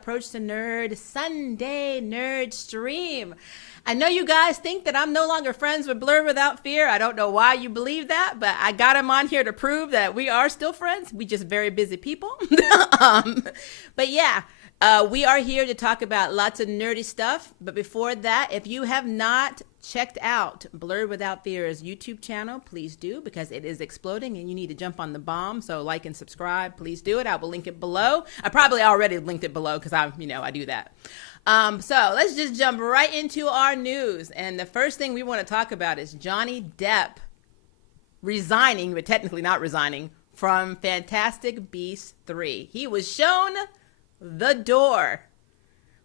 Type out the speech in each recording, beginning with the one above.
Approach the Nerd Sunday Nerd Stream. I know you guys think that I'm no longer friends with Blerd Without Fear. I don't know why you believe that, but I got him on here to prove that we are still friends. We just very busy people. But yeah, we are here to talk about lots of nerdy stuff. But before that, if you have not checked out Blerd Without Fear's YouTube channel, please do, because it is exploding and you need to jump on the bomb. So like and subscribe, please do it. I will link it below. I probably already linked it below because I do that. So let's just jump right into our news. And the first thing we want to talk about is Johnny Depp resigning, but technically not resigning, from Fantastic Beasts 3. He was shown the door.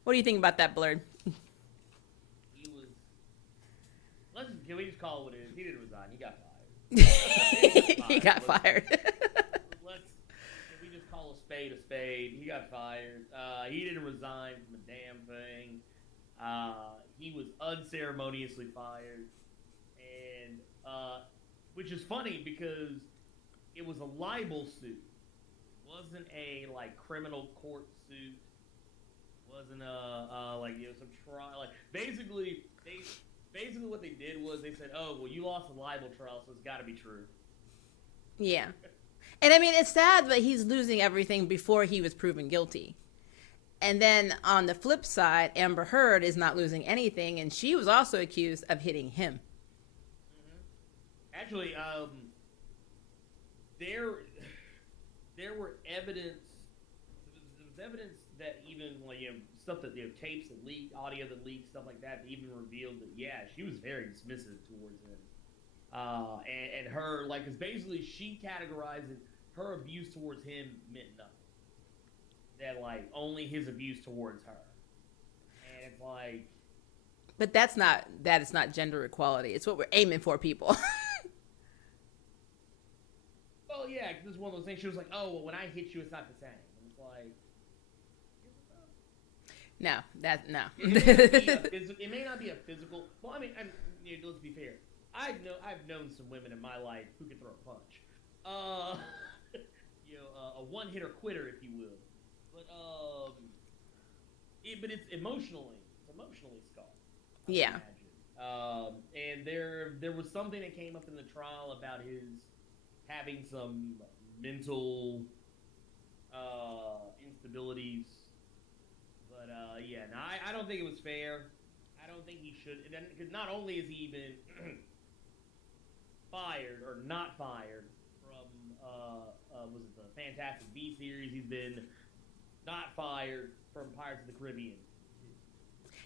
What do you think about that, Blerd? Can we just call it what it is? He didn't resign. He got fired. He got fired. Can we just call a spade a spade? He got fired. He didn't resign from a damn thing. He was unceremoniously fired, and which is funny because it was a libel suit. It wasn't a criminal court suit. It wasn't some trial. Basically, what they did was they said, "Oh, well, you lost a libel trial, so it's got to be true." Yeah. And I mean, it's sad that he's losing everything before he was proven guilty. And then on the flip side, Amber Heard is not losing anything, and she was also accused of hitting him. Mm-hmm. Actually, there were evidence. There was evidence that even stuff that tapes that leaked, audio that leaked, stuff like that even revealed that she was very dismissive towards him. And her because basically she categorized it, her abuse towards him meant nothing. That only his abuse towards her. And it's but that is not gender equality. It's what we're aiming for, people. Well, yeah, this is one of those things. She was like, "Oh, well, when I hit you, it's not the same." And it's no. It may not be a physical. Well, I mean, let's be fair. I've known some women in my life who can throw a punch. A one-hitter quitter, if you will. But it's emotionally scarred. Yeah. And there was something that came up in the trial about his having some mental instabilities. But I don't think it was fair. I don't think he should, because not only is he been fired or not fired from was it the Fantastic Beasts series? He's been not fired from Pirates of the Caribbean.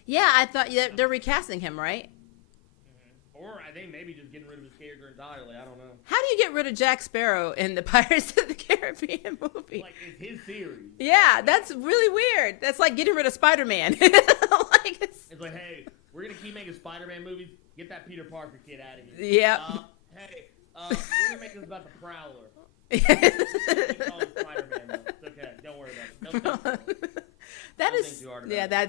Yeah, I thought they're recasting him, right? Mm-hmm. Or I think maybe just getting rid of his character entirely. I don't know. How do you get rid of Jack Sparrow in the Pirates of the Caribbean movie? It's his series. Yeah, that's really weird. That's like getting rid of Spider-Man. It's like, hey, we're going to keep making Spider-Man movies. Get that Peter Parker kid out of here. Yeah. We're going to make this about the Prowler. Spider-Man, it's okay. Don't worry about it. That is,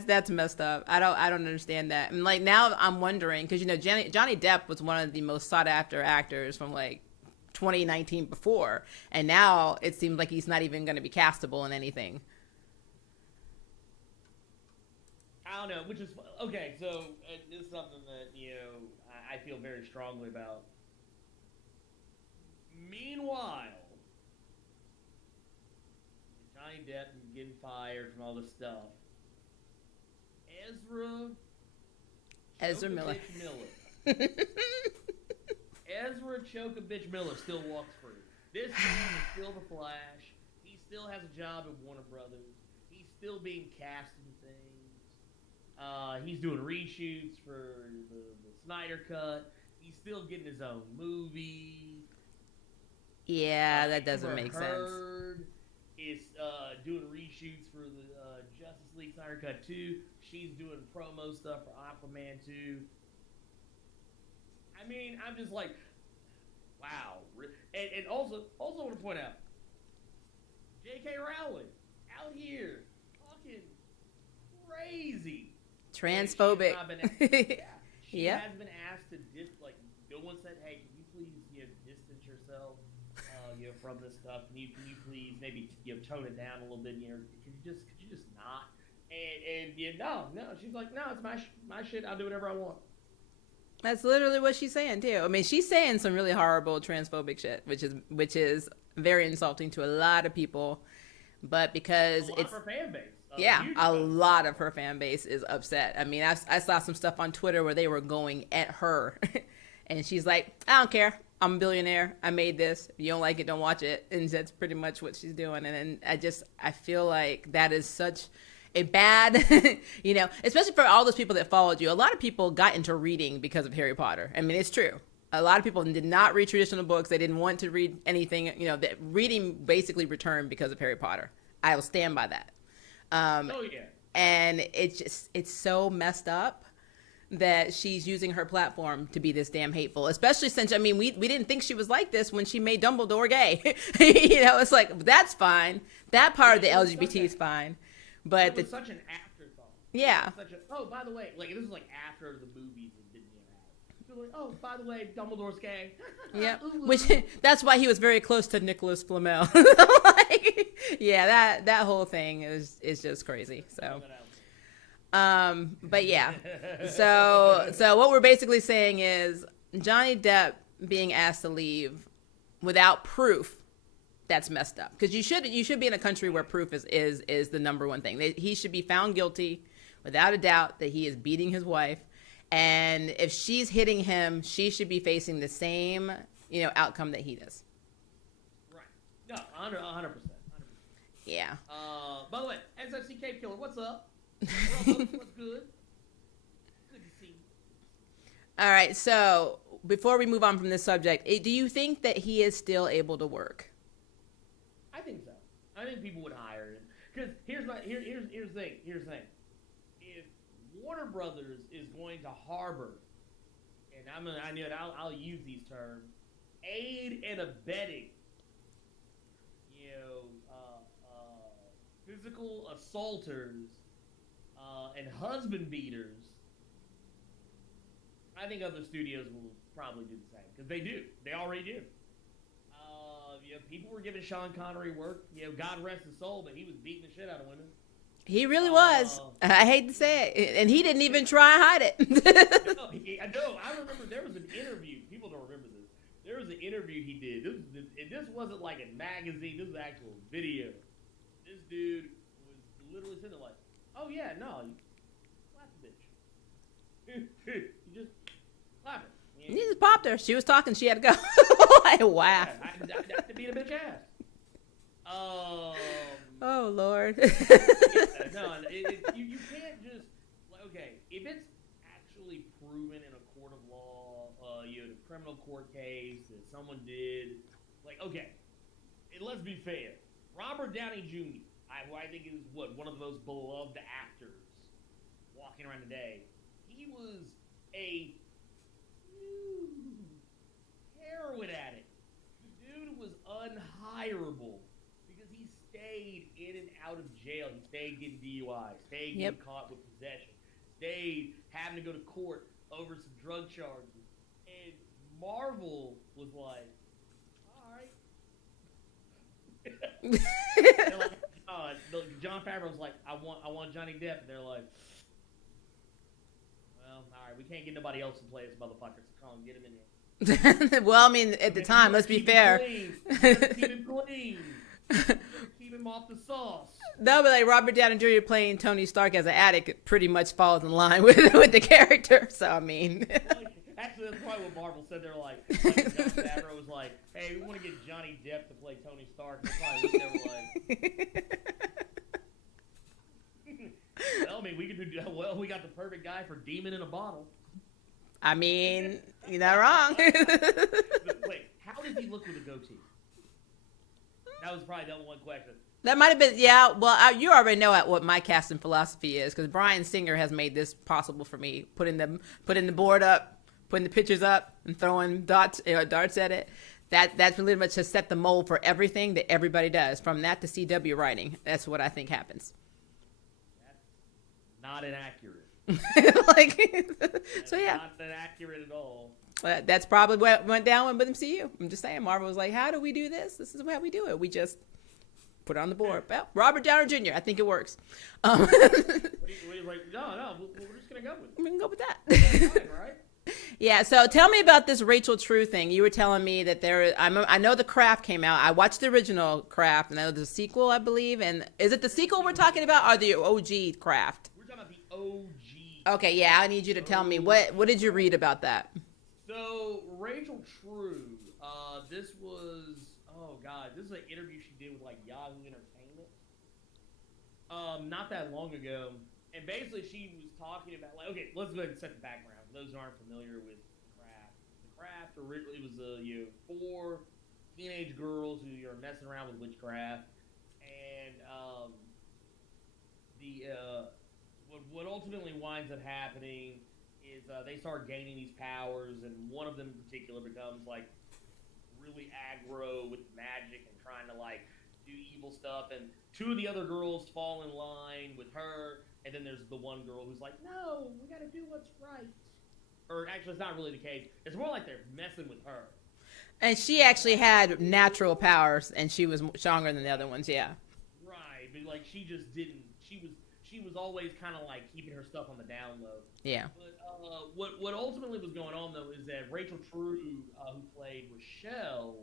that's messed up. I don't understand that. And now I'm wondering, because Johnny Depp was one of the most sought after actors from 2019 before, and now it seems like he's not even going to be castable in anything. I don't know, which is okay. So this is something that I feel very strongly about. Meanwhile, Johnny Depp getting fired from all this stuff. Ezra Miller. Ezra Choka-Bitch Miller still walks free. This man is still the Flash. He still has a job at Warner Brothers. He's still being cast in things. He's doing reshoots for the Snyder Cut. He's still getting his own movie. Yeah, that doesn't make sense. Is doing reshoots for the Justice League Snyder Cut 2. She's doing promo stuff for Aquaman 2. I mean, I'm just like, wow. And also want to point out, J.K. Rowling out here talking crazy. Transphobic. She has been asked to no one said, "Hey, can you please distance yourself from this stuff? Can you please maybe tone it down a little bit? Could you just not And no, she's like, no, it's my shit. I'll do whatever I want. That's literally what she's saying too. I mean, she's saying some really horrible transphobic shit, which is very insulting to a lot of people. But because it's her fan base. A lot of her fan base is upset. I mean, I saw some stuff on Twitter where they were going at her, and she's like, I don't care. I'm a billionaire. I made this. If you don't like it, don't watch it. And that's pretty much what she's doing. And I feel like that is such a bad, especially for all those people that followed you. A lot of people got into reading because of Harry Potter. I mean, it's true. A lot of people did not read traditional books. They didn't want to read anything. That reading basically returned because of Harry Potter. I will stand by that. And it's so messed up that she's using her platform to be this damn hateful, especially since, I mean, we didn't think she was like this when she made Dumbledore gay. It's like, that's fine. That part of the LGBT is fine. But it was such an afterthought. Yeah. By the way, like, this was like after the movies didn't even happen. So like, by the way, Dumbledore's gay. Yeah. Which, that's why he was very close to Nicholas Flamel. That whole thing is just crazy. So, but yeah. So what we're basically saying is Johnny Depp being asked to leave without proof, that's messed up. Because you should be in a country where proof is the number one thing. He should be found guilty without a doubt that he is beating his wife. And if she's hitting him, she should be facing the same, outcome that he does. Right. No, 100%. Yeah. By the way, SFCK Killer, what's up? What's good? Good to see you. All right. So before we move on from this subject, do you think that he is still able to work? I think so. I think people would hire him. Because here's the thing. If Warner Brothers is going to harbor, and I'll use these terms, aid and abetting, physical assaulters, and husband beaters, I think other studios will probably do the same. Because they do. They already do. People were giving Sean Connery work. God rest his soul, but he was beating the shit out of women. He really was. I hate to say it. And he didn't even try to hide it. I know. I remember there was an interview. People don't remember this. There was an interview he did. This wasn't like a magazine. This was actual video. This dude was literally sitting there like, oh, yeah, no, you slap the bitch. You just slap her. He just popped her. She was talking. She had to go. Wow. I had to beat a bitch ass. Oh, Lord. You can't just, if it's actually proven in a court of law, in a criminal court case that someone did, and let's be fair, Robert Downey Jr., who I think is one of the most beloved actors walking around today, he was a heroin addict. The dude was unhireable because he stayed in and out of jail. He stayed getting DUI, stayed getting caught with possession, stayed having to go to court over some drug charges. And Marvel was like, all right. They're like, John Favreau was like, I want Johnny Depp. And they're like, well, all right, we can't get nobody else to play this motherfucker, so come on, get him in here. Well, I mean, at the time, let's be fair. Keep him clean. Keep him off the sauce. No, but Robert Downey Jr. playing Tony Stark as an addict pretty much falls in line with the character. So, I mean. Actually, that's probably what Marvel said. They're like John Favreau was like, hey, we want to get Johnny Depp to play Tony Stark. They probably looked at well, I mean, we could do well. We got the perfect guy for Demon in a Bottle. I mean, you're not wrong. Wait, how does he look with a goatee? That was probably the one question. That might have been, yeah. Well, you already know what my casting philosophy is, because Bryan Singer has made this possible for me, putting the board up, putting the pictures up, and throwing darts at it. That's really much to set the mold for everything that everybody does, from that to CW writing. That's what I think happens. Not inaccurate. So yeah. Not inaccurate at all. That's probably what went down with MCU. I'm just saying, Marvel was like, how do we do this? This is how we do it. We just put it on the board. Well, Robert Downey Jr., I think it works. What do No, we're just gonna go with We can go with it. that. Fine, right? Yeah, so tell me about this Rachel True thing. You were telling me that I know the Craft came out. I watched the original Craft, and I know the sequel, I believe. And is it the sequel we're talking about, or the OG Craft? We're talking about the OG. Okay, yeah, I need you to tell me what did you read about that? So Rachel True, this was this is an interview she did with like Yahoo Entertainment, not that long ago, and basically she was talking about like, okay, let's go ahead and set the background for those who aren't familiar with Craft. The Craft originally was four teenage girls who are messing around with witchcraft, and what ultimately winds up happening is they start gaining these powers, and one of them in particular becomes like really aggro with magic and trying to like do evil stuff, and two of the other girls fall in line with her, and then there's the one girl who's like, no, we gotta do what's right. Or actually, it's not really the case. It's more like they're messing with her. And she actually had natural powers, and she was stronger than the other ones, yeah. Right, but like she just didn't. She was always kind of like keeping her stuff on the down low. Yeah. But what ultimately was going on though is that Rachel True, who played Rochelle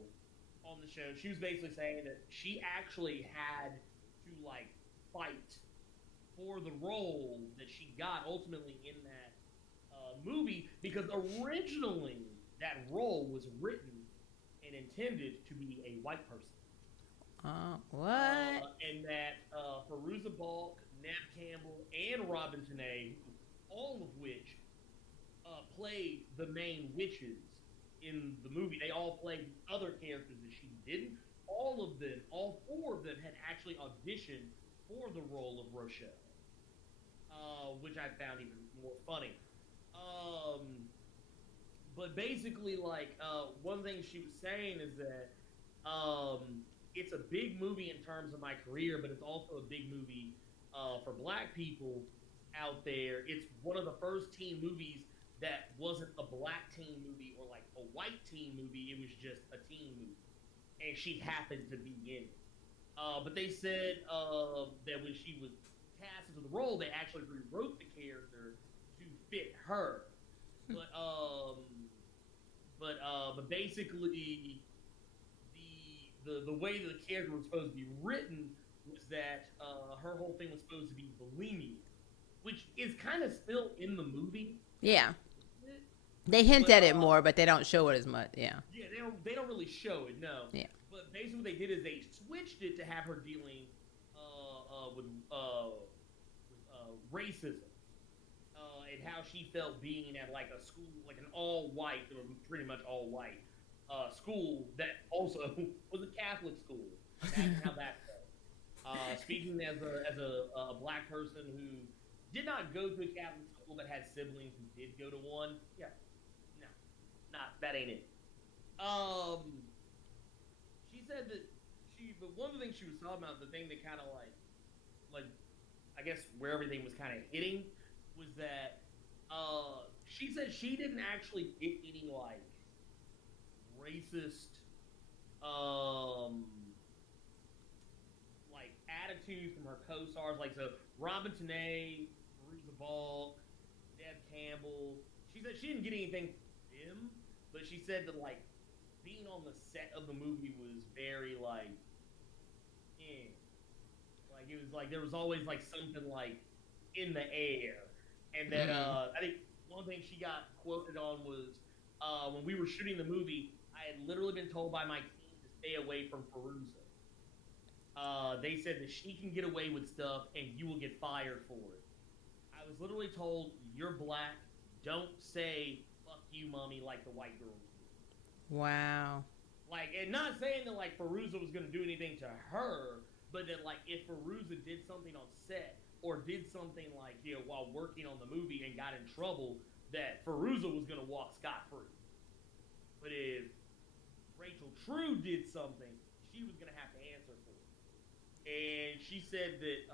on the show, she was basically saying that she actually had to like fight for the role that she got ultimately in that movie, because originally that role was written and intended to be a white person. What? And that Fairuza Balk, Neve Campbell, and Robin Tenay, all of which played the main witches in the movie. They all played other characters that she didn't. All four of them had actually auditioned for the role of Rochelle, which I found even more funny. But basically, like, one thing she was saying is that it's a big movie in terms of my career, but it's also a big movie for black people out there. It's one of the first teen movies that wasn't a black teen movie or like a white teen movie. It was just a teen movie, and she happened to be in it. But they said that when she was cast into the role, they actually rewrote the character to fit her. But basically, the way that the character was supposed to be written was that her whole thing was supposed to be bulimia, which is kind of still in the movie. Yeah. They hint at it more, but they don't show it as much. Yeah. Yeah, they don't really show it. No. Yeah. But basically, what they did is they switched it to have her dealing with racism. And how she felt being at like a school, like an all-white, or pretty much all-white school that also was a Catholic school. That's how that felt. Speaking as a black person who did not go to a Catholic school but had siblings who did go to one, yeah, no, that ain't it. She said that but one of the things she was talking about, the thing that kind of like, I guess where everything was kind of hitting, was that she said she didn't actually get any like racist like attitudes from her co-stars, like so Robin Tenay, Fairuza Balk, Neve Campbell. She said she didn't get anything from them, but she said that like being on the set of the movie was very like, like it was like there was always like something like in the air. And then I think one thing she got quoted on was when we were shooting the movie, I had literally been told by my team to stay away from Fairuza. They said that she can get away with stuff and you will get fired for it. I was literally told, you're black, don't say fuck you mommy like the white girls do. Wow. Like, and not saying that like Fairuza was going to do anything to her, but that like if Fairuza did something on set or did something like, you know, while working on the movie and got in trouble, that Fairuza was going to walk scot-free. But if Rachel True did something, she was going to have to answer for it. And she said that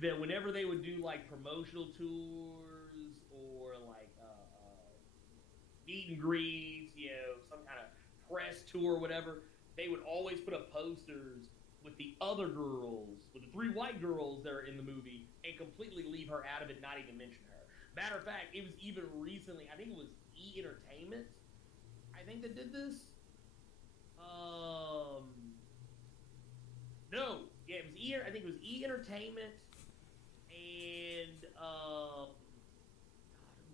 that whenever they would do like promotional tours or like meet and greets, you know, some kind of press tour or whatever, they would always put up posters with the other girls, with the 3 white girls that are in the movie, and completely leave her out of it, not even mention her. Matter of fact, it was even recently, I think it was E! Entertainment, I think that did this. No. Yeah, it was I think it was E! Entertainment, and, God,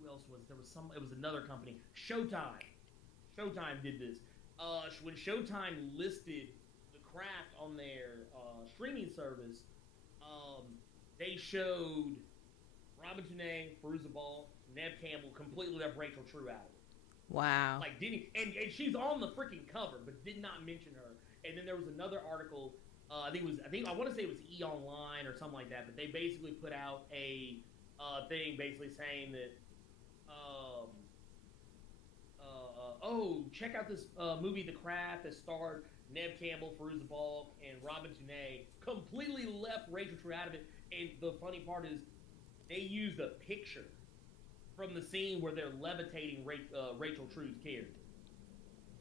who else was, it was another company, Showtime. Showtime did this. When Showtime listed The Craft on their streaming service, they showed Robin Tunney, Fairuza Balk, Neve Campbell completely left Rachel True out of it. Wow. Like, didn't and she's on the freaking cover, but did not mention her. And then there was another article. I want to say it was E! Online or something like that. But they basically put out a thing basically saying that, check out this movie, The Craft, that starred Neve Campbell, Fairuza Balk, and Robin Tunney. Completely left Rachel True out of it. And the funny part is, they used a picture from the scene where they're levitating Rachel True's character.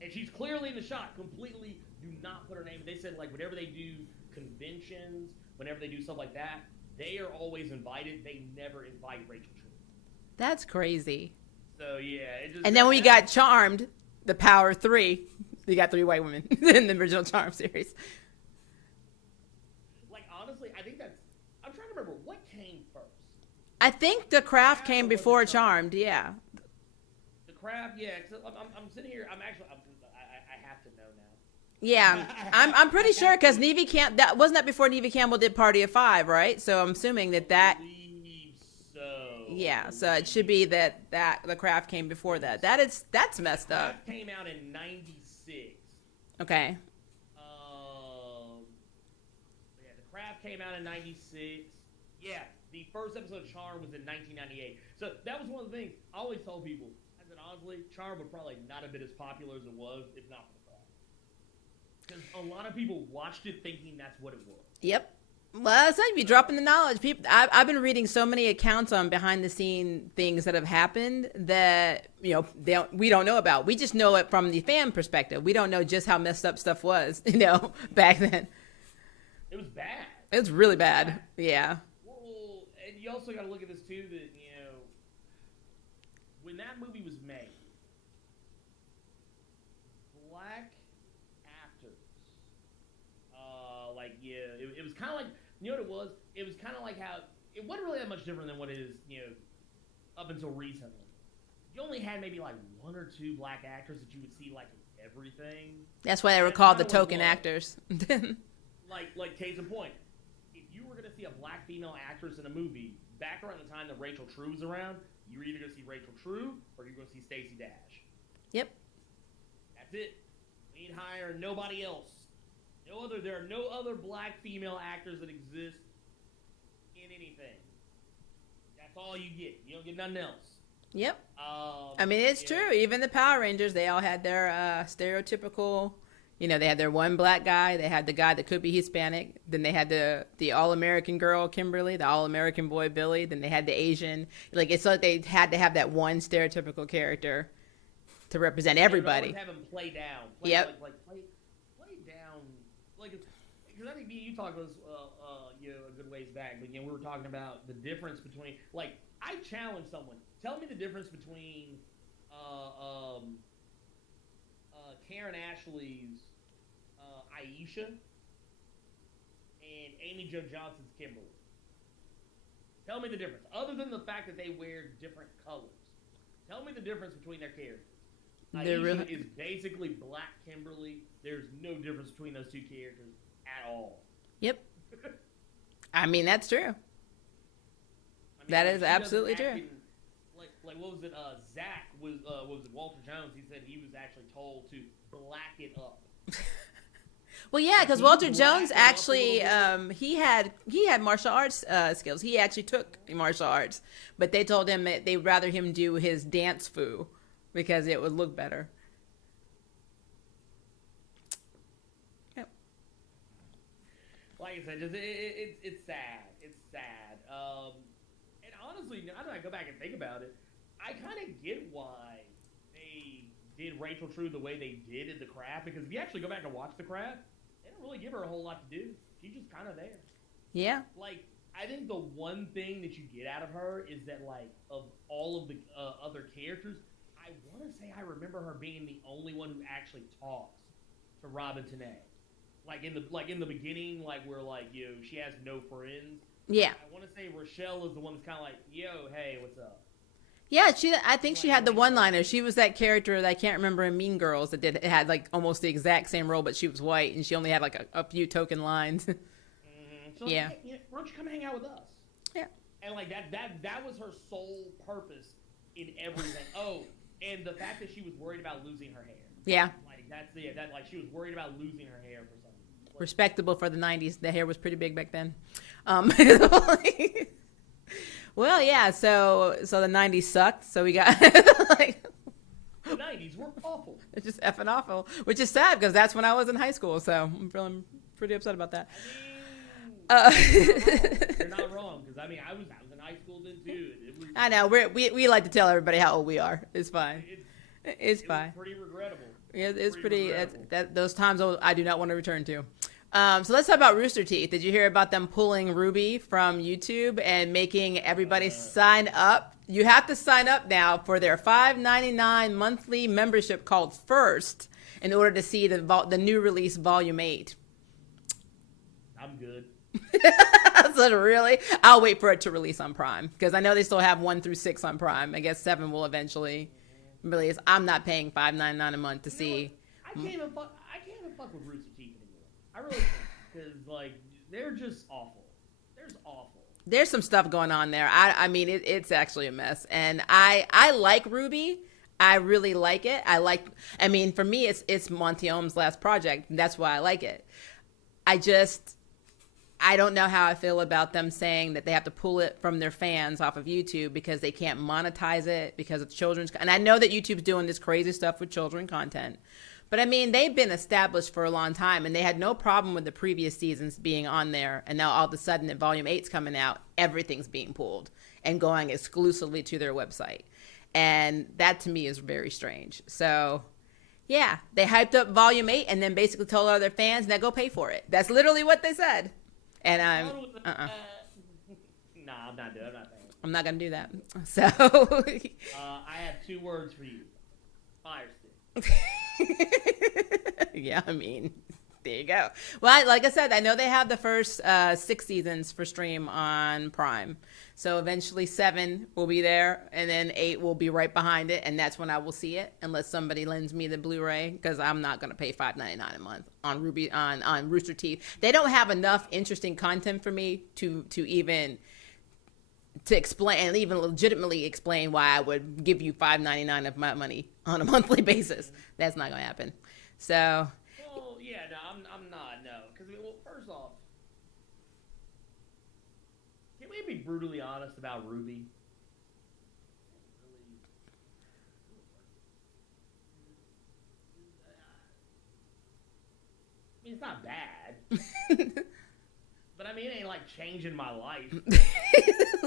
And she's clearly in the shot, completely do not put her name. They said, like, whenever they do conventions, whenever they do stuff like that, they are always invited. They never invite Rachel True. That's crazy. So, yeah. And then when you got Charmed, the Power 3, you got 3 white women in the original Charmed series. Like, honestly, I think I'm trying to remember what came first. I think The Craft came before Charmed, yeah. The Craft, yeah. Cause I'm sitting here. I have to know now. Yeah, I'm pretty sure because Neve Campbell, wasn't that before Neve Campbell did Party of 5, right? So I'm assuming that. I believe so. Yeah, so it should be that The Craft came before that. That's messed up. The Craft came out in '96. Okay. Yeah, The Craft came out in '96. Yeah, the first episode of Charm was in 1998. So that was one of the things I always told people. I said, honestly, Charm would probably not have been as popular as it was if not for The Craft. Because a lot of people watched it thinking that's what it was. Yep. Well, it's like you dropping the knowledge. I've been reading so many accounts on behind the scene things that have happened that we don't know about. We just know it from the fan perspective. We don't know just how messed up stuff was, back then. It was bad. It was really bad. Yeah. Well, and you also got to look at this too. That when that movie was made, black actors, it was kind of like, what it was? It was kind of like how, it wasn't really that much different than what it is, up until recently. You only had maybe like 1 or 2 black actors that you would see like in everything. That's why they were called the token actors. like case in point, if you were going to see a black female actress in a movie back around the time that Rachel True was around, you were either going to see Rachel True or you're going to see Stacey Dash. Yep. That's it. We ain't hire nobody else. There are no other black female actors that exist in anything. That's all you get. You don't get nothing else. Yep. I mean, it's true. Even the Power Rangers, they all had their stereotypical, they had their one black guy. They had the guy that could be Hispanic. Then they had the All-American girl, Kimberly, the All-American boy, Billy. Then they had the Asian. Like, it's like they had to have that one stereotypical character to represent everybody. Have them play down. Play down. Because I think me and you talked about this, a good ways back. But we were talking about the difference between, I challenge someone. Tell me the difference between Karen Ashley's Aisha and Amy Jo Johnson's Kimberly. Tell me the difference. Other than the fact that they wear different colors. Tell me the difference between their characters. Aisha is basically black Kimberly. There's no difference between those two characters at all. Yep. I mean, that's true. That is absolutely true. What was it? Zach was it Walter Jones? He said he was actually told to black it up. Well, yeah, because Walter Jones actually he had martial arts skills. He actually took martial arts, but they told him that they'd rather him do his dance foo because it would look better. Yep. Like I said, it's sad. It's sad. And honestly, now that I go back and think about it, I kind of get why they did Rachel True the way they did in The Craft, because if you actually go back and watch The Craft, they don't really give her a whole lot to do. She's just kind of there. Yeah. Like, I think the one thing that you get out of her is that, like, of all of the other characters, I want to say I remember her being the only one who actually talks to Robin Tanae. Like in the beginning, like where like she has no friends. Yeah. I want to say Rochelle is the one that's kind of like, yo, hey, what's up? Yeah, I think she had the one-liner. She was that character that I can't remember in Mean Girls that had like almost the exact same role, but she was white and she only had like a few token lines. So yeah. Like, hey, why don't you come hang out with us? Yeah. And like that was her sole purpose in everything. Oh, and the fact that she was worried about losing her hair. Yeah. Like that like she was worried about losing her hair for something. Like, respectable for the 90s. The hair was pretty big back then. Well, yeah, so the 90s sucked. So we got like the 90s were awful. It's just effing awful, which is sad because that's when I was in high school. So I'm feeling pretty upset about that. You're not wrong because I mean I was in high school then too. I know we like to tell everybody how old we are. It's fine. It's fine. Pretty regrettable. Yeah, it's pretty. Those times I do not want to return to. So let's talk about Rooster Teeth. Did you hear about them pulling Ruby from YouTube and making everybody sign up? You have to sign up now for their $5.99 monthly membership called First in order to see the new release Volume 8. I'm good. So really, I'll wait for it to release on Prime because I know they still have 1 through 6 on Prime. I guess 7 will eventually release. I'm not paying $5.99 a month to see. I can't even fuck with Rooster Teeth anymore. I really can't because like they're just awful. They're just awful. There's some stuff going on there. I mean, it's actually a mess. And I like Ruby. I really like it. I mean, for me, it's Monty Ohm's last project. And that's why I like it. I don't know how I feel about them saying that they have to pull it from their fans off of YouTube because they can't monetize it because it's children's. And I know that YouTube's doing this crazy stuff with children content. But I mean, they've been established for a long time and they had no problem with the previous seasons being on there. And now all of a sudden that Volume 8's coming out, everything's being pulled and going exclusively to their website. And that to me is very strange. So yeah, they hyped up Volume 8 and then basically told all their fans, now go pay for it. That's literally what they said. And I'm, Nah, I'm not doing it. I'm not going to do that. So. I have 2 words for you. Fire stick. Yeah, I mean, there you go. Well, like I said, I know they have the first 6 seasons for stream on Prime. So eventually 7 will be there, and then 8 will be right behind it, and that's when I will see it, unless somebody lends me the Blu-ray, because I'm not going to pay $5.99 a month on Rooster Teeth. They don't have enough interesting content for me to explain and even legitimately explain why I would give you $5.99 of my money on a monthly basis. That's not going to happen. So. Well, yeah, no, I'm not, no, because well, first off. Can we be brutally honest about Ruby? I mean, it's not bad. But I mean, it ain't like changing my life.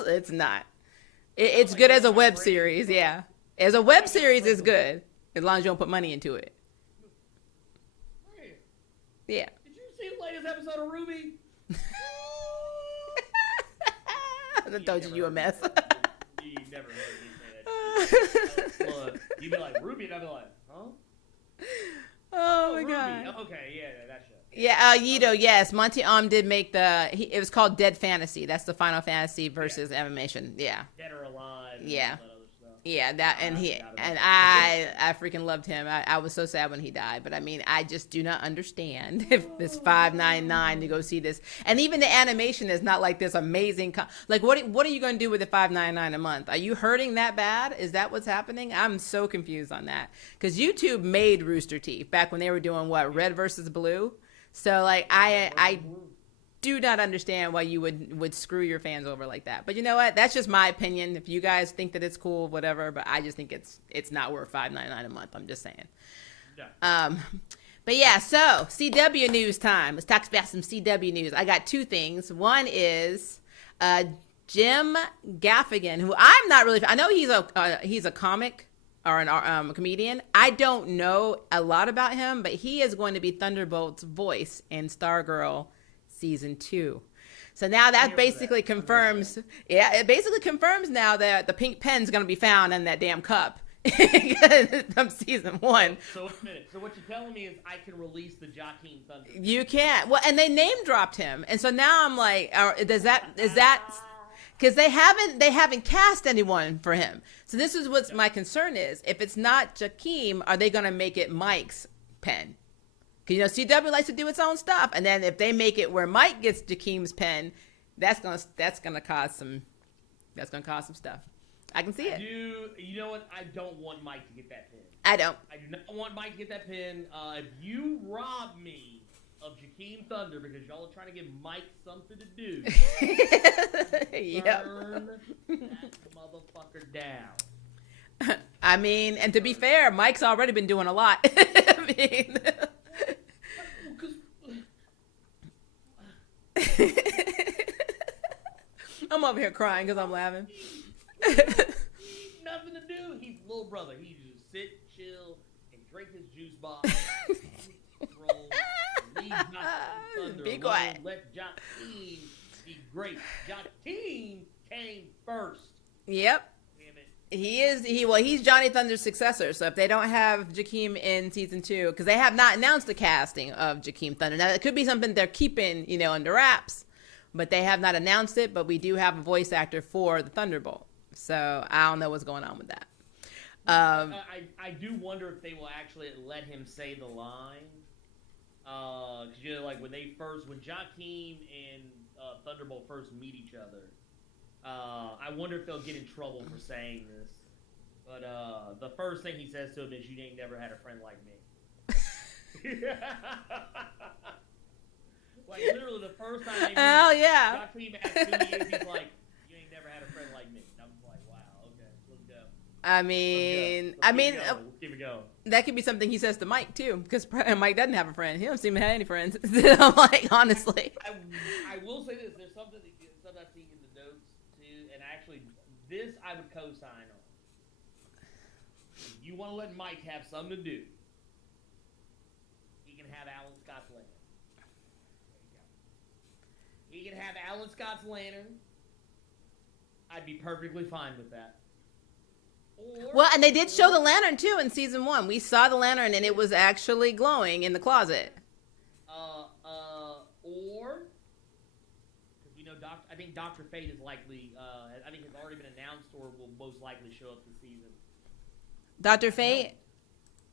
It's not. It's good as a web series, yeah. As a web series, it's good. As long as you don't put money into it. Yeah. Did you see the latest episode of Ruby? I told you a mess. You never heard me say that. Look, you'd be like, Ruby, and I'd be like, huh? Oh my Ruby. God. Okay, yeah, that show. Yeah, Yido, yes. Monty did make it was called Dead Fantasy. That's the Final Fantasy versus animation. Yeah. Dead or Alive. Yeah. All that other stuff. Yeah, I freaking loved him. I was so sad when he died, but I mean, I just do not understand if this $5.99 to go see this, and even the animation is not like this amazing. Like, what are you going to do with the $5.99 a month? Are you hurting that bad? Is that what's happening? I'm so confused on that because YouTube made Rooster Teeth back when they were doing what, Red versus Blue. So like, I do not understand why you would screw your fans over like that. But you know what? That's just my opinion. If you guys think that it's cool, whatever. But I just think it's not worth $5.99 a month. I'm just saying. Yeah. But yeah, so CW news time. Let's talk about some CW news. I got 2 things. One is Jim Gaffigan, who I'm not really. I know he's a comic or a comedian. I don't know a lot about him, but he is going to be Thunderbolt's voice in Stargirl season 2. So now that basically confirms, it basically confirms now that the pink pen's going to be found in that damn cup from season 1. So wait a minute. So what you're telling me is I can release the Joaquin Thunder? You can't. Well, and they name dropped him, and so now I'm like, is that because they haven't cast anyone for him? So this is what my concern is. If it's not Joaquin, are they going to make it Mike's pen? Because CW likes to do its own stuff, and then if they make it where Mike gets Joaquin's pen, that's gonna cause some stuff. I can see it. You know what? I don't want Mike to get that pen. I do not want Mike to get that pen. If you rob me of Joaquin Thunder because y'all are trying to give Mike something to do, burn that motherfucker down. I mean, and to be fair, Mike's already been doing a lot. I mean, I'm over here crying because I'm laughing. Nothing to do. He's little brother. He just sit, chill, and drink his juice box. Roll, leave Thunder be alone. quiet. Let Joaquin be great. Joaquin came first. Yep. He's Johnny Thunder's successor. So if they don't have Joaquin in season 2, because they have not announced the casting of Joaquin Thunder. Now it could be something they're keeping, under wraps, but they have not announced it. But we do have a voice actor for the Thunderbolt. So I don't know what's going on with that. I do wonder if they will actually let him say the line. Because like when Joaquin and Thunderbolt first meet each other. I wonder if they'll get in trouble for saying this. But the first thing he says to him is, "You ain't never had a friend like me." Like literally the first time they meet, Joaquin asks who he is, he's like, "You ain't never had a friend like me." And I'm like, wow, okay, let's go. Let's keep it going. That could be something he says to Mike too, because Mike doesn't have a friend. He doesn't seem to have any friends. I'm like, honestly. I will say this: there's something I've seen in the notes too, and actually, this I would co-sign on. If you want to let Mike have something to do, he can have Alan Scott's lantern. He can have Alan Scott's lantern. I'd be perfectly fine with that. And they did show the lantern too in season 1. We saw the lantern and it was actually glowing in the closet. Or because we know I think Dr. Fate is likely. I think it's already been announced or will most likely show up this season. Dr. Fate.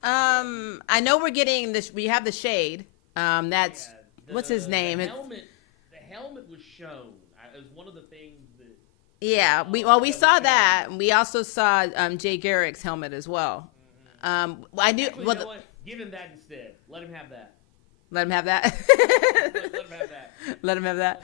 I know we're getting this. We have the Shade. What's his name? The helmet was shown. It was one of the things that. Yeah, we saw that. We also saw Jay Garrick's helmet as well. Mm-hmm. I knew. Actually, well, give him that instead. Let him have that. Let him have that. Let him have that. Let him have that.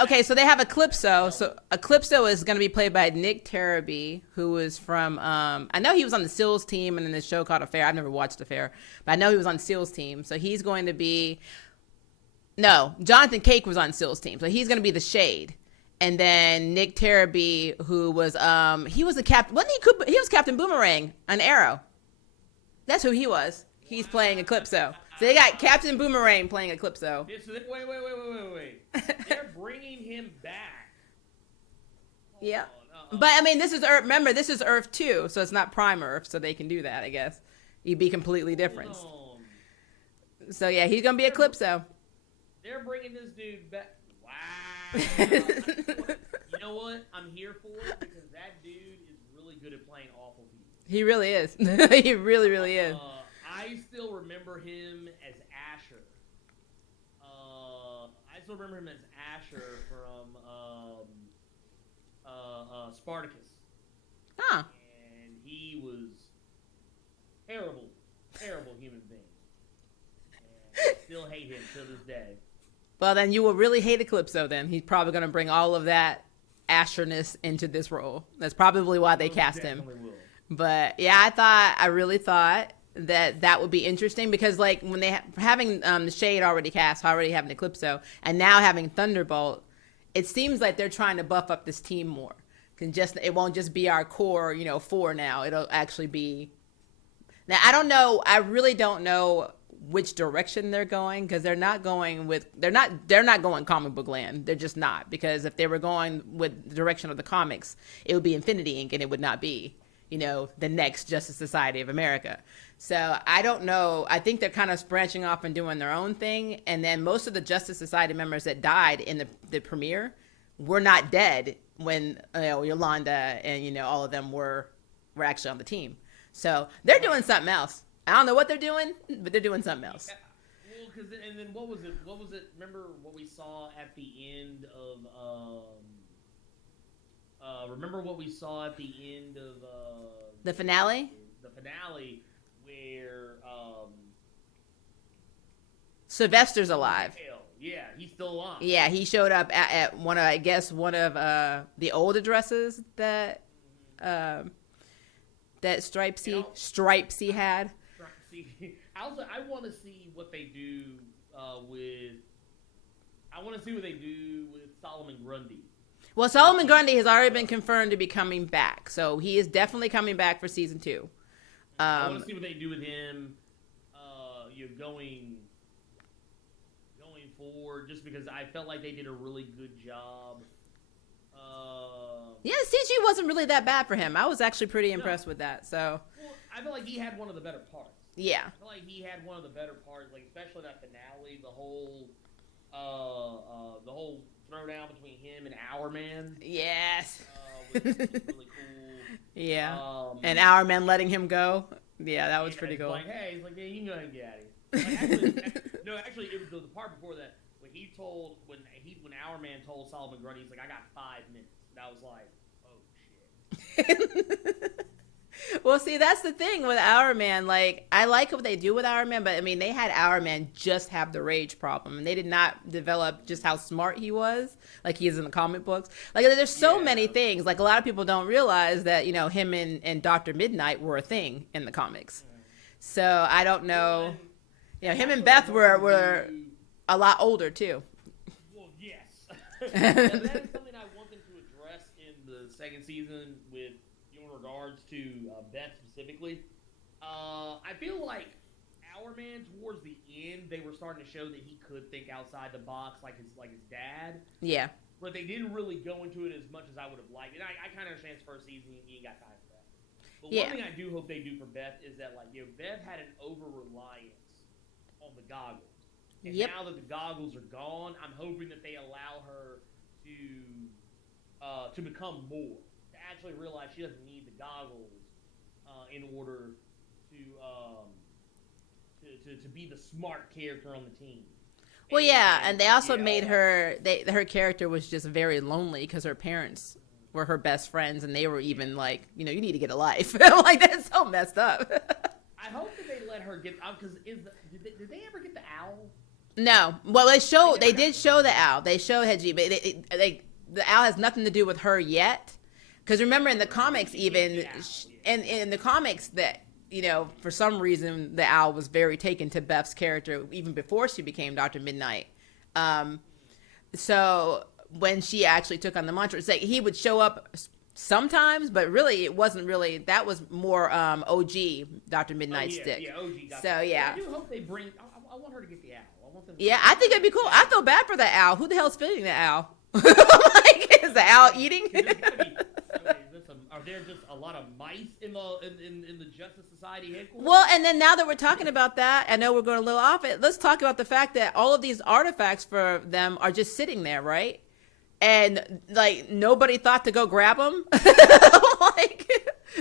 Okay, so they have Eclipso. So Eclipso is going to be played by Nick Taraby, who is from, I know he was on the SEALs team and in this show called Affair. I've never watched Affair, but I know he was on SEALs team. So he's going to be, Jonathan Cake was on SEALs team. So he's going to be the Shade. And then Nick Taraby, who was, he was the captain, he was Captain Boomerang on Arrow. That's who he was. He's playing Eclipso. So they got Captain Boomerang playing Eclipso. Wait. They're bringing him back. Yeah. But, I mean, this is Earth. Remember, this is Earth 2, so it's not Prime Earth, so they can do that, I guess. He'd be completely different. So, yeah, he's going to be Eclipso. They're bringing this dude back. Wow. You know what? I'm here for it because that dude is really good at playing awful people. He really is. He really, really is. I still remember him as Asher. I still remember him as Asher from Spartacus. Huh. And he was terrible human being. And I still hate him to this day. Well, then you will really hate Eclipso then. He's probably going to bring all of that Asherness into this role. That's probably why they cast him. Will. But, yeah, I really thought that would be interesting because, like, when they having the Shade already cast, already having Eclipso, and now having Thunderbolt, it seems like they're trying to buff up this team more. It won't just be our core, 4 now. It'll actually be. Now I don't know. I really don't know which direction they're going, because they're not going comic book land. They're just not, because if they were going with the direction of the comics, it would be Infinity Inc. and it would not be, the next Justice Society of America. So I don't know. I think they're kind of branching off and doing their own thing. And then most of the Justice Society members that died in the premiere were not dead when Yolanda and all of them were actually on the team. So they're doing something else. I don't know what they're doing, but they're doing something else. Well, and then what was it? Remember what we saw at the end of remember what we saw at the end of the finale? The finale where Sylvester's alive. Yeah, he's still alive. Yeah, he showed up at one of the old addresses that Stripesy had. I want to see what they do with Solomon Grundy. Well, Solomon Grundy has already been confirmed to be coming back, so he is definitely coming back for season 2. I want to see what they do with him. Going forward, just because I felt like they did a really good job. Yeah, CG wasn't really that bad for him. I was actually pretty impressed with that. So. Well, I feel like he had one of the better parts. Yeah. I feel like he had one of the better parts, like especially that finale, the whole throwdown between him and Our Man. Yes. Was really cool. Yeah. And Our Man letting him go. Yeah, that was pretty cool. Like, hey, he's like, yeah, you can go ahead and get out of here. Actually, it was the part before that when Our Man told Solomon Grundy, he's like, I got 5 minutes. And I was like, oh shit. Well, see, that's the thing with Our Man. Like, I like what they do with Our Man, but I mean, they had Our Man just have the rage problem, and they did not develop just how smart he was, like he is in the comic books. Like, there's so many things. Like, a lot of people don't realize that him and Dr. Midnight were a thing in the comics. So I don't know. Him and Beth were a lot older too. Well, yes. That is something I want them to address in the second season with regards to Beth specifically. I feel like Our Man towards the end, they were starting to show that he could think outside the box like his dad. Yeah. But they didn't really go into it as much as I would have liked. And I kind of understand his first season, he ain't got time for that. But one thing I do hope they do for Beth is that Beth had an over-reliance on the goggles. And now that the goggles are gone, I'm hoping that they allow her to become more. Actually realize she doesn't need the goggles in order to be the smart character on the team. Well, and they also made her character was just very lonely because her parents were her best friends, and they were even like, you need to get a life. Like, that's so messed up. I hope that they let her get out, because did they ever get the owl? No. Well, they did show the owl. They showed Hedgie, but the owl has nothing to do with her yet. Because remember, in the comics, even, and in the comics, that for some reason, the owl was very taken to Beth's character even before she became Dr. Midnight. So when she actually took on the mantra, it's like he would show up sometimes, but really, it wasn't really. That was more OG Dr. Midnight stick. Yeah, OG. So yeah. I do hope they bring. I want her to get the owl. I think it'd be cool. I feel bad for the owl. Who the hell's feeding the owl? Like, is the owl eating? Are there just a lot of mice in the Justice Society headquarters? Well, and then now that we're talking about that, I know we're going a little off it. Let's talk about the fact that all of these artifacts for them are just sitting there, right? And nobody thought to go grab them.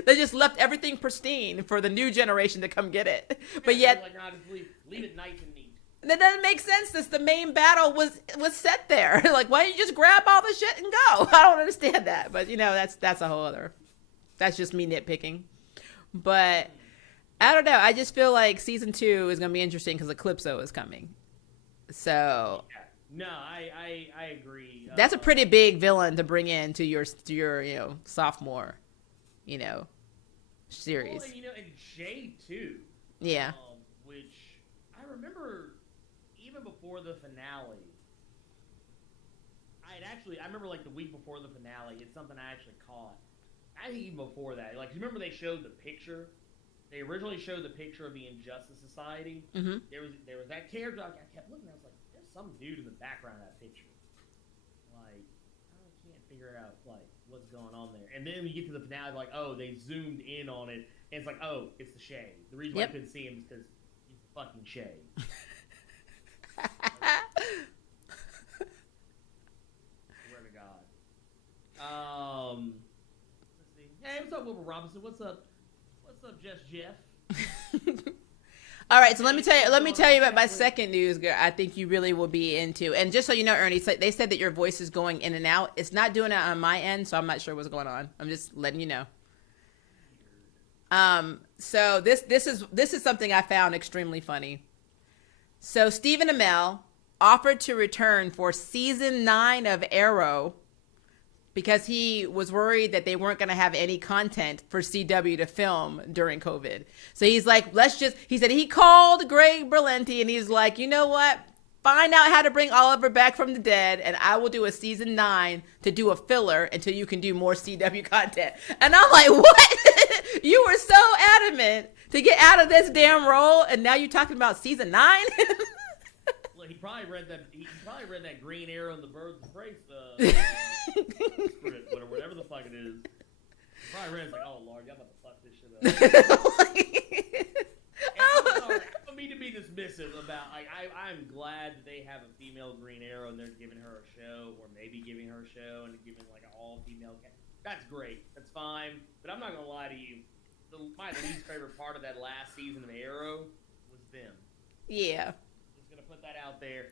They just left everything pristine for the new generation to come get it. But yet, just leave it nice and neat. That doesn't make sense, since the main battle was set there. Like, why don't you just grab all the shit and go? I don't understand that. But that's a whole other. That's just me nitpicking. But I don't know. I just feel like season 2 is going to be interesting because Eclipso is coming. So no, I agree. That's a pretty big villain to bring in to your sophomore, series. Well, and Jade too. Yeah. Which I remember even before the finale, I had I remember like the week before the finale, it's something I actually caught. I think even before that, like, you remember they showed the picture? They originally showed the picture of the Injustice Society. Mm-hmm. There was that character. I kept looking. I was like, there's some dude in the background of that picture. Like, I can't figure out like what's going on there. And then we get to the finale, like, oh, they zoomed in on it, and it's like, oh, it's the shade. The reason why I couldn't see him is because he's the fucking shade. Swear to God. Let's see. Hey, what's up, Wilbur Robinson? What's up? What's up, Jeff? All right, so let me tell you about my second news, girl. I think you really will be into. And just so you know, Ernie, they said that your voice is going in and out. It's not doing it on my end, so I'm not sure what's going on. I'm just letting you know. So this is something I found extremely funny. So Stephen Amell offered to return for season 9 of Arrow because he was worried that they weren't going to have any content for CW to film during COVID. So he's like, he said he called Greg Berlanti and he's like, you know what? Find out how to bring Oliver back from the dead and I will do a season 9 to do a filler until you can do more CW content. And I'm like, what? You were so adamant to get out of this damn role and now you're talking about season 9? Well, he probably read that Green Arrow and the Birds of Prey script, whatever the fuck it is. He probably read it, like, oh Lord, y'all about to fuck this shit up. And I'm sorry, I don't mean to be dismissive about, like, I'm glad that they have a female Green Arrow and they're giving her a show, or maybe giving her a show and giving like an all-female cast. That's great. That's fine. But I'm not gonna lie to you. My least favorite part of that last season of Arrow was them. Yeah. Just gonna put that out there.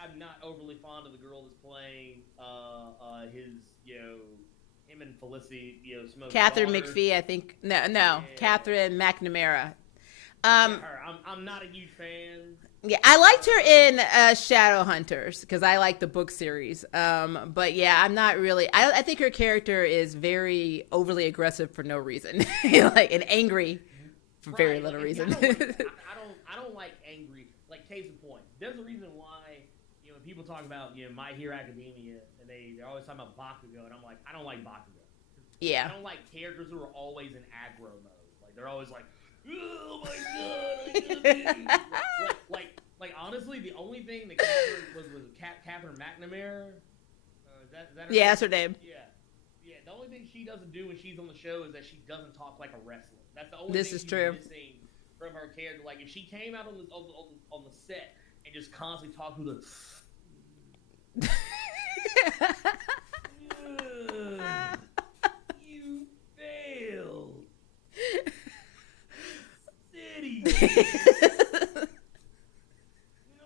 I'm not overly fond of the girl that's playing him and Felicity, Smoke's Catherine daughter. McPhee, I think. No, Yeah. Catherine McNamara. I'm not a huge fan. Yeah, I liked her in Shadowhunters because I like the book series. But yeah, I'm not really. I think her character is very overly aggressive for no reason, like and angry for very little reason. I don't like angry. Like, case in point, there's a reason why people talk about My Hero Academia and they're always talking about Bakugo, and I'm like, I don't like Bakugo. Yeah. I don't like characters who are always in aggro mode. Like, they're always like, oh my god, I gotta like honestly, the only thing that Catherine was Catherine McNamara. Is that her Yeah, name? that's her name. Yeah. The only thing she doesn't do when she's on the show is that she doesn't talk like a wrestler. That's the only This thing is she's true. missing from her character. Like, if she came out on the set and just constantly talked with you failed. City. I'm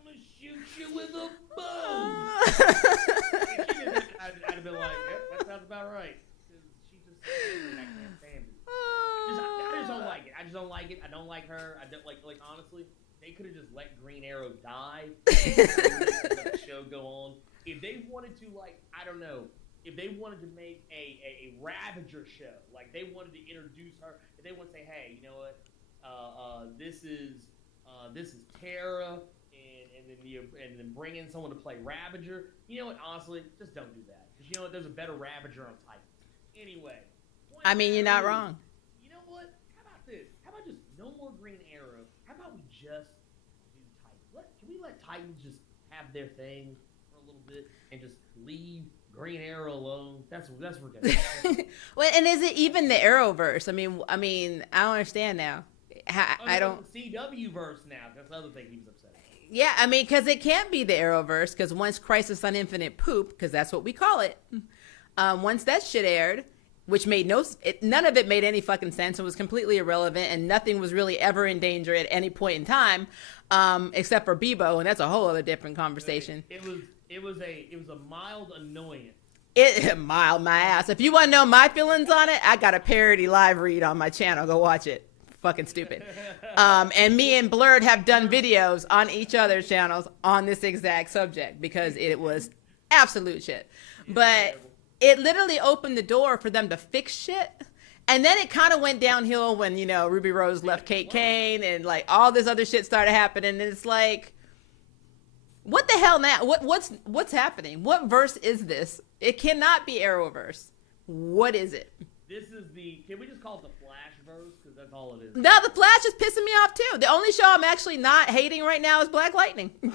gonna shoot you with a bow. I'd have been like, yep, that sounds about right. She just, I can't stand it. I just don't like it. I just don't like it. I don't like her. I don't like honestly, they could have just let Green Arrow die and let the show go on. If they wanted to, like, I don't know, if they wanted to make a Ravager show, like they wanted to introduce her, if they want to say, hey, you know what, this is Tara, and then bring in someone to play Ravager. You know what? Honestly, just don't do that, because you know what? There's a better Ravager on Titan. Anyway, I mean, you're not wrong. You know what? How about this? How about just no more Green Arrow? How about we just do Titan? Can we let Titans just have their thing for a little bit and just leave Green Arrow alone? That's ridiculous. Well, and is it even the Arrowverse? I mean, I don't understand now. I don't. The CW verse now. That's the other thing he was upset about. Yeah, I mean, because it can't be the Arrowverse, because once Crisis on Infinite Poop, because that's what we call it, once that shit aired, which made none of it made any fucking sense and was completely irrelevant, and nothing was really ever in danger at any point in time, except for Bebo, and that's a whole other different conversation. It was a mild annoyance. It mild my ass. If you want to know my feelings on it, I got a parody live read on my channel. Go watch it. Fucking stupid. And me and Blerd have done videos on each other's channels on this exact subject because it was absolute shit. But it literally opened the door for them to fix shit. And then it kind of went downhill when, Ruby Rose left Kate Kane and like all this other shit started happening. And it's like, What the hell now? What's happening? What verse is this? It cannot be Arrowverse. What is it? This is the. Can we just call it the Flash verse? Because that's all it is. No, the Flash is pissing me off too. The only show I'm actually not hating right now is Black Lightning. Yeah.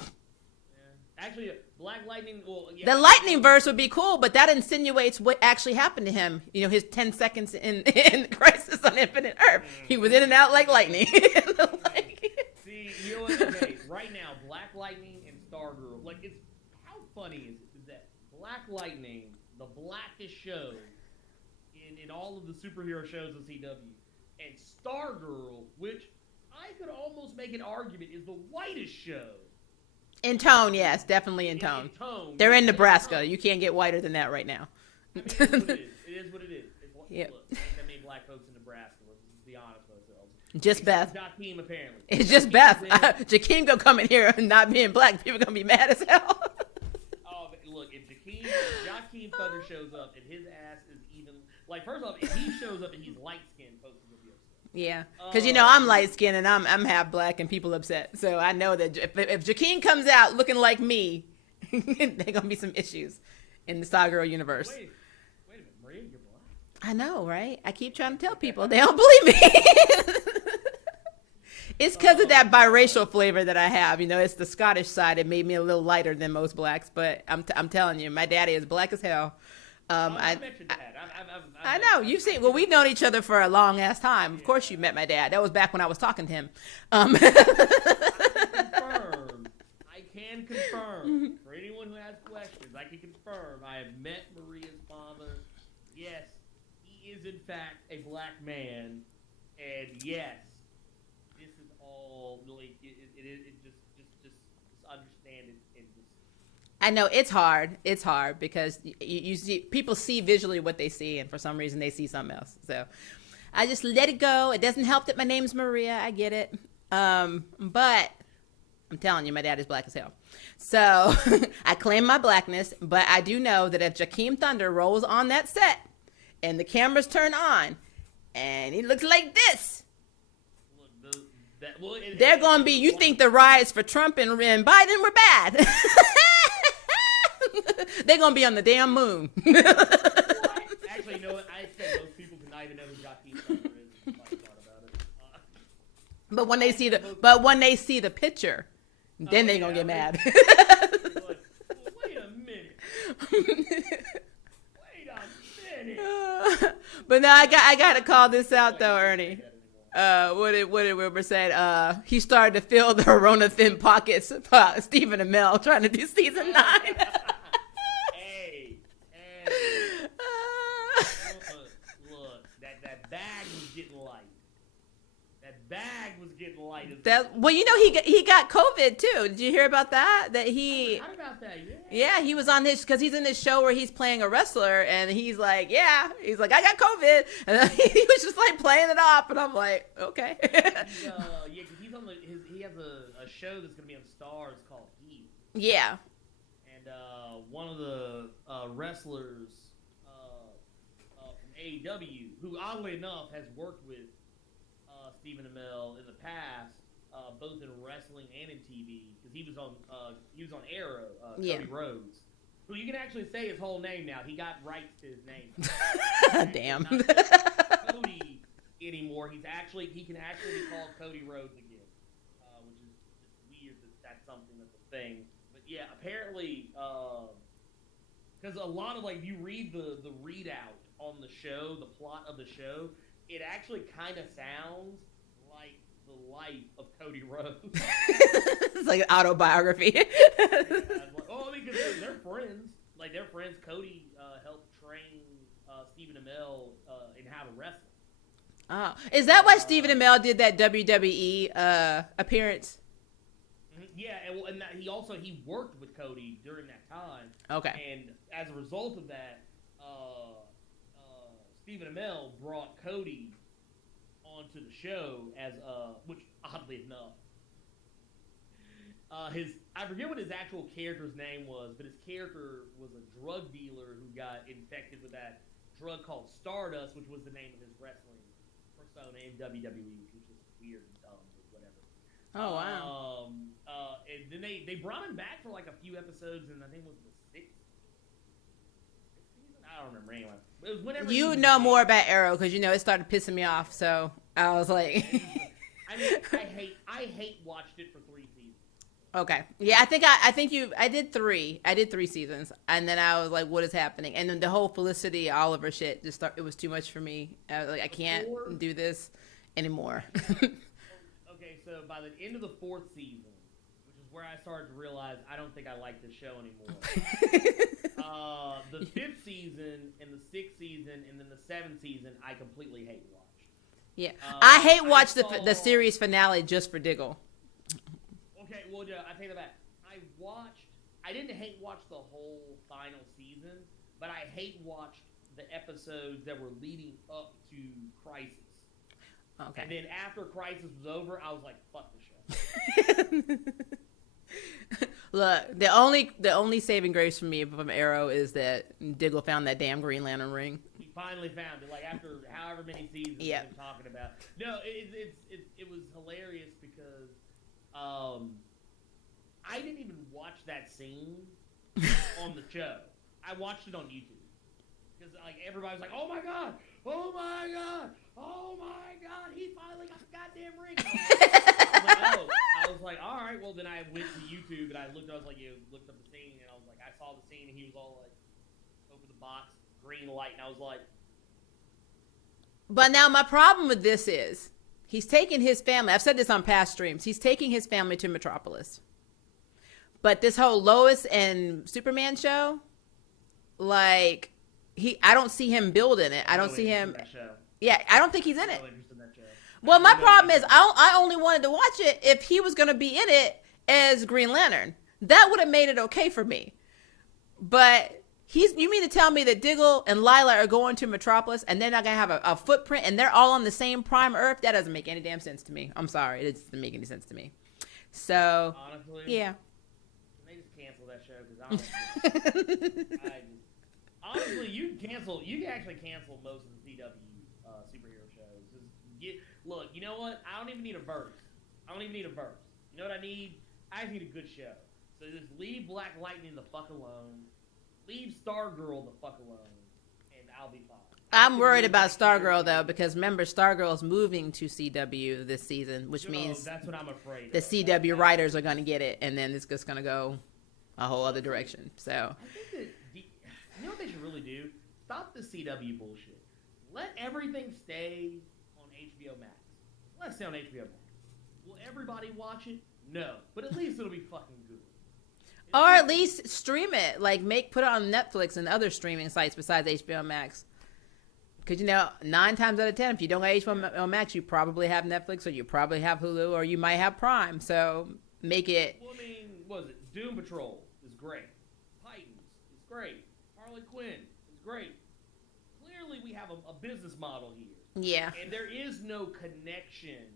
Actually, Black Lightning. Well, yeah. The Lightning verse would be cool, but that insinuates what actually happened to him. You know, his 10 seconds in Crisis on Infinite Earth. He was in and out like lightning. See, you know what? Okay, right now, Black Lightning and Stargirl. Like, it's how funny is that Black Lightning, the blackest show in all of the superhero shows on CW, and Stargirl, which I could almost make an argument is the whitest show. In tone, yes, definitely in tone. They're in Nebraska. You can't get whiter than that right now. I mean, it is what it is. Yep. Look, ain't that many black folks in Nebraska. Let's be honest with ourselves. Just Beth. Jakeem, apparently. It's just Beth. Jakeem gonna come in here and not being black. People gonna be mad as hell. Oh, look, if Jakeem Thunder shows up and his ass is even like, first off, if he shows up and he's light skinned, folks will be upset. Yeah, because I'm light skinned and I'm half black and people upset. So I know that if Jakeem comes out looking like me, there's gonna be some issues in the Stargirl universe. Wait a minute, Maria, you're black? I know, right? I keep trying to tell people. They don't believe me. It's because of that biracial flavor that I have. You know, it's the Scottish side. It made me a little lighter than most blacks. But I'm telling you, my daddy is black as hell. I mentioned that. I know. You've seen. Well, we've known each other for a long ass time. Of course, you met my dad. That was back when I was talking to him. I can confirm. For anyone who has questions, I can confirm. I have met Maria's father. Yes, he is in fact a black man, and yes, this is all really. It just understand it and just. I know it's hard. It's hard because you see people see visually what they see, and for some reason they see something else. So I just let it go. It doesn't help that my name's Maria. I get it. But I'm telling you, my dad is black as hell. So I claim my blackness, but I do know that if Jakeem Thunder rolls on that set and the cameras turn on and he looks like this, they're going to be, you think the riots for Trump and Biden were bad. They're going to be on the damn moon. Actually, you know what? I expect most people to not even know who Jakeem Thunder is. About it. But when they see the picture, then they're going to get mad. Like, wait a minute. Wait a minute. But now I got to call this out though, Ernie. What did Wilbur said? He started to fill the Rona thin pockets. Stephen Amell trying to do season 9. Hey. Look, that bag was getting light. That bag was getting light. Well, you know he got COVID too. Did you hear about that? That he. I heard about that. Yeah, he was on because he's in this show where he's playing a wrestler, and he's like, I got COVID, and he was just like playing it off, and I'm like, okay. Because he's on he has a show that's gonna be on Stars called Heat. Yeah. And one of the wrestlers from AEW, who oddly enough has worked with Stephen Amell in the past, both in wrestling and in TV, because he was on Arrow, Cody Rhodes, who you can actually say his whole name now. He got rights to his name. Damn. Not Cody anymore. He can actually be called Cody Rhodes again, which is just weird that's something that's a thing. But yeah, apparently, because a lot of if you read the readout on the show, the plot of the show, it actually kind of sounds like the life of Cody Rhodes. It's like an autobiography. Because they're friends. Like, they're friends. Cody helped train Stephen Amell in how to wrestle. Oh, is that why Stephen Amell did that WWE appearance? Yeah, and he worked with Cody during that time. Okay. And as a result of that, Stephen Amell brought Cody onto the show as which oddly enough, I forget what his actual character's name was, but his character was a drug dealer who got infected with that drug called Stardust, which was the name of his wrestling persona in WWE, which was just weird and dumb, but whatever. Oh, wow. And then they brought him back for like a few episodes, and I think it was the sixth season. I don't remember anyway. It was whenever You know more about Arrow because it started pissing me off. So I was like, I mean, I hate watched it for 3 seasons. Okay, yeah, I did 3. I did 3 seasons, and then I was like, what is happening? And then the whole Felicity Oliver shit it was too much for me. I was like, I can't do this anymore. Okay, so by the end of the 4th season, which is where I started to realize I don't think I like this show anymore. The 5th season and the 6th season and then the 7th season, I completely hate watch. Yeah, I hate watch the series finale just for Diggle. Okay, well, I take that back. I didn't hate watch the whole final season, but I hate watched the episodes that were leading up to Crisis. Okay. And then after Crisis was over, I was like, fuck the show. Look, the only saving grace for me from Arrow is that Diggle found that damn Green Lantern ring. He finally found it, like after however many seasons we've been talking about. No, it was hilarious because I didn't even watch that scene on the show. I watched it on YouTube because like everybody was like, "Oh my god! Oh my god! Oh my god! He finally got the goddamn ring!" I was like, all right. Well, then I went to YouTube and I looked. I was like, looked up the scene and I was like, I saw the scene and he was all like, open the box, green light, and I was like. But now my problem with this is he's taking his family. I've said this on past streams. He's taking his family to Metropolis. But this whole Lois and Superman show, like I don't see him building it. I don't see him. Yeah, I don't think he's in it. Well, my problem is I only wanted to watch it if he was going to be in it as Green Lantern. That would have made it okay for me. But you mean to tell me that Diggle and Lila are going to Metropolis and they're not going to have a footprint and they're all on the same prime Earth? That doesn't make any damn sense to me. I'm sorry. It doesn't make any sense to me. So, honestly, yeah. They just cancel that show because honestly, you can actually cancel most of the CW superhero shows. Look, you know what? I don't even need a verse. You know what I need? I just need a good show. So just leave Black Lightning the fuck alone. Leave Stargirl the fuck alone. And I'll be fine. I'm worried about Stargirl, though, because remember, Stargirl's moving to CW this season, which means that's what I'm afraid the CW writers are going to get it, and then it's just going to go a whole other direction. So I think that you know what they should really do? Stop the CW bullshit. Let everything stay on HBO Max. Let's stay on HBO Max. Will everybody watch it? No, but at least it'll be fucking good. Or at least stream it, like put it on Netflix and other streaming sites besides HBO Max. Because 9 times out of 10, if you don't have HBO Max, you probably have Netflix, or you probably have Hulu, or you might have Prime. So make it. Well, I mean, what was it? Doom Patrol is great. Titans is great. Harley Quinn is great. Clearly, we have a business model here. Yeah. And there is no connection.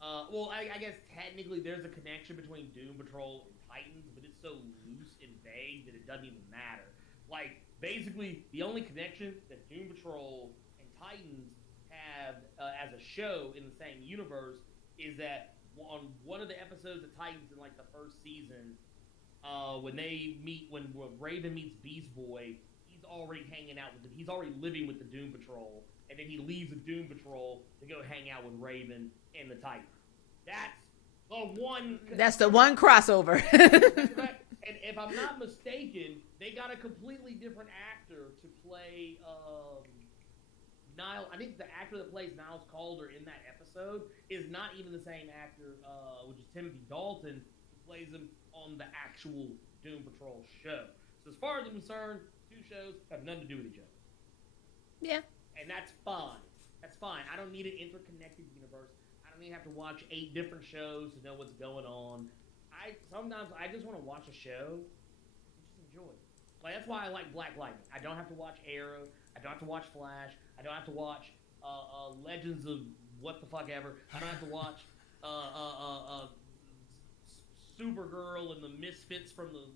Well, I guess technically there's a connection between Doom Patrol and Titans, but it's so loose and vague that it doesn't even matter. Like, basically, the only connection that Doom Patrol and Titans have as a show in the same universe is that on one of the episodes of Titans in, like, the first season, when Raven meets Beast Boy, he's already hanging out with them. He's already living with the Doom Patrol, and then he leaves the Doom Patrol to go hang out with Raven and the Titans. That's the one crossover. And if I'm not mistaken, they got a completely different actor to play Niles. I think the actor that plays Niles Calder in that episode is not even the same actor, which is Timothy Dalton, who plays him on the actual Doom Patrol show. So as far as I'm concerned, 2 shows have nothing to do with each other. Yeah. And that's fine. That's fine. I don't need an interconnected universe. I don't even have to watch 8 different shows to know what's going on. Sometimes I just want to watch a show and just enjoy it. Like, that's why I like Black Lightning. I don't have to watch Arrow. I don't have to watch Flash. I don't have to watch Legends of what the fuck ever. I don't have to watch Supergirl and the Misfits from the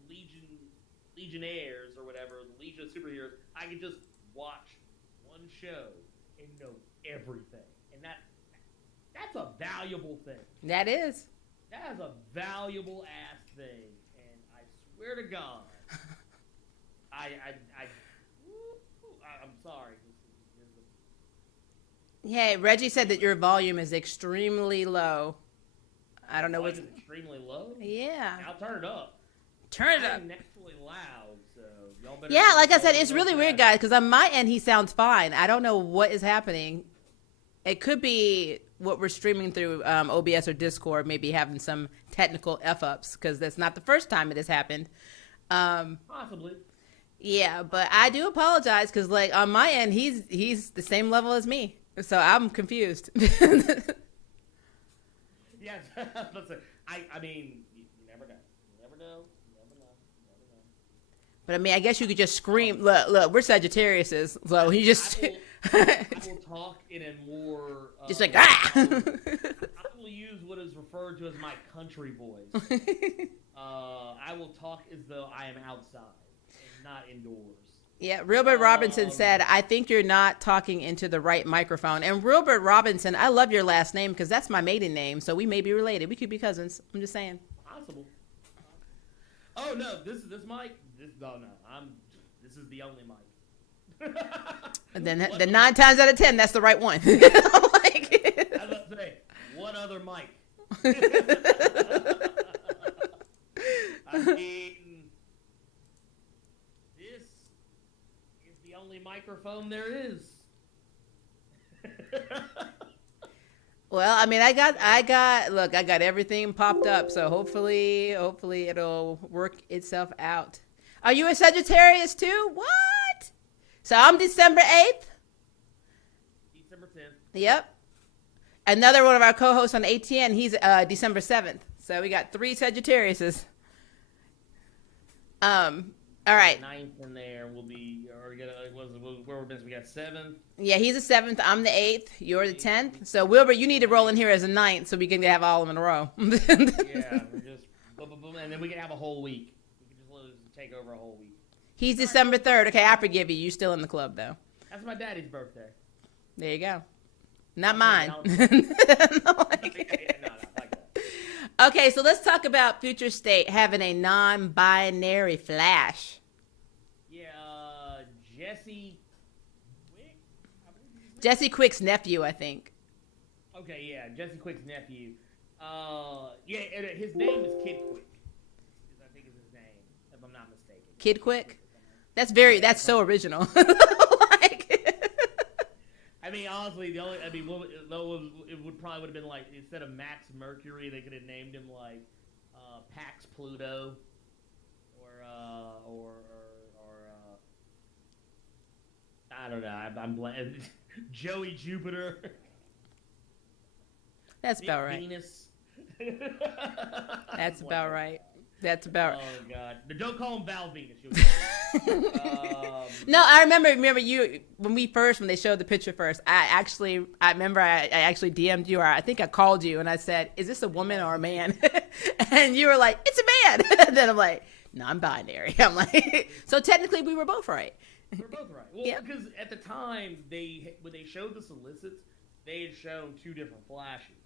Legionnaires or whatever, the Legion of Superheroes. I can just watch one show and know everything. And that's a valuable thing. That is. That is a valuable ass thing, and I swear to God, I'm sorry. Hey, Reggie said that your volume is extremely low. I don't know what's extremely low. Yeah. I'll turn it up. Turn it up. I'm naturally loud, so y'all better. Yeah, like I said, it's really weird, guys, because on my end he sounds fine. I don't know what is happening. It could be what we're streaming through OBS or Discord, maybe having some technical f-ups, because that's not the first time it has happened. Possibly. Yeah, but I do apologize because, like, on my end, he's the same level as me, so I'm confused. Yes, I mean, you never know. You never know. But I mean, I guess you could just scream. Look, we're Sagittariuses, so you just. I will talk in a more. Just like ah. I will use what is referred to as my country voice. I will talk as though I am outside and not indoors. Yeah, Wilbert Robinson said, "I think you're not talking into the right microphone." And Wilbert Robinson, I love your last name because that's my maiden name, so we may be related. We could be cousins. I'm just saying. Possible. Oh no, this mic. No, this is the only mic. And then 9 times out of 10, that's the right one. I was about to say, what other mic? I mean, this is the only microphone there is. Well, I mean, I got everything popped up, so hopefully it'll work itself out. Are you a Sagittarius too? What? So I'm December 8th. December 10th. Yep. Another one of our co-hosts on ATN, he's December 7th. So we got 3 Sagittariuses. All right. 9th in there will be, where we got 7th. Yeah, he's the 7th. I'm the 8th. You're the 10th. So Wilbur, you need to roll in here as a 9th so we can have all of them in a row. Yeah, we're just and then we can have a whole week. We can just take over a whole week. He's December 3rd. Okay, I forgive you. You're still in the club though. That's my daddy's birthday. There you go. Not mine. Okay, so let's talk about Future State having a non-binary Flash. Yeah, Jesse Quick's nephew, I think. Okay, yeah, Jesse Quick's nephew. Yeah, his name is Kid Quick. I think is his name, if I'm not mistaken. Kid Quick? That's so original. I mean, honestly, it would probably would have been like, instead of Max Mercury, they could have named him like Pax Pluto, or I don't know. I'm blank. Joey Jupiter. That's about right. Venus. That's about right. That's about. Oh God! Don't call him Val Venus. No, I remember you when they showed the picture first. I remember I actually DM'd you, or I think I called you and I said, "Is this a woman or a man?" And you were like, "It's a man." And then I'm like, "No, I'm binary." I'm like, so technically we were both right. We're both right. Well, because at the time when they showed the solicits, they had shown 2 different flashes,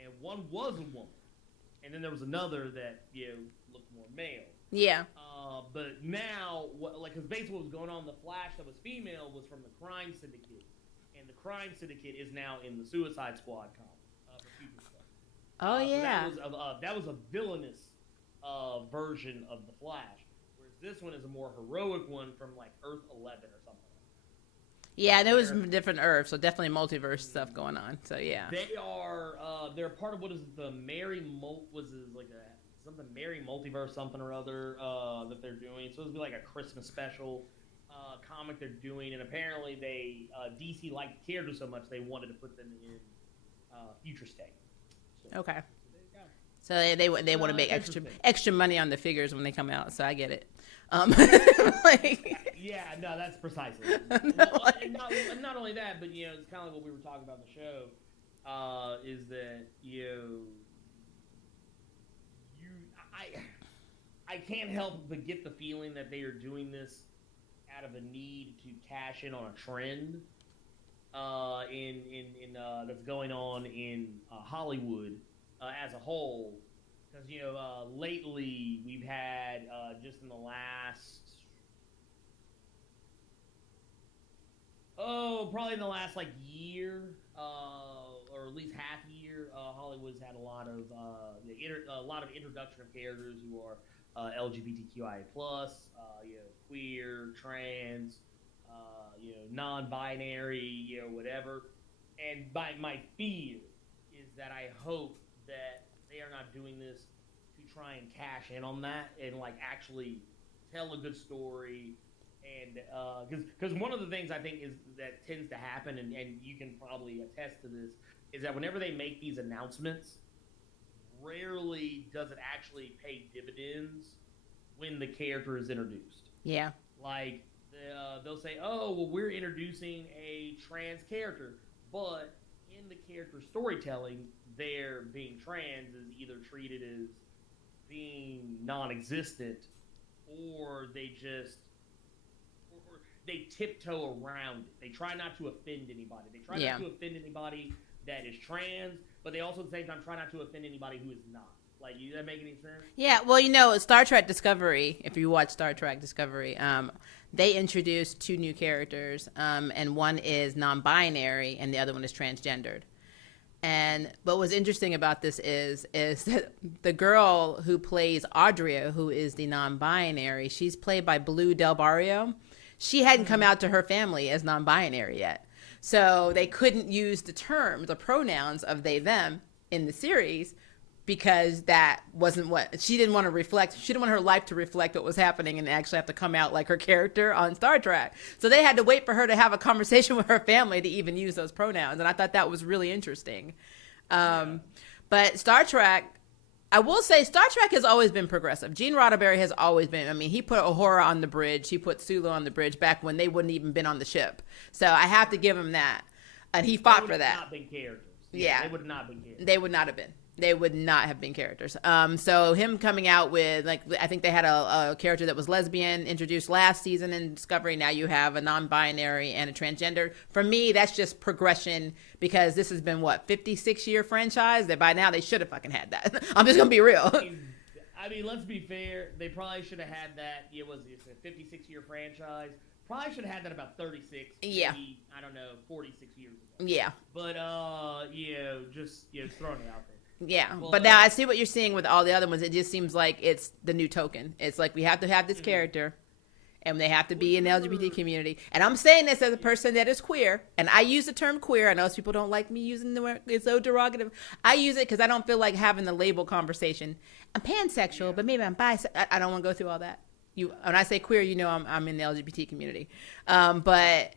and one was a woman, and then there was another that looked more male. Yeah. But now, because basically what was going on, the Flash that was female was from the Crime Syndicate, and the Crime Syndicate is now in the Suicide Squad comic for Future State. Oh yeah. So that was a villainous version of the Flash, whereas this one is a more heroic one from like Earth 11 or something. Yeah, there was different Earths, so definitely multiverse stuff going on. So yeah. They're part of what is the Mary Mary Multiverse something or other that they're doing. So it'll be like a Christmas special comic they're doing, and apparently they DC liked the character so much they wanted to put them in Future State. So, okay. So they want to make extra money on the figures when they come out. So I get it. Yeah, no, that's precisely. Not only that, but it's kind of like what we were talking about in the show. Is that I can't help but get the feeling that they are doing this out of a need to cash in on a trend in that's going on in Hollywood as a whole, because lately we've had just in the last probably in the last like year, or at least half year, Hollywood's had a lot of introduction of characters who are LGBTQIA plus, queer, trans, non-binary, whatever. And my fear is that I hope that they are not doing this to try and cash in on that and like actually tell a good story. And because one of the things I think is that tends to happen, and you can probably attest to this, is that whenever they make these announcements, rarely does it actually pay dividends when the character is introduced. Yeah. Like, they'll say, oh, well, we're introducing a trans character, but in the character storytelling, their being trans is either treated as being non-existent, or they tiptoe around it. They try not to offend anybody. They try not to offend anybody that is trans, but they also at the same time try not to offend anybody who is not. Like, does that make any sense? Yeah, well, Star Trek Discovery, if you watch Star Trek Discovery, they introduced 2 new characters, and one is non-binary and the other one is transgendered. And what was interesting about this is that the girl who plays Audria, who is the non-binary, she's played by Blue Del Barrio. She hadn't come out to her family as non-binary yet. So they couldn't use the pronouns of they, them in the series, because that wasn't what she didn't want to reflect. She didn't want her life to reflect what was happening and actually have to come out like her character on Star Trek. So they had to wait for her to have a conversation with her family to even use those pronouns. And I thought that was really interesting. But Star Trek, I will say Star Trek has always been progressive. Gene Roddenberry has always been. He put Uhura on the bridge. He put Sulu on the bridge back when they wouldn't even been on the ship. So I have to give him that. And he fought for that. They would not been characters. Yeah. They would have not been characters. They would not have been. They would not have been characters. So him coming out with, like, I think they had a character that was lesbian introduced last season in Discovery. Now you have a non-binary and a transgender. For me, that's just progression, because this has been, 56-year franchise? That by now they should have fucking had that. I'm just going to be real. I mean, let's be fair. They probably should have had that. It was a 56-year franchise. Probably should have had that about 36, yeah. Maybe, I don't know, 46 years ago. Yeah. But, just throwing it out there. Yeah, well, but now I see what you're seeing with all the other ones. It just seems like it's the new token. It's like we have to have this character, and they have to be in the LGBT community. And I'm saying this as a person that is queer, and I use the term queer. I know people don't like me using the word. It's so derogative. I use it because I don't feel like having the label conversation. I'm pansexual, but maybe I'm bisexual. I don't want to go through all that. When I say queer, I'm in the LGBT community. But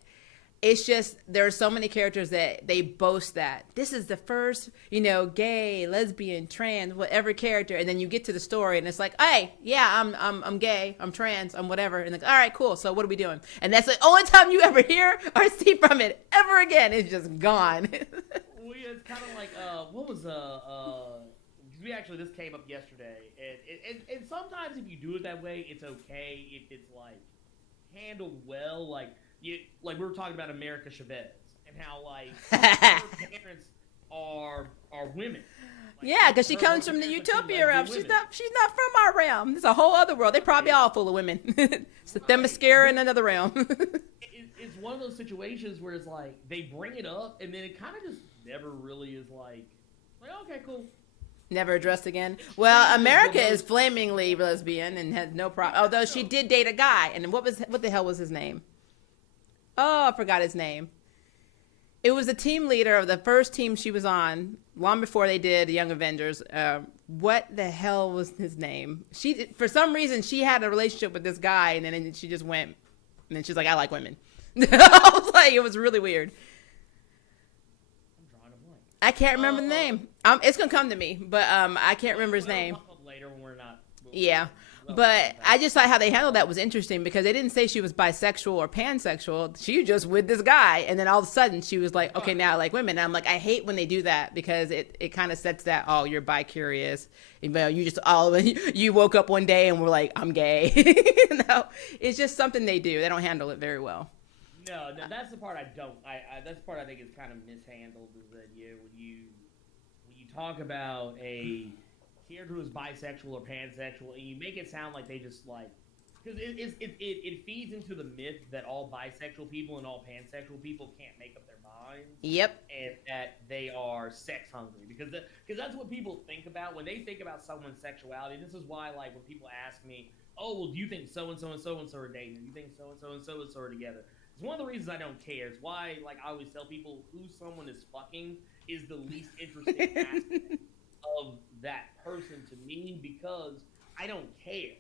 it's just, there are so many characters that they boast that this is the first, gay, lesbian, trans, whatever character. And then you get to the story and it's like, hey, yeah, I'm gay, I'm trans, I'm whatever. And like, all right, cool. So what are we doing? And that's the only time you ever hear or see from it ever again. It's just gone. It's kind of like, what was, this came up yesterday. And sometimes if you do it that way, it's okay if it's like handled well. Like we were talking about America Chavez and how her parents are women. Like, yeah, because she comes from the utopia realm. She's not from our realm. It's a whole other world. They're probably all full of women. It's the Themyscira in another realm. It's one of those situations where it's like they bring it up and then it kind of just never really is like okay, cool. Never addressed again. Well, America is flamingly lesbian and has no problem. Although she did date a guy, and what the hell was his name? Oh, I forgot his name. It was the team leader of the first team she was on, long before they did Young Avengers. What the hell was his name? For some reason, she had a relationship with this guy, and then she just went, and then she's like, I like women. I was like, it was really weird. I can't remember the name. It's gonna come to me, but I can't remember his name. Later when we're not. Yeah, but I just thought how they handled that was interesting, because they didn't say she was bisexual or pansexual. She was just with this guy, and then all of a sudden she was like, okay, now I like women. And I'm like, I hate when they do that, because it kind of sets that, oh, you're bi-curious. You just you woke up one day and were like, I'm gay. It's just something they do. They don't handle it very well. No, that's the part I don't. That's the part I think is kind of mishandled. Is that when you talk about a character who's bisexual or pansexual, and you make it sound like they just like, because it feeds into the myth that all bisexual people and all pansexual people can't make up their minds. Yep. And that they are sex hungry, because that's what people think about when they think about someone's sexuality. This is why, like, when people ask me, oh, well, do you think so and so and so and so are dating? Do you think so and so and so and so are together? It's one of the reasons I don't care. It's why, like, I always tell people who someone is fucking is the least interesting aspect of that person to me, because I don't care.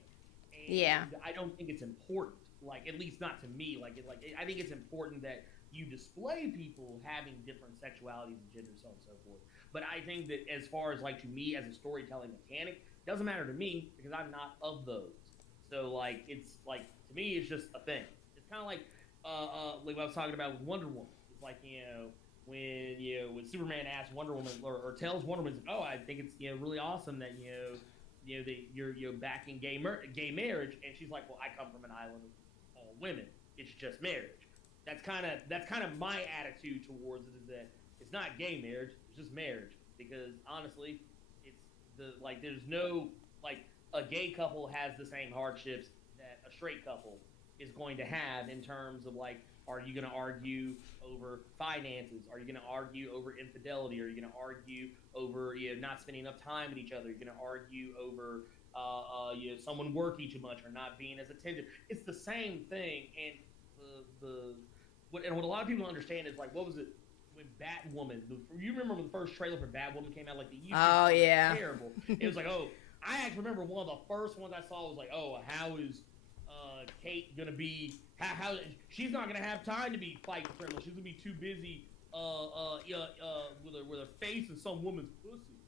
And yeah. I don't think it's important. Like, at least not to me. I think it's important that you display people having different sexualities and genders, so on and so forth. But I think that as far as, like, to me as a storytelling mechanic, it doesn't matter to me because I'm not of those. So, like, it's like, to me, it's just a thing. It's kind of like what I was talking about with Wonder Woman. It's like, when Superman asks Wonder Woman or tells Wonder Woman, oh, I think it's really awesome that you're backing gay marriage, and she's like, well, I come from an island of all women. It's just marriage. That's kind of my attitude towards it, is that it's not gay marriage, it's just marriage. Because honestly, it's there's no, like, a gay couple has the same hardships that a straight couple is going to have in terms of, like, are you going to argue over finances? Are you going to argue over infidelity? Are you going to argue over not spending enough time with each other? Are you going to argue over someone working too much or not being as attentive? It's the same thing. And what a lot of people don't understand is, like, what was it when Batwoman? You remember when the first trailer for Batwoman came out? Like, the YouTube was terrible. It was like, oh, I actually remember one of the first ones I saw was like, oh, how is Kate gonna be? How she's not gonna have time to be fighting criminals. She's gonna be too busy with her face in some woman's pussy.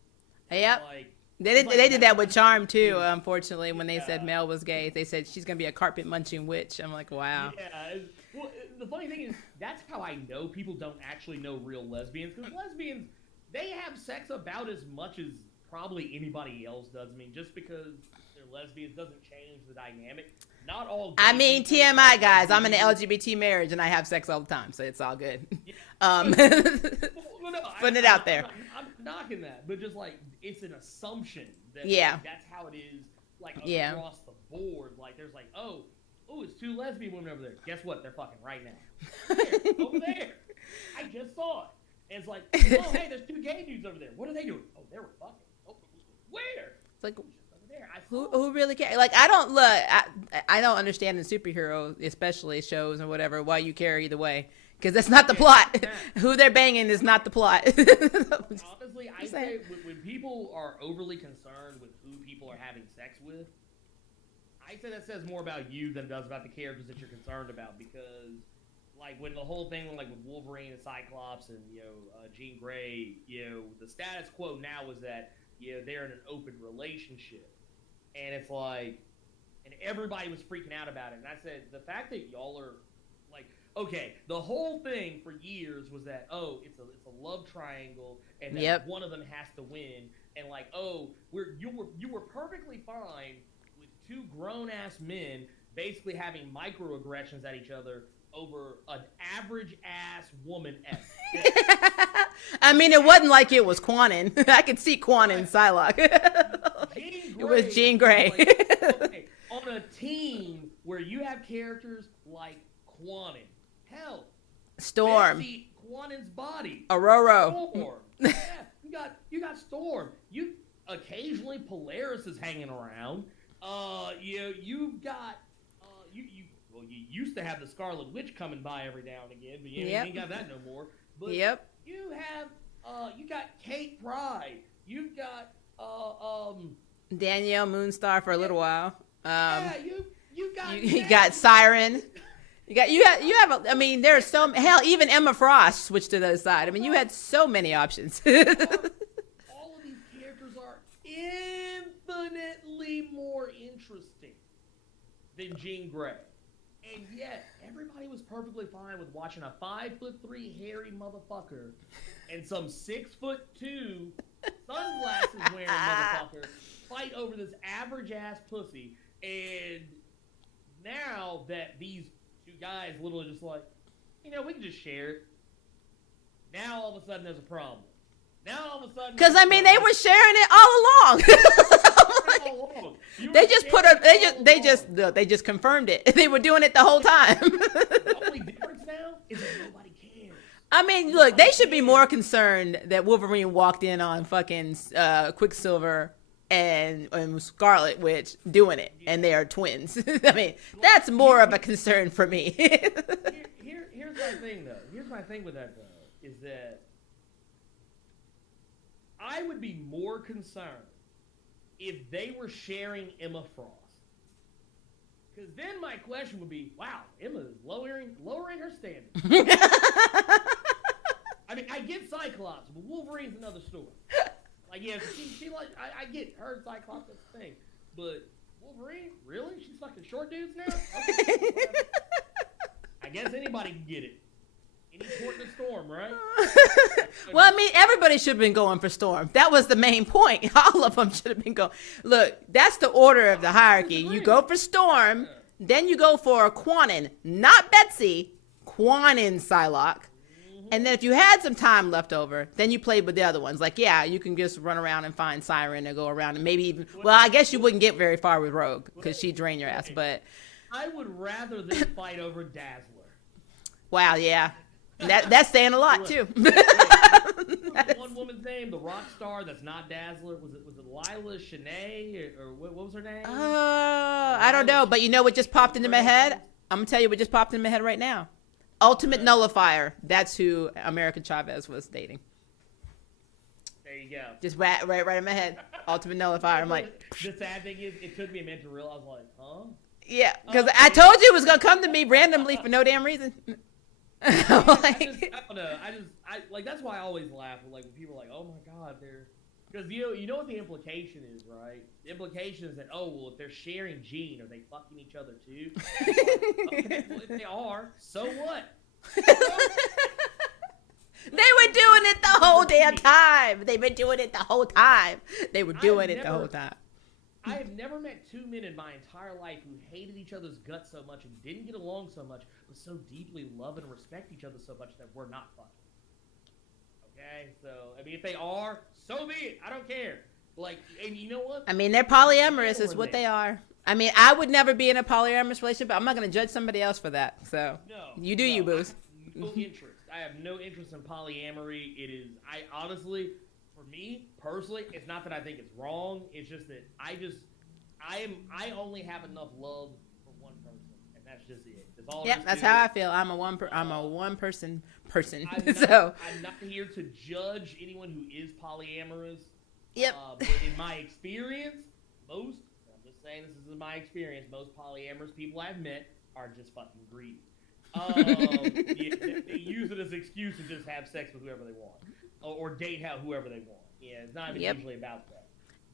Yep. Like, they did that with Charm too. Unfortunately, when they said Mel was gay, they said she's gonna be a carpet munching witch. I'm like, wow. Yeah. Well, the funny thing is, that's how I know people don't actually know real lesbians, because lesbians, they have sex about as much as probably anybody else does. I mean, just because they're lesbians doesn't change the dynamic. Not all. I mean, TMI, guys. I'm in an LGBT marriage and I have sex all the time, so it's all good. Yeah. Putting it out there. I'm knocking that, but just, like, it's an assumption that that's how it is, like, across the board. Like, there's like, oh, it's two lesbian women over there. Guess what? They're fucking right now. There, over there. I just saw it. And it's like, oh, hey, there's two gay dudes over there. What are they doing? Oh, they were fucking. Oh, where? It's like, there. who really cares? Like, I don't understand in superhero, especially shows or whatever, why you care either way. Because that's not the plot. Who they're banging is not the plot. Honestly, I say when people are overly concerned with who people are having sex with, I say that says more about you than it does about the characters that you're concerned about. Because, like, when the whole thing, like, with Wolverine and Cyclops and Jean Grey, the status quo now is that they're in an open relationship, and it's like, and everybody was freaking out about it. And I said, the fact that y'all are like, okay, the whole thing for years was that, oh, it's a love triangle, and that one of them has to win, and, like, oh, you were perfectly fine with two grown ass men basically having microaggressions at each other over an average ass woman. I mean, it wasn't like it was Quanin. I could see Quanin Psylocke. It was Jean Grey. Like, okay, on a team where you have characters like Quanin, hell, Storm, Quanin's body, Aurora, Storm. Yeah, you got Storm. You occasionally Polaris is hanging around. You've got you used to have the Scarlet Witch coming by every now and again, but you ain't got that no more. But you have you got Kate Pride. You've got Danielle Moonstar for a little while. You got Siren. You have. I mean, there's so hell. Even Emma Frost switched to the other side. I mean, you had so many options. All of these characters are infinitely more interesting than Jean Grey. And yet, everybody was perfectly fine with watching a 5'3" hairy motherfucker and some 6'2" sunglasses wearing motherfucker fight over this average ass pussy. And now that these two guys literally just like, we can just share it. Now all of a sudden there's a problem. Now all of a sudden, Because I mean, they were sharing it all along. They just confirmed it. They were doing it the whole time. The only difference now is that nobody cares. I mean, look, they should be more concerned that Wolverine walked in on fucking Quicksilver and Scarlet Witch doing it, and they are twins. I mean, that's more of a concern for me. Here's my thing, though. Here's my thing with that, though, is that I would be more concerned if they were sharing Emma Frost. Because then my question would be, wow, Emma is lowering her standards. I mean, I get Cyclops, but Wolverine's another story. Like, yeah, she like, I get her and Cyclops, that's the thing. But Wolverine, really? She's fucking short dudes now? Okay, I guess anybody can get it. Any port in the storm, right? Well, I mean, everybody should have been going for Storm. That was the main point. All of them should have been going. Look, that's the order of the hierarchy. You go for Storm, then you go for Quanin, not Betsy, Quanin Psylocke. And then if you had some time left over, then you played with the other ones. Like, yeah, you can just run around and find Siren and go around and maybe even... Well, I guess you wouldn't get very far with Rogue because she'd drain your ass, but... I would rather them fight over Dazzler. Wow, yeah. That's saying a lot, too. One woman's name, the rock star that's not Dazzler. Was it Lila Shanae? Or what was her name? I don't know, but you know what just popped into my head? I'm going to tell you what just popped into my head right now. Ultimate Nullifier. That's who America Chavez was dating. There you go. Just right in my head. Ultimate Nullifier. I'm like... The sad thing is, it took me a minute to realize, like, huh? Yeah, because I told you it was going to come to me randomly for no damn reason. I don't know. Like, that's why I always laugh. Like, when people are like, oh my God, they're... Because you know what the implication is, right? The implication is that, oh, well, if they're sharing gene, are they fucking each other too? Okay, well, if they are, so what? They were doing it the whole damn time. They've been doing it the whole time. They were doing it the whole time. I have never met two men in my entire life who hated each other's guts so much and didn't get along so much, but so deeply love and respect each other so much that we're not fucking. Okay, so I mean, if they are, so be it. I don't care. Like, and you know what? I mean, they're polyamorous, is what they are. I mean, I would never be in a polyamorous relationship, but I'm not going to judge somebody else for that. So, you do you, booze. No interest. I have no interest in polyamory. It is, I honestly, for me personally, it's not that I think it's wrong. It's just that I only have enough love for one person. That's just it. That's all. Yep, that's how I feel. I'm a one person. I'm not here to judge anyone who is polyamorous. Yep. But in my experience, I'm just saying this is my experience. Most polyamorous people I've met are just fucking greedy. They use it as an excuse to just have sex with whoever they want, or date whoever they want. Yeah, it's not even usually about that.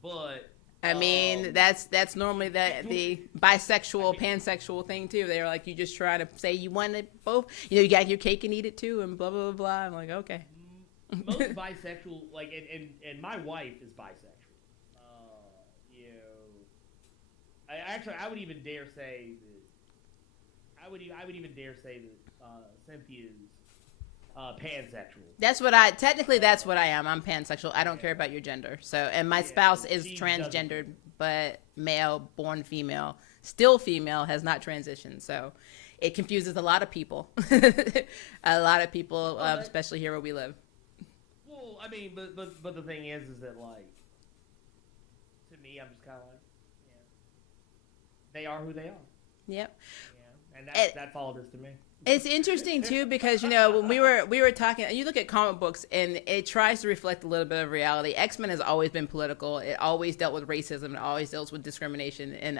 But I mean, that's normally the bisexual, pansexual thing too. They're like, you just try to say you want it both. You know, you got your cake and eat it too, and blah blah blah blah. I'm like, okay. Most bisexual, like, and my wife is bisexual. You know, I would even dare say that. I would even dare say that Cynthia's pansexual. That's what that's what I am. I'm pansexual. I don't care about your gender. So, and my spouse is transgendered, but male, born female, still female, has not transitioned. So, it confuses a lot of people. A lot of people, especially here where we live. Well, I mean, but the thing is that, like, to me, I'm just kind of like, yeah, they are who they are. Yep. Yeah, and that's all it is to me. It's interesting too because, you know, when we were talking, you look at comic books and it tries to reflect a little bit of reality. X-Men has always been political. It always dealt with racism. It always deals with discrimination. And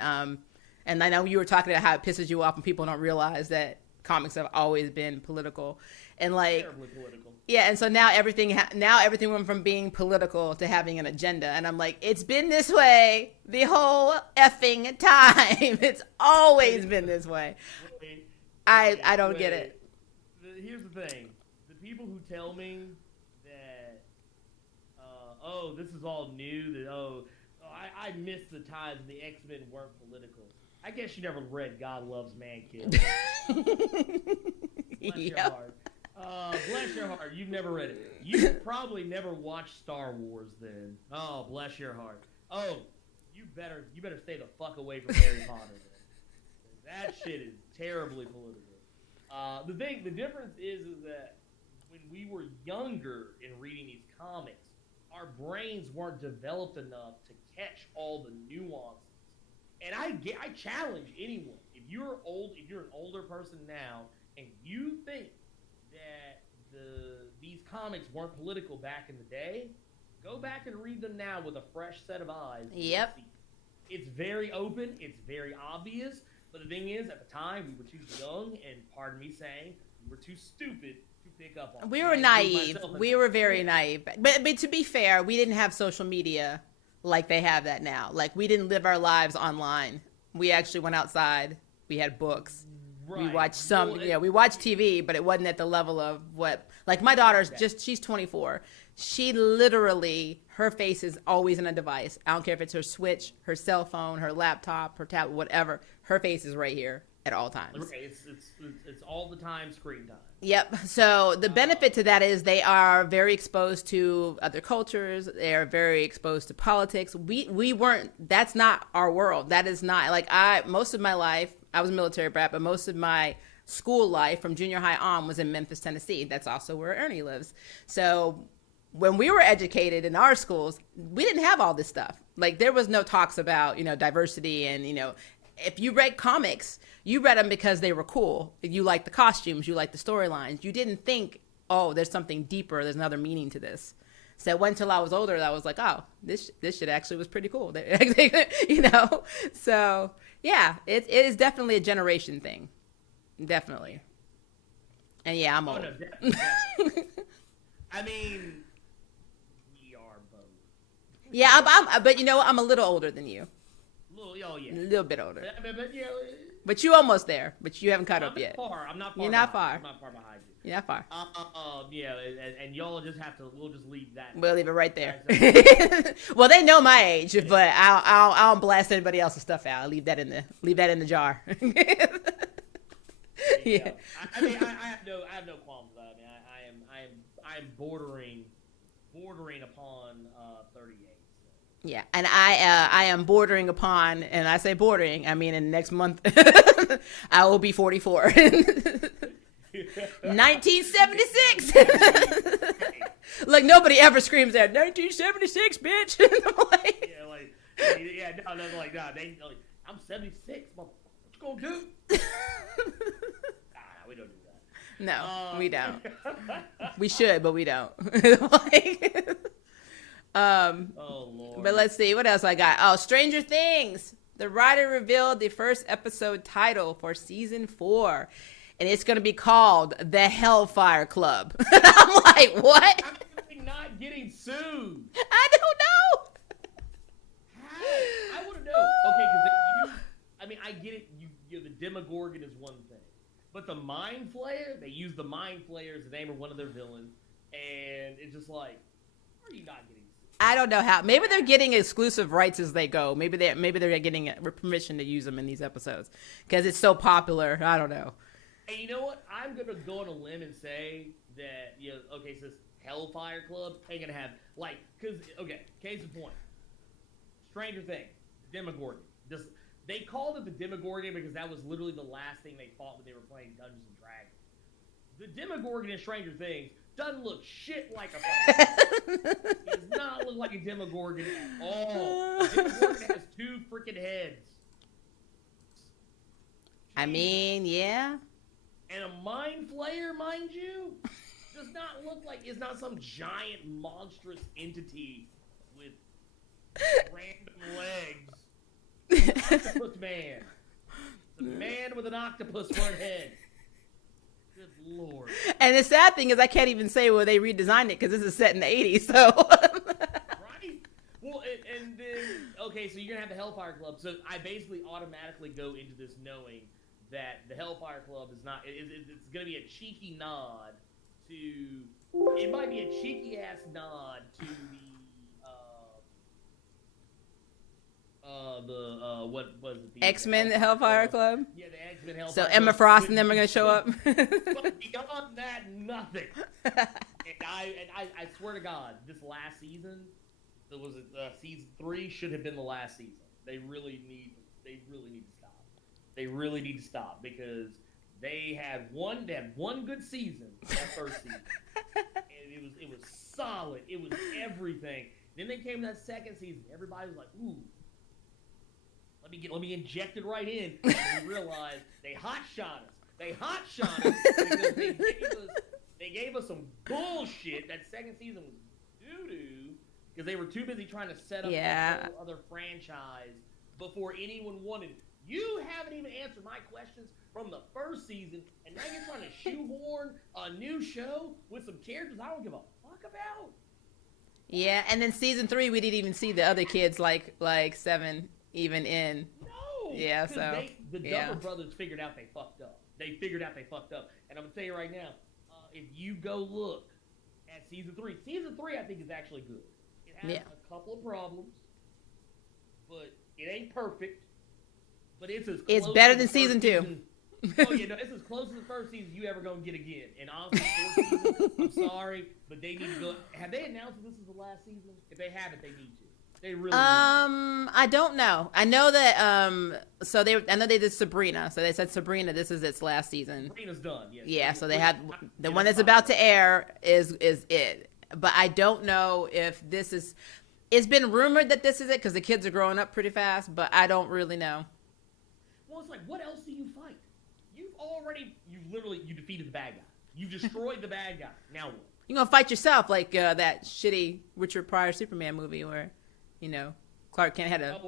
I know you were talking about how it pisses you off when people don't realize that comics have always been political. And like, terribly political. Yeah, and so now everything went from being political to having an agenda, and I'm like, it's been this way the whole effing time. It's always been this way. I don't get it. Here's the thing: the people who tell me that, oh, this is all new. That I missed the times when the X-Men weren't political. I guess you never read God Loves Man Kills. Bless your heart. Bless your heart. You've never read it. You probably never watched Star Wars then. Oh, bless your heart. Oh, you better stay the fuck away from Harry Potter then. That shit is terribly political. The difference is that when we were younger in reading these comics, our brains weren't developed enough to catch all the nuances. And I challenge anyone, if you're an older person now, and you think that these comics weren't political back in the day, go back and read them now with a fresh set of eyes. Yep. It's very open. It's very obvious. But the thing is, at the time, we were too young, and pardon me saying, we were too stupid to pick up on. We were naive. We were very naive. But to be fair, we didn't have social media like they have that now. Like, we didn't live our lives online. We actually went outside. We had books. Right. We watched we watched TV, but it wasn't at the level of what, like my daughter's she's 24. She literally, her face is always in a device. I don't care if it's her Switch, her cell phone, her laptop, her tablet, whatever. Her face is right here at all times. It's all the time screen time. Yep. So the benefit to that is they are very exposed to other cultures. They are very exposed to politics. We weren't, that's not our world. That is not, like most of my life, I was a military brat, but most of my school life from junior high on was in Memphis, Tennessee. That's also where Ernie lives. So when we were educated in our schools, we didn't have all this stuff. Like there was no talks about, diversity and, if you read comics, you read them because they were cool. You liked the costumes, you liked the storylines. You didn't think, oh, there's something deeper, there's another meaning to this. So it wasn't until I was older that I was like, oh, this shit actually was pretty cool. So yeah, it is definitely a generation thing. Definitely. And yeah, I'm old. No, definitely. I mean, we are both. Yeah, but I'm a little older than you. Oh yeah. A little bit older. But but you almost there. But you haven't caught up yet. I'm not far. You're not far. I'm not far behind you. You're not far. Yeah, and y'all just have to. We'll just leave that. We'll leave it right there. Well, they know my age, but I don't blast anybody else's stuff out. I leave that in the jar. Yeah. I mean, I have no qualms with that. I mean, I am bordering upon 38. Yeah, and I am bordering upon, and I say bordering, I mean in the next month, I will be 44. 1976. Look, nobody ever screams that 1976, bitch. I'm 76. What you gonna do? We don't do that. No, we don't. We should, but we don't. Oh Lord. But let's see what else I got. Oh, Stranger Things. The writer revealed the first episode title for season 4, and it's going to be called The Hellfire Club. I'm like, what? I'm not getting sued. I don't know. How? I want to know. Okay, because I get it. The Demogorgon is one thing, but the Mind Flayer, they use the Mind Flayer as the name of one of their villains, and it's just like, are you not getting? I don't know how. Maybe they're getting exclusive rights as they go. Maybe they're getting permission to use them in these episodes because it's so popular. I don't know. And you know what? I'm gonna go on a limb and say that okay, so this Hellfire Club ain't gonna have case in point. Stranger Things, Demogorgon. They called it the Demogorgon because that was literally the last thing they fought when they were playing Dungeons and Dragons. The Demogorgon in Stranger Things doesn't look shit like a fucking It does not look like a Demogorgon at all. A Demogorgon has 2 freaking heads. I mean, yeah. And a Mind Flayer, mind you, does not look like, it's not some giant monstrous entity with random legs. Octopus man. The man with an octopus for a head. Good Lord. And the sad thing is I can't even say where they redesigned it because this is set in the 80s, so. Right? Well, and then, okay, so you're going to have the Hellfire Club. So I basically automatically go into this knowing that the Hellfire Club is not, it's going to be a cheeky nod to, it might be a cheeky ass nod to What was it? The X-Men Hellfire Club. Yeah, the X-Men Hellfire So Club. Emma Frost and them are gonna show up. But beyond that, nothing. And I swear to God, this last season, season 3 should have been the last season. They really need to stop. They really need to stop because they had one good season that first season, and it was solid. It was everything. Then they came to that second season. Everybody was like, "Ooh, let me inject it right in." And we realized they hot shot us. They hot shot us because they gave us some bullshit. That second season was doo doo because they were too busy trying to set up a whole other franchise before anyone wanted it. You haven't even answered my questions from the first season, and now you're trying to shoehorn a new show with some characters I don't give a fuck about. Yeah, and then season 3, we didn't even see the other kids like 7 even in. No. Yeah, so the Duffer brothers figured out they fucked up. They figured out they fucked up, and I'm gonna tell you right now, if you go look at season 3, I think is actually good. It has a couple of problems, but it ain't perfect. But it's as close it's better than season 2. Oh yeah, no, it's as close as the first season you ever gonna get again. And honestly, fourth season, I'm sorry, but they need to go. Have they announced that this is the last season? If they haven't, they need to. They really. I don't know. I know that. I know they did Sabrina. So they said Sabrina, this is its last season. Sabrina's done. Yes. Yeah. So they had the one that's about to air is it. But I don't know if this is. It's been rumored that this is it because the kids are growing up pretty fast, but I don't really know. Well, it's like, what else do you fight? You defeated the bad guy. You destroyed the bad guy. Now what? You're gonna fight yourself like that shitty Richard Pryor Superman movie where, Clark Kent had to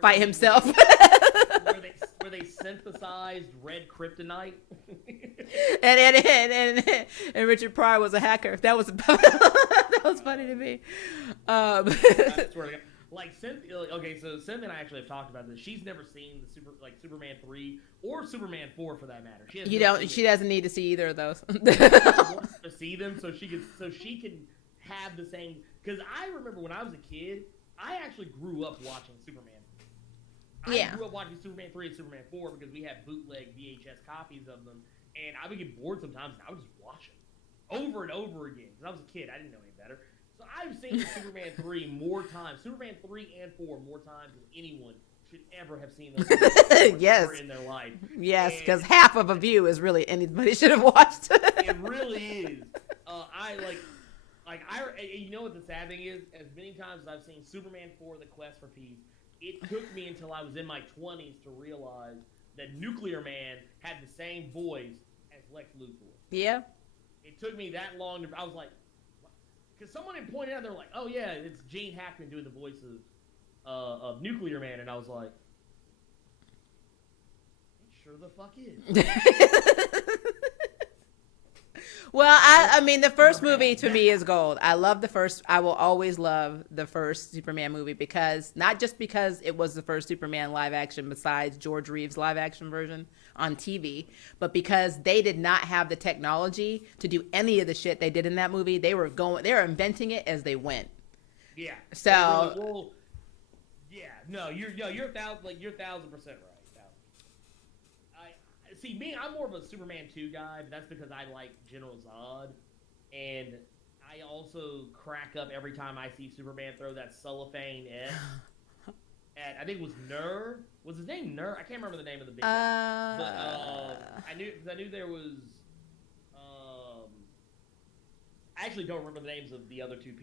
fight himself. Where they synthesized red kryptonite. and Richard Pryor was a hacker. That was that was funny to me. I swear to God. Like Cynthia, okay, so Cynthia and I actually have talked about this. She's never seen the Superman 3 or Superman 4 for that matter. She doesn't need to see either of those. She wants to see them so she can have the same. Because I remember when I was a kid, I actually grew up watching Superman. I grew up watching Superman 3 and Superman 4 because we had bootleg VHS copies of them, and I would get bored sometimes, and I would just watch them over and over again. Because I was a kid, I didn't know any better. So I've seen Superman 3 more times, Superman 3 and 4 more times than anyone should ever have seen those yes. in their life. Yes, because half of a view is really anybody should have watched. It really is. You know what the sad thing is? As many times as I've seen Superman 4, The Quest for Peace, it took me until I was in my 20s to realize that Nuclear Man had the same voice as Lex Luthor. Yeah. It took me that long I was like, because someone had pointed out, they were like, "Oh yeah, it's Gene Hackman doing the voice of Nuclear Man," and I was like, "It sure the fuck is." Well, I mean, the first movie to me is gold. I love the first. I will always love the first Superman movie because not just because it was the first Superman live action besides George Reeves' live action version on TV, but because they did not have the technology to do any of the shit they did in that movie. They were inventing it as they went. Yeah. So. You're 1,000% right. See, I'm more of a Superman 2 guy, but that's because I like General Zod, and I also crack up every time I see Superman throw that cellophane S at, I think it was Nur. Was his name Nur? I can't remember the name of the big guy. But I knew there was. I actually don't remember the names of the other two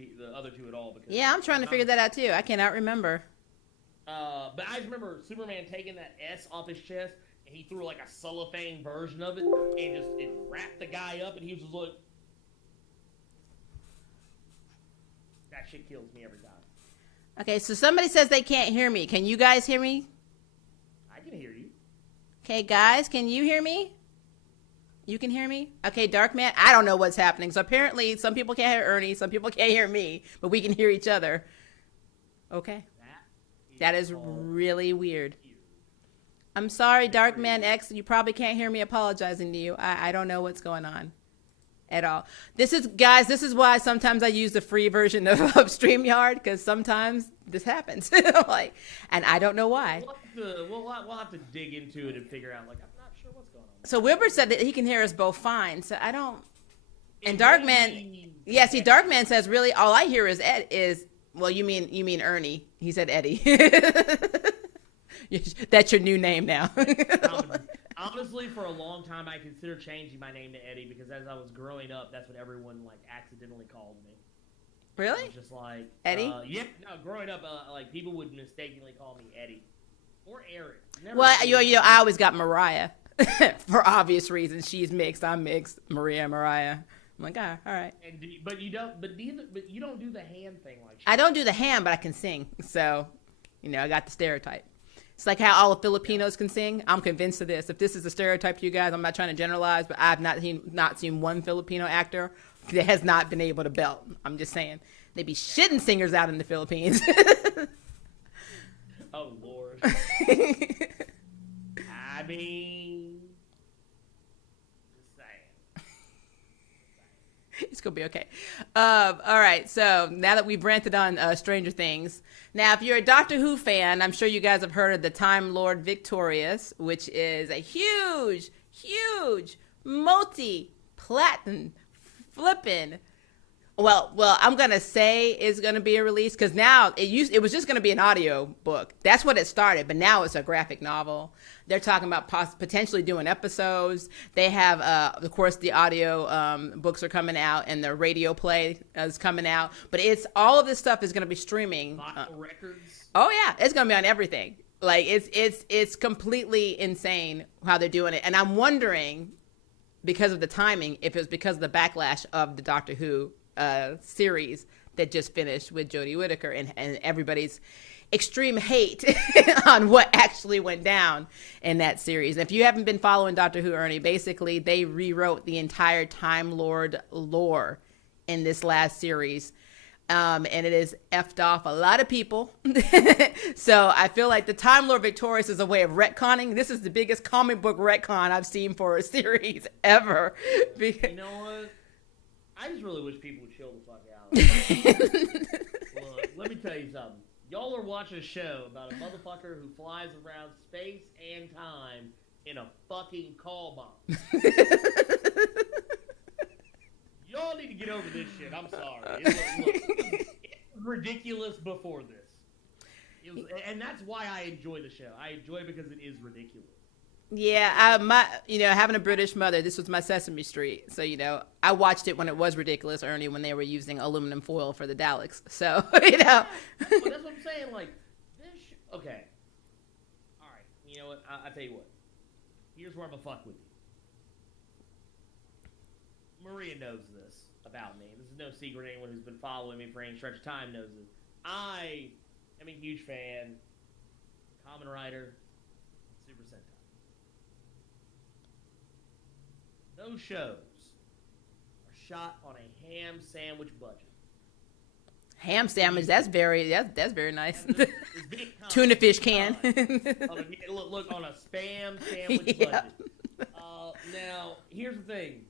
at all. Because I'm trying to figure that out too. I cannot remember. But I just remember Superman taking that S off his chest. And he threw like a cellophane version of it, and it wrapped the guy up, and he was just like, that shit kills me every time. Okay, so somebody says they can't hear me. Can you guys hear me? I can hear you. Okay, guys, can you hear me? You can hear me? Okay, Darkman, I don't know what's happening. So apparently some people can't hear Ernie, some people can't hear me, but we can hear each other. Okay. That is really weird. I'm sorry, Darkman X. You probably can't hear me apologizing to you. I don't know what's going on. at all. This is why sometimes I use the free version of StreamYard, because sometimes this happens. Like, and I don't know why. We'll have to dig into it and figure out. Like, I'm not sure what's going on. So Wilbur said that he can hear us both fine. So I don't. And Darkman, yeah. See, Darkman says really all I hear is well, you mean Ernie? He said Eddie. That's your new name now. Honestly, for a long time, I considered changing my name to Eddie because as I was growing up, that's what everyone like accidentally called me. Really? I was just like Eddie. Yeah. No, growing up, like people would mistakenly call me Eddie or Eric. Well, I always got Mariah for obvious reasons. She's mixed. I'm mixed. Mariah. I'm like, all right. But you don't do the hand thing like. I don't do the hand, but I can sing. So, I got the stereotype. It's like how all the Filipinos can sing. I'm convinced of this. If this is a stereotype to you guys, I'm not trying to generalize, but I've not seen one Filipino actor that has not been able to belt. I'm just saying. They be shitting singers out in the Philippines. Oh, Lord. I mean, just saying. It's going to be okay. All right. So now that we've ranted on Stranger Things, now if you're a Doctor Who fan, I'm sure you guys have heard of the Time Lord Victorious, which is a huge, multi-platinum flipping. Well, I'm going to say it's going to be a release because now it was just going to be an audio book. That's what it started, but now it's a graphic novel. They're talking about potentially doing episodes. They have, of course, the audio books are coming out and the radio play is coming out. But all of this stuff is going to be streaming. Vinyl records. Oh, yeah. It's going to be on everything. Like, it's completely insane how they're doing it. And I'm wondering, because of the timing, if it was because of the backlash of the Doctor Who series that just finished with Jodie Whittaker and everybody's extreme hate on what actually went down in that series. And if you haven't been following Doctor Who, Ernie, basically they rewrote the entire Time Lord lore in this last series. And it has effed off a lot of people. So I feel like the Time Lord Victorious is a way of retconning. This is the biggest comic book retcon I've seen for a series ever. You know what? I just really wish people would chill the fuck out. Look, let me tell you something. Y'all are watching a show about a motherfucker who flies around space and time in a fucking call box. Y'all need to get over this shit. I'm sorry. It was ridiculous before this. And that's why I enjoy the show. I enjoy it because it is ridiculous. Yeah, having a British mother, this was my Sesame Street. So, I watched it when it was ridiculous, Ernie, when they were using aluminum foil for the Daleks. So, Well, that's what I'm saying. Like, okay. All right. You know what? I'll tell you what. Here's where I'm going to fuck with you. Maria knows this about me. This is no secret. Anyone who's been following me for any stretch of time knows this. I am a huge fan. Kamen Rider. Super Sentai. Those shows are shot on a ham sandwich budget. Ham sandwich, that's very nice. Tuna fish can. Look, on a spam sandwich budget. Now, here's the thing.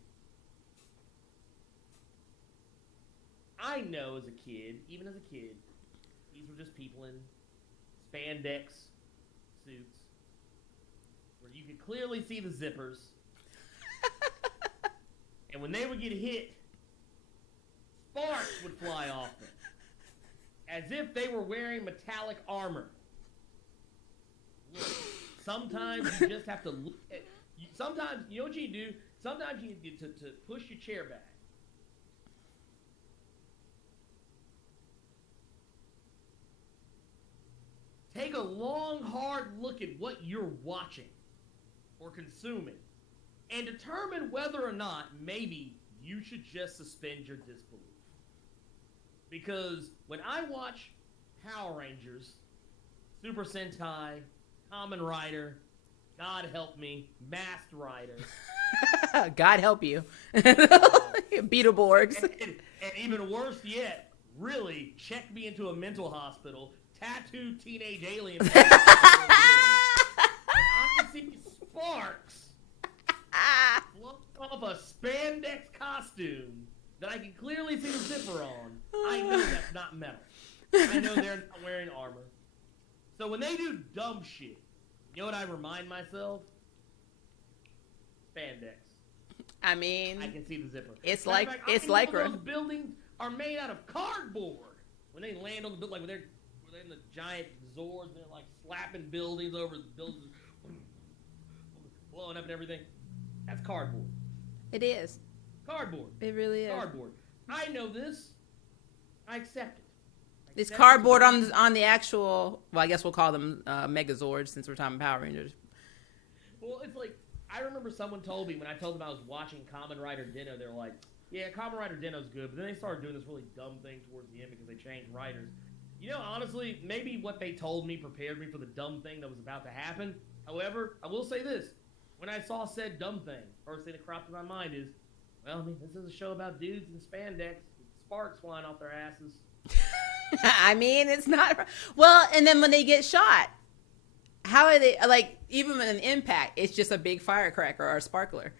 I know even as a kid, these were just people in spandex suits where you could clearly see the zippers. And when they would get hit, sparks would fly off them. As if they were wearing metallic armor. Look, sometimes you just have to look at... Sometimes, you know what you do? Sometimes you need to push your chair back. Take a long, hard look at what you're watching or consuming. And determine whether or not maybe you should just suspend your disbelief. Because when I watch Power Rangers, Super Sentai, Kamen Rider, God help me, Masked Rider. God help you. Beetleborgs. And even worse yet, really, check me into a mental hospital, tattooed teenage alien. And I see sparks. Look off a spandex costume that I can clearly see the zipper on, I know that's not metal. I know they're not wearing armor. So when they do dumb shit, you know what I remind myself? Spandex. I mean, I can see the zipper. It's Matter like of fact, it's I like think those buildings are made out of cardboard. When they land on the building, like when they're in the giant Zords, they're like slapping buildings over the buildings, blowing up and everything. That's cardboard. It is. Cardboard. It really is. Cardboard. I know this. I accept it. It's cardboard on the actual. Well, I guess we'll call them Megazords since we're talking Power Rangers. Well, it's like I remember someone told me when I told them I was watching Kamen Rider Dino, they're like, "Yeah, Kamen Rider Dino's good," but then they started doing this really dumb thing towards the end because they changed writers. You know, honestly, maybe what they told me prepared me for the dumb thing that was about to happen. However, I will say this: when I saw said dumb thing, first thing that cropped in my mind is, well, I mean, this is a show about dudes in spandex with sparks flying off their asses. I mean, it's not. Well, and then when they get shot, how are they, like, even with an impact, it's just a big firecracker or a sparkler.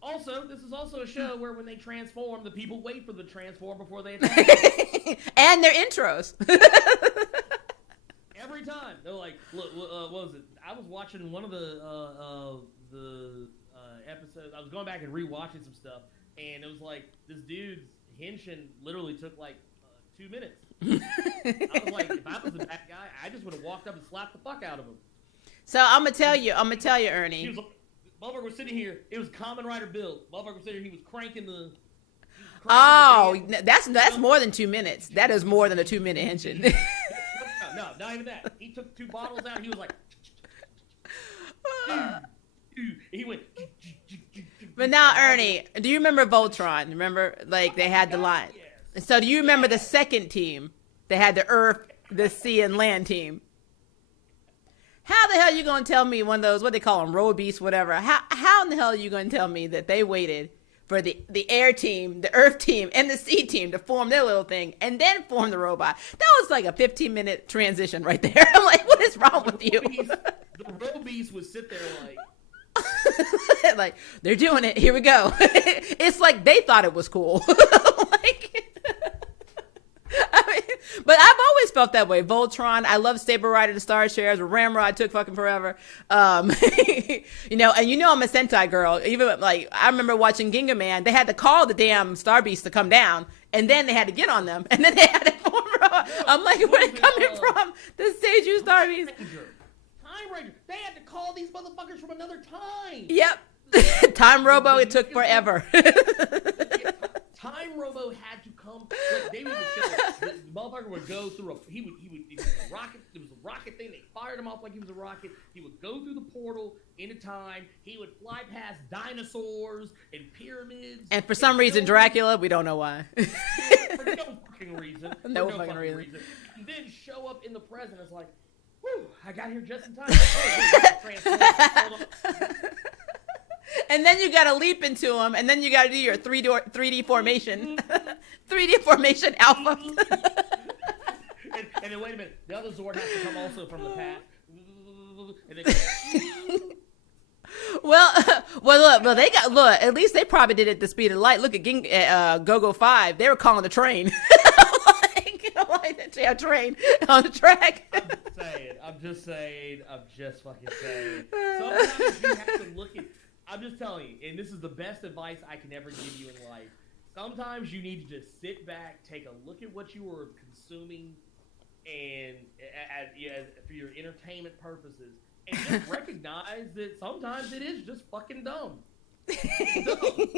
Also, this is also a show where when they transform, the people wait for the transform before they attack. And their intros. Every time. They're like, look, what was it? I was watching one of the episodes. I was going back and rewatching some stuff, and it was like, this dude's henshin literally took like 2 minutes. I was like, if I was the bad guy, I just would have walked up and slapped the fuck out of him. So I'm gonna tell you, Ernie. He was like, motherfucker was sitting here. It was Kamen Rider build. Motherfucker was sitting here. He was cranking the. That's more than 2 minutes. That is more than a 2-minute henshin. No, not even that. He took 2 bottles out. He was like. He went. But now, Ernie, do you remember Voltron? Remember, like, they had the line. Yes. So do you remember the second team? They had the Earth, the Sea, and Land team. How the hell are you going to tell me one of those, what they call them, road beasts, whatever? How in the hell are you going to tell me that they waited for the air team, the Earth team, and the Sea team to form their little thing and then form the robot? That was like a 15-minute transition right there. I'm like, what is wrong with you? The road beast would sit there like. Like, they're doing it. Here we go. It's like they thought it was cool. Like, I mean, but I've always felt that way. Voltron, I love Saber Rider, the Star Shares, Ramrod took fucking forever. You know, and you know I'm a Sentai girl. Even like I remember watching Ginga Man, they had to call the damn Star Beast to come down, and then they had to get on them, and then they had to form. I'm like, where's it coming from? The Seiju Star Beast. Time Ranger. They had to call these motherfuckers from another time. Yep. Time Robo, it took forever. Time Robo had to come. Like, they would show the motherfucker would go through it was a rocket. It was a rocket thing. They fired him off like he was a rocket. He would go through the portal into time. He would fly past dinosaurs and pyramids. And for some reason, Dracula, we don't know why. For no fucking reason. No fucking reason. And then show up in the present. It's like, whew, I got here just in time. Oh, wait, hold on. And then you got to leap into them, and then you got to do your 3D formation. 3D formation alpha. and then wait a minute, the other Zord has to come also from the past. And then well, they got at least they probably did it at the speed of light. Look at Go-Go 5. They were calling the train. like train on the track. I'm just fucking saying. Sometimes you have to look at. I'm just telling you, and this is the best advice I can ever give you in life. Sometimes you need to just sit back, take a look at what you were consuming, and for your entertainment purposes, and just recognize that sometimes it is just fucking dumb. It's dumb.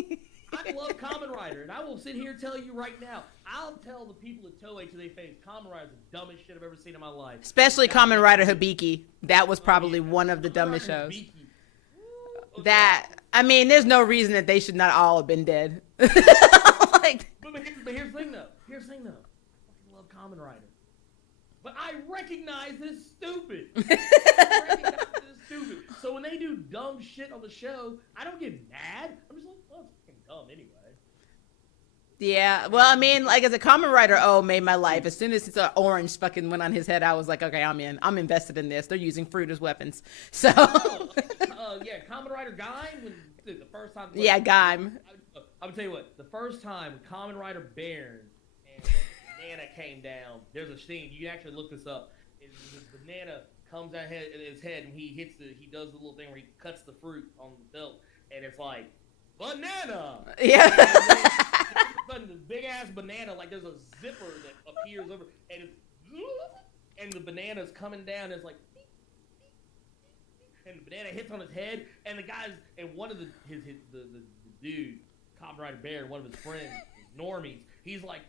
I love Kamen Rider, and I will sit here and tell you right now, I'll tell the people at Toei to their face, Kamen Rider is the dumbest shit I've ever seen in my life. Especially Kamen Rider Hibiki. That was probably one of the dumbest shows. Hibiki. That, I mean, there's no reason that they should not all have been dead. Like, but here's the thing, though. I fucking love Kamen Rider. But I recognize that it's stupid. So when they do dumb shit on the show, I don't get mad. I'm just like, well, it's fucking dumb anyway. Yeah, well, I mean, like, as a Kamen Rider made my life. As soon as it's orange fucking went on his head, I was like, okay, I'm in. I'm invested in this. They're using fruit as weapons. So. Yeah, Kamen Rider Gaim, when the first time. Yeah, Gaim. I'm gonna tell you what. The first time Kamen Rider Baron and Banana came down, there's a scene. You can actually look this up. This banana comes out his head and he does the little thing where he cuts the fruit on the belt, and it's like banana. Yeah. And the big ass banana, like there's a zipper that appears over, and the banana's coming down. And it's like, and the banana hits on his head, and the guys, and one of the dude, Kamen Rider Bear, one of his friends, normies, he's like,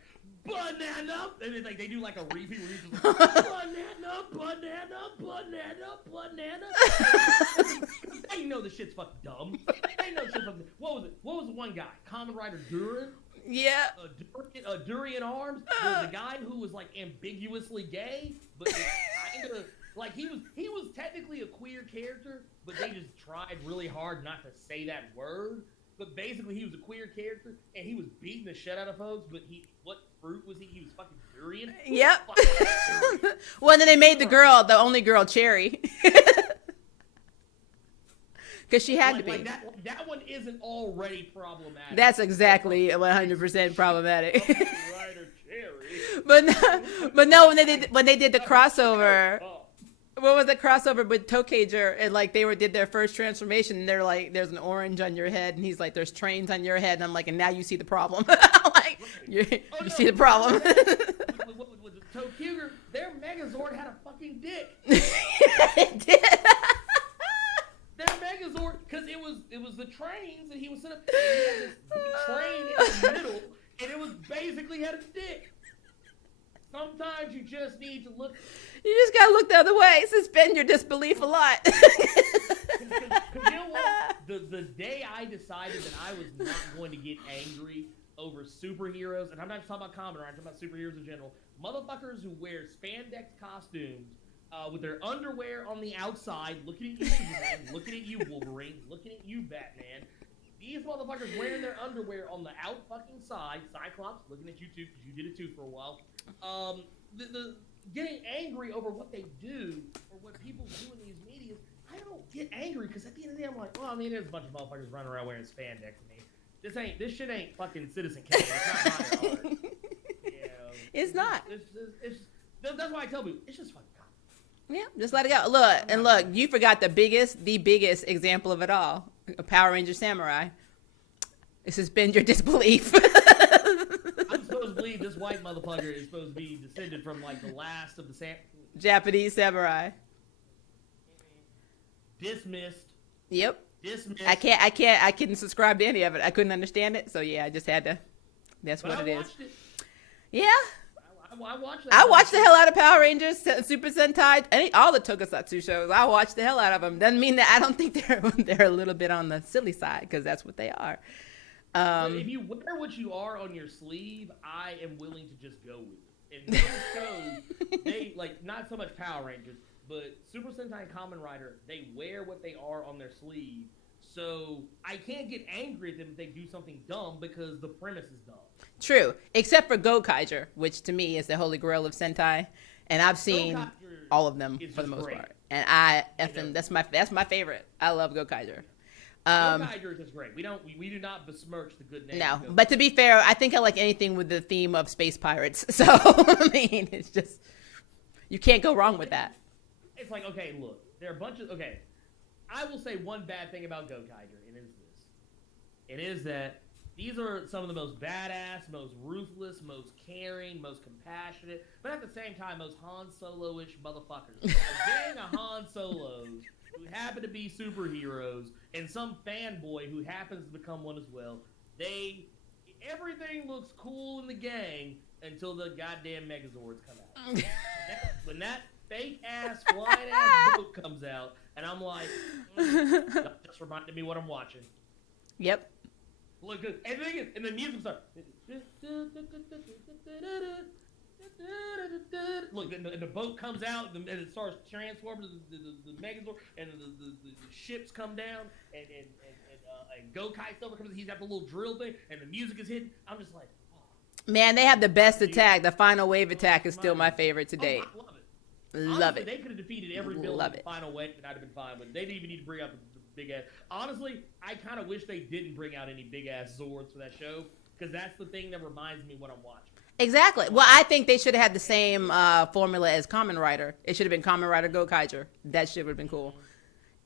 banana, and then like they do like a repeat where he's just like, banana. They know the shit's fucking dumb. They know the shit's fucking. What was the one guy? Kamen Rider Durin. Yeah. Durian Arms, the guy who was like ambiguously gay, but kind of like he was technically a queer character, but they just tried really hard not to say that word. But basically, he was a queer character, and he was beating the shit out of folks. But what fruit was he? He was fucking durian. Yep. Well, and then they made the only girl, Cherry. Because she had to be. Like that one isn't already problematic. That's exactly 100% problematic. Rider Cherry. But no, when they did the crossover. What was the crossover with Tokager, and like did their first transformation, and they're like, there's an orange on your head, and he's like, there's trains on your head, and I'm like, and now you see the problem. Like, you see the problem. With Tokager, their Megazord had a fucking dick. It did. Their Megazord, because it was the trains, and he was sitting up there, and he had this train in the middle, and it was basically had a dick. Sometimes you just need to look. You just gotta look the other way. Suspend your disbelief a lot. Cause you know what? The day I decided that I was not going to get angry over superheroes, and I'm not just talking about Kamen Rider, I'm talking about superheroes in general. Motherfuckers who wear spandex costumes with their underwear on the outside, looking at you, Superman, looking at you, Wolverine, looking at you, Batman. These motherfuckers wearing their underwear on the out fucking side, Cyclops, looking at you too, because you did it too for a while. The getting angry over what they do or what people do in these medias, I don't get angry because at the end of the day, I'm like, well, I mean, there's a bunch of motherfuckers running around wearing spandex. I mean, this shit ain't fucking Citizen Kane. It's not my art. You know, It's not. That's why I tell people, it's just fucking comedy. Yeah, just let it go. Look, you forgot the biggest example of it all. A Power Ranger Samurai. Suspend your disbelief. I'm supposed to believe this white motherfucker is supposed to be descended from like the last of the Japanese samurai. Dismissed. Yep. Dismissed. I couldn't subscribe to any of it. I couldn't understand it. So yeah, I just had to. That's but what I it is. watched it. Yeah. I watched that. I watched the hell out of Power Rangers, Super Sentai, all the Tokusatsu shows. I watched the hell out of them. Doesn't mean that I don't think they're a little bit on the silly side, because that's what they are. If you wear what you are on your sleeve, I am willing to just go with it. And those shows, they like not so much Power Rangers, but Super Sentai and Kamen Rider, they wear what they are on their sleeve. So I can't get angry at them if they do something dumb because the premise is dumb. True, except for Gokaiger, which to me is the holy grail of Sentai, and I've seen all of them for the most part. And that's my favorite. I love Gokaiger. Gokaiger is just great. We do not besmirch the good name. No, but to be fair, I think I like anything with the theme of space pirates. So I mean, it's just you can't go wrong with that. It's like, okay, look, there are a bunch of I will say one bad thing about Gokaiger, and it is this. It is that these are some of the most badass, most ruthless, most caring, most compassionate, but at the same time, most Han Solo-ish motherfuckers. Getting a Han Solos who happen to be superheroes and some fanboy who happens to become one as well, everything looks cool in the gang until the goddamn Megazords come out. When that fake-ass, flying-ass boat comes out, and I'm like, that just reminded me what I'm watching. Yep. Look good. And the thing is, and the music starts. Look, and the boat comes out, and it starts transforming the Megazord, and the ships come down, and Gokai Silver comes in. He's got the little drill thing, and the music is hitting. I'm just like, oh. Man, they have the best attack. The final wave attack is still my favorite to date. I love it. Love Honestly, it. they could have defeated every villain in the final wave, and I'd have been fine with it. They didn't even need to bring up big ass. Honestly, I kind of wish they didn't bring out any big ass Zords for that show because that's the thing that reminds me when I'm watching. Exactly. Well, I think they should have had the same formula as Kamen Rider. It should have been Kamen Rider Gokaiger. That shit would have been cool.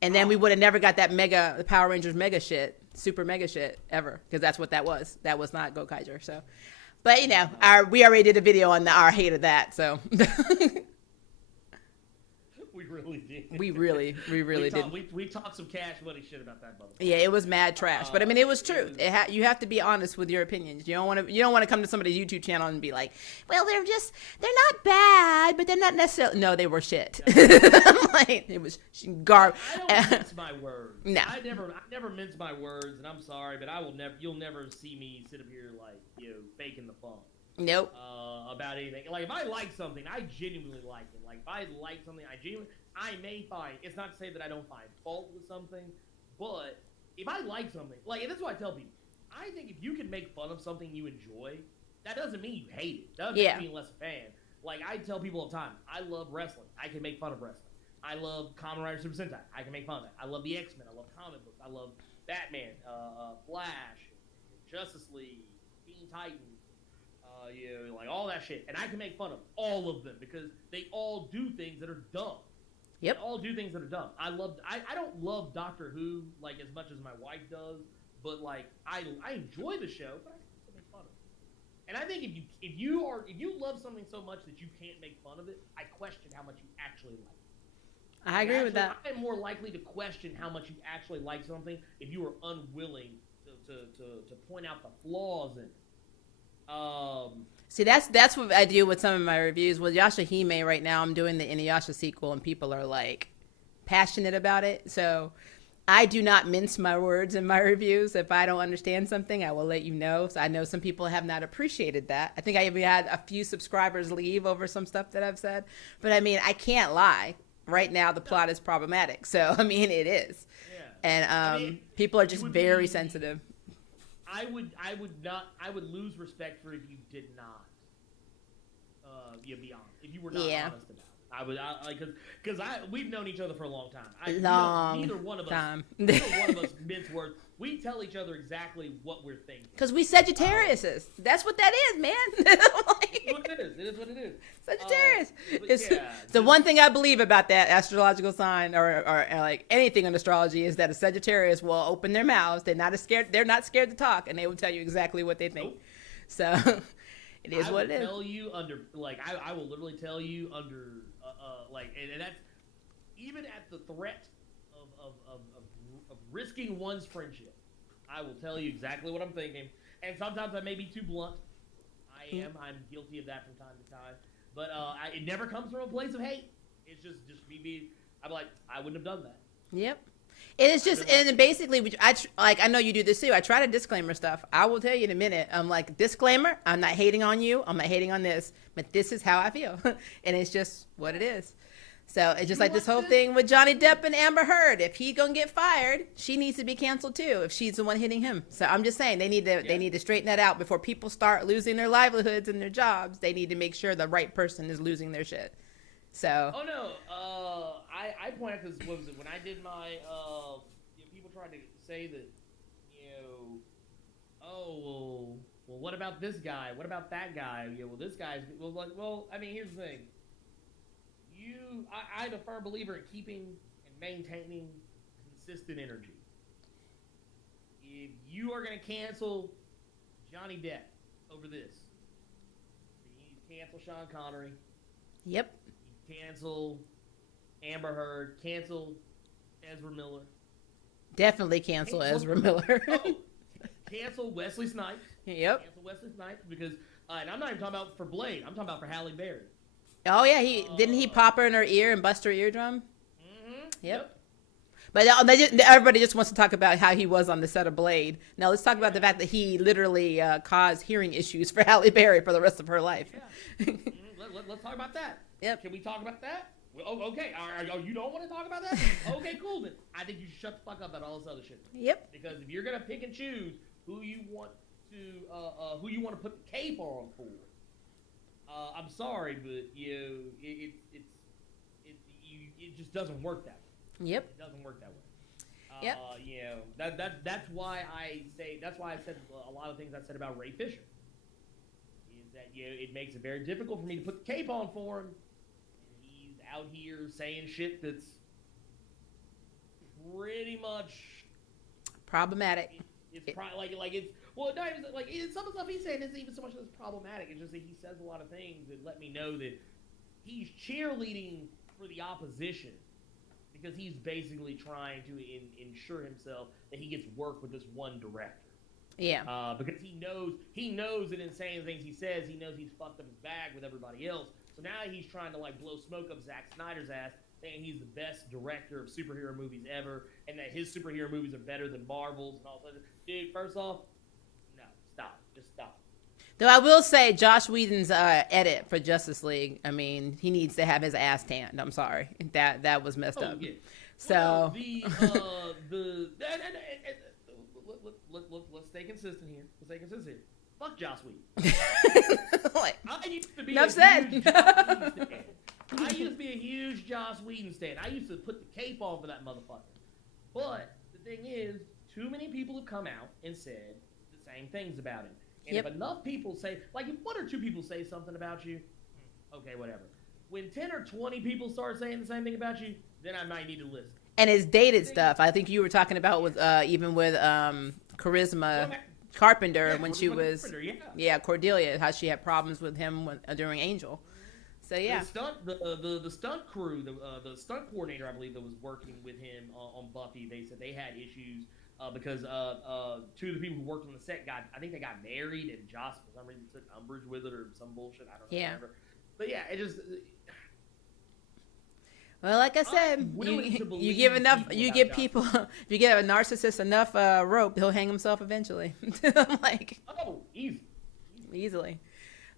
And then we would have never got that the Power Rangers mega shit, super mega shit ever, because that's what that was. That was not Gokaiger. So, but you know, we already did a video on our hate of that. So. We really did. We really did. We talked some cash money shit about that motherfucker. Yeah, it was mad trash, but I mean, it was true. You have to be honest with your opinions. You don't want to come to somebody's YouTube channel and be like, well, they're not bad, but they're not necessarily. No, they were shit. Like, it was garbage. I don't mince my words. No, I never mince my words, and I'm sorry, but you'll never see me sit up here like faking the funk. Nope. About anything. Like, if I like something, I genuinely like it. Like, if I like something, I may find, it's not to say that I don't find fault with something, but if I like something, like, and that's what I tell people, I think if you can make fun of something you enjoy, that doesn't mean you hate it. That doesn't make me less a fan. Like, I tell people all the time, I love wrestling. I can make fun of wrestling. I love Kamen Rider Super Sentai. I can make fun of that. I love the X-Men. I love comic books. I love Batman, Flash, Justice League, Teen Titans. Like all that shit, and I can make fun of all of them because they all do things that are dumb. Yep. They all do things that are dumb. I don't love Doctor Who like as much as my wife does, but like I enjoy the show, but I still make fun of it. And I think if you love something so much that you can't make fun of it, I question how much you actually like it. I agree with that. I'm more likely to question how much you actually like something if you are unwilling to point out the flaws in it. See, that's what I do with some of my reviews. With Yashahime right now, I'm doing the Inuyasha sequel, and people are like passionate about it. So I do not mince my words in my reviews. If I don't understand something, I will let you know. So I know some people have not appreciated that. I think I even had a few subscribers leave over some stuff that I've said. But I mean, I can't lie. Right now, the plot is problematic. So I mean, it is. Yeah. And people are just very sensitive. I would lose respect for if you did not, be honest. If you were not honest about it. Because we've known each other for a long time. Neither one of us mince words. We tell each other exactly what we're thinking. Because we Sagittariuses. That's what that is, man. It is what it is. Sagittarius. It's the one thing I believe about that astrological sign or like anything in astrology is that a Sagittarius will open their mouths. They're not scared to talk, and they will tell you exactly what they think. Nope. So it is what it is. I will tell you under I will literally tell you under and that's even at the threat of risking one's friendship. I will tell you exactly what I'm thinking, and sometimes I may be too blunt. I'm guilty of that from time to time, but it never comes from a place of hate. It's just me. I'm like, I wouldn't have done that. Yep. It is just, and basically, I know you do this too. I try to disclaimer stuff. I will tell you in a minute. I'm like, disclaimer, I'm not hating on you. I'm not hating on this, but this is how I feel. And it's just what it is. So it's just like this whole thing with Johnny Depp and Amber Heard. If he gonna get fired, she needs to be canceled too. If she's the one hitting him, so I'm just saying they need to straighten that out before people start losing their livelihoods and their jobs. They need to make sure the right person is losing their shit. So. Oh no, I point out because what was it when I did my people tried to say that well what about this guy? What about that guy? This guy's I mean here's the thing. I'm a firm believer in keeping and maintaining consistent energy. If you are going to cancel Johnny Depp over this, you cancel Sean Connery. Yep. You cancel Amber Heard. Cancel Ezra Miller. Definitely cancel Ezra Miller. Cancel Wesley Snipes. Yep. Cancel Wesley Snipes because, and I'm not even talking about for Blade. I'm talking about for Halle Berry. Oh yeah, didn't he pop her in her ear and bust her eardrum? Mm-hmm. Yep. But everybody just wants to talk about how he was on the set of Blade. Now let's talk about the fact that he literally caused hearing issues for Halle Berry for the rest of her life. Yeah. Let's talk about that. Yep. Can we talk about that? Well, okay. You don't want to talk about that? Okay, cool. Then I think you should shut the fuck up about all this other shit. Yep. Because if you're gonna pick and choose who you want to put the cape on for. I'm sorry, but it just doesn't work that way. Yep. It doesn't work that way. Yep. You know, that's why I said a lot of things I said about Ray Fisher. Is that, you know, it makes it very difficult for me to put the cape on for him. He's out here saying shit that's pretty much problematic. It's probably like it's well, not even like it's some of the stuff he's saying isn't even so much as problematic. It's just that he says a lot of things that let me know that he's cheerleading for the opposition because he's basically trying to ensure himself that he gets work with this one director. Yeah. Because he knows that in saying the things he says, he knows he's fucked up his bag with everybody else. So now he's trying to like blow smoke up Zack Snyder's ass, saying he's the best director of superhero movies ever, and that his superhero movies are better than Marvel's and all that. Dude, first off, no, stop, just stop. Though I will say, Joss Whedon's edit for Justice League, I mean, he needs to have his ass tanned. I'm sorry, that was messed up. Yeah. So let's stay consistent here. Fuck Joss Whedon. I used to be enough said. I used to be a huge Joss Whedon stan. I used to put the cape on for that motherfucker. But the thing is, too many people have come out and said the same things about him. And if enough people say, like if one or two people say something about you, okay, whatever. When 10 or 20 people start saying the same thing about you, then I might need to listen. And it's dated stuff. I think you were talking about with even with Charisma Carpenter when she was Cordelia, how she had problems with him during Angel. So yeah, the stunt crew, the stunt coordinator, I believe, that was working with him on Buffy, they said they had issues because two of the people who worked on the set I think they got married, and Joss for some reason took umbrage with it or some bullshit. I don't know. Yeah. Whatever. But yeah, it just. Well, like I said, you give enough, you give people, if you get a narcissist enough rope, he'll hang himself eventually. Like, easily.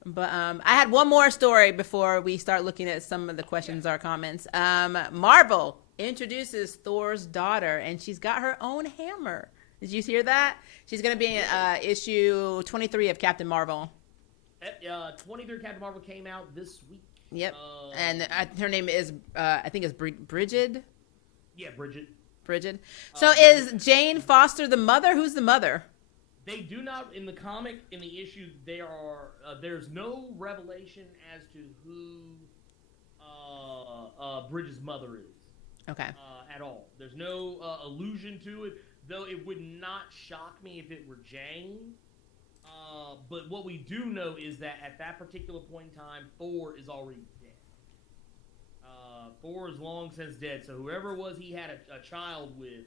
But I had one more story before we start looking at some of the questions or comments. Marvel introduces Thor's daughter, and she's got her own hammer. Did you hear that? She's going to be in issue 23 of Captain Marvel. 23 Captain Marvel came out this week. Yep. And her name is, I think it's Bridget. Yeah, Bridget. So is Jane Foster the mother? Who's the mother? They do not, in the comic, in the issue, there's no revelation as to who Bridget's mother is. Okay. At all. There's no allusion to it, though it would not shock me if it were Jane. But what we do know is that at that particular point in time, Thor is already dead. Thor is long since dead, so whoever it was he had a child with,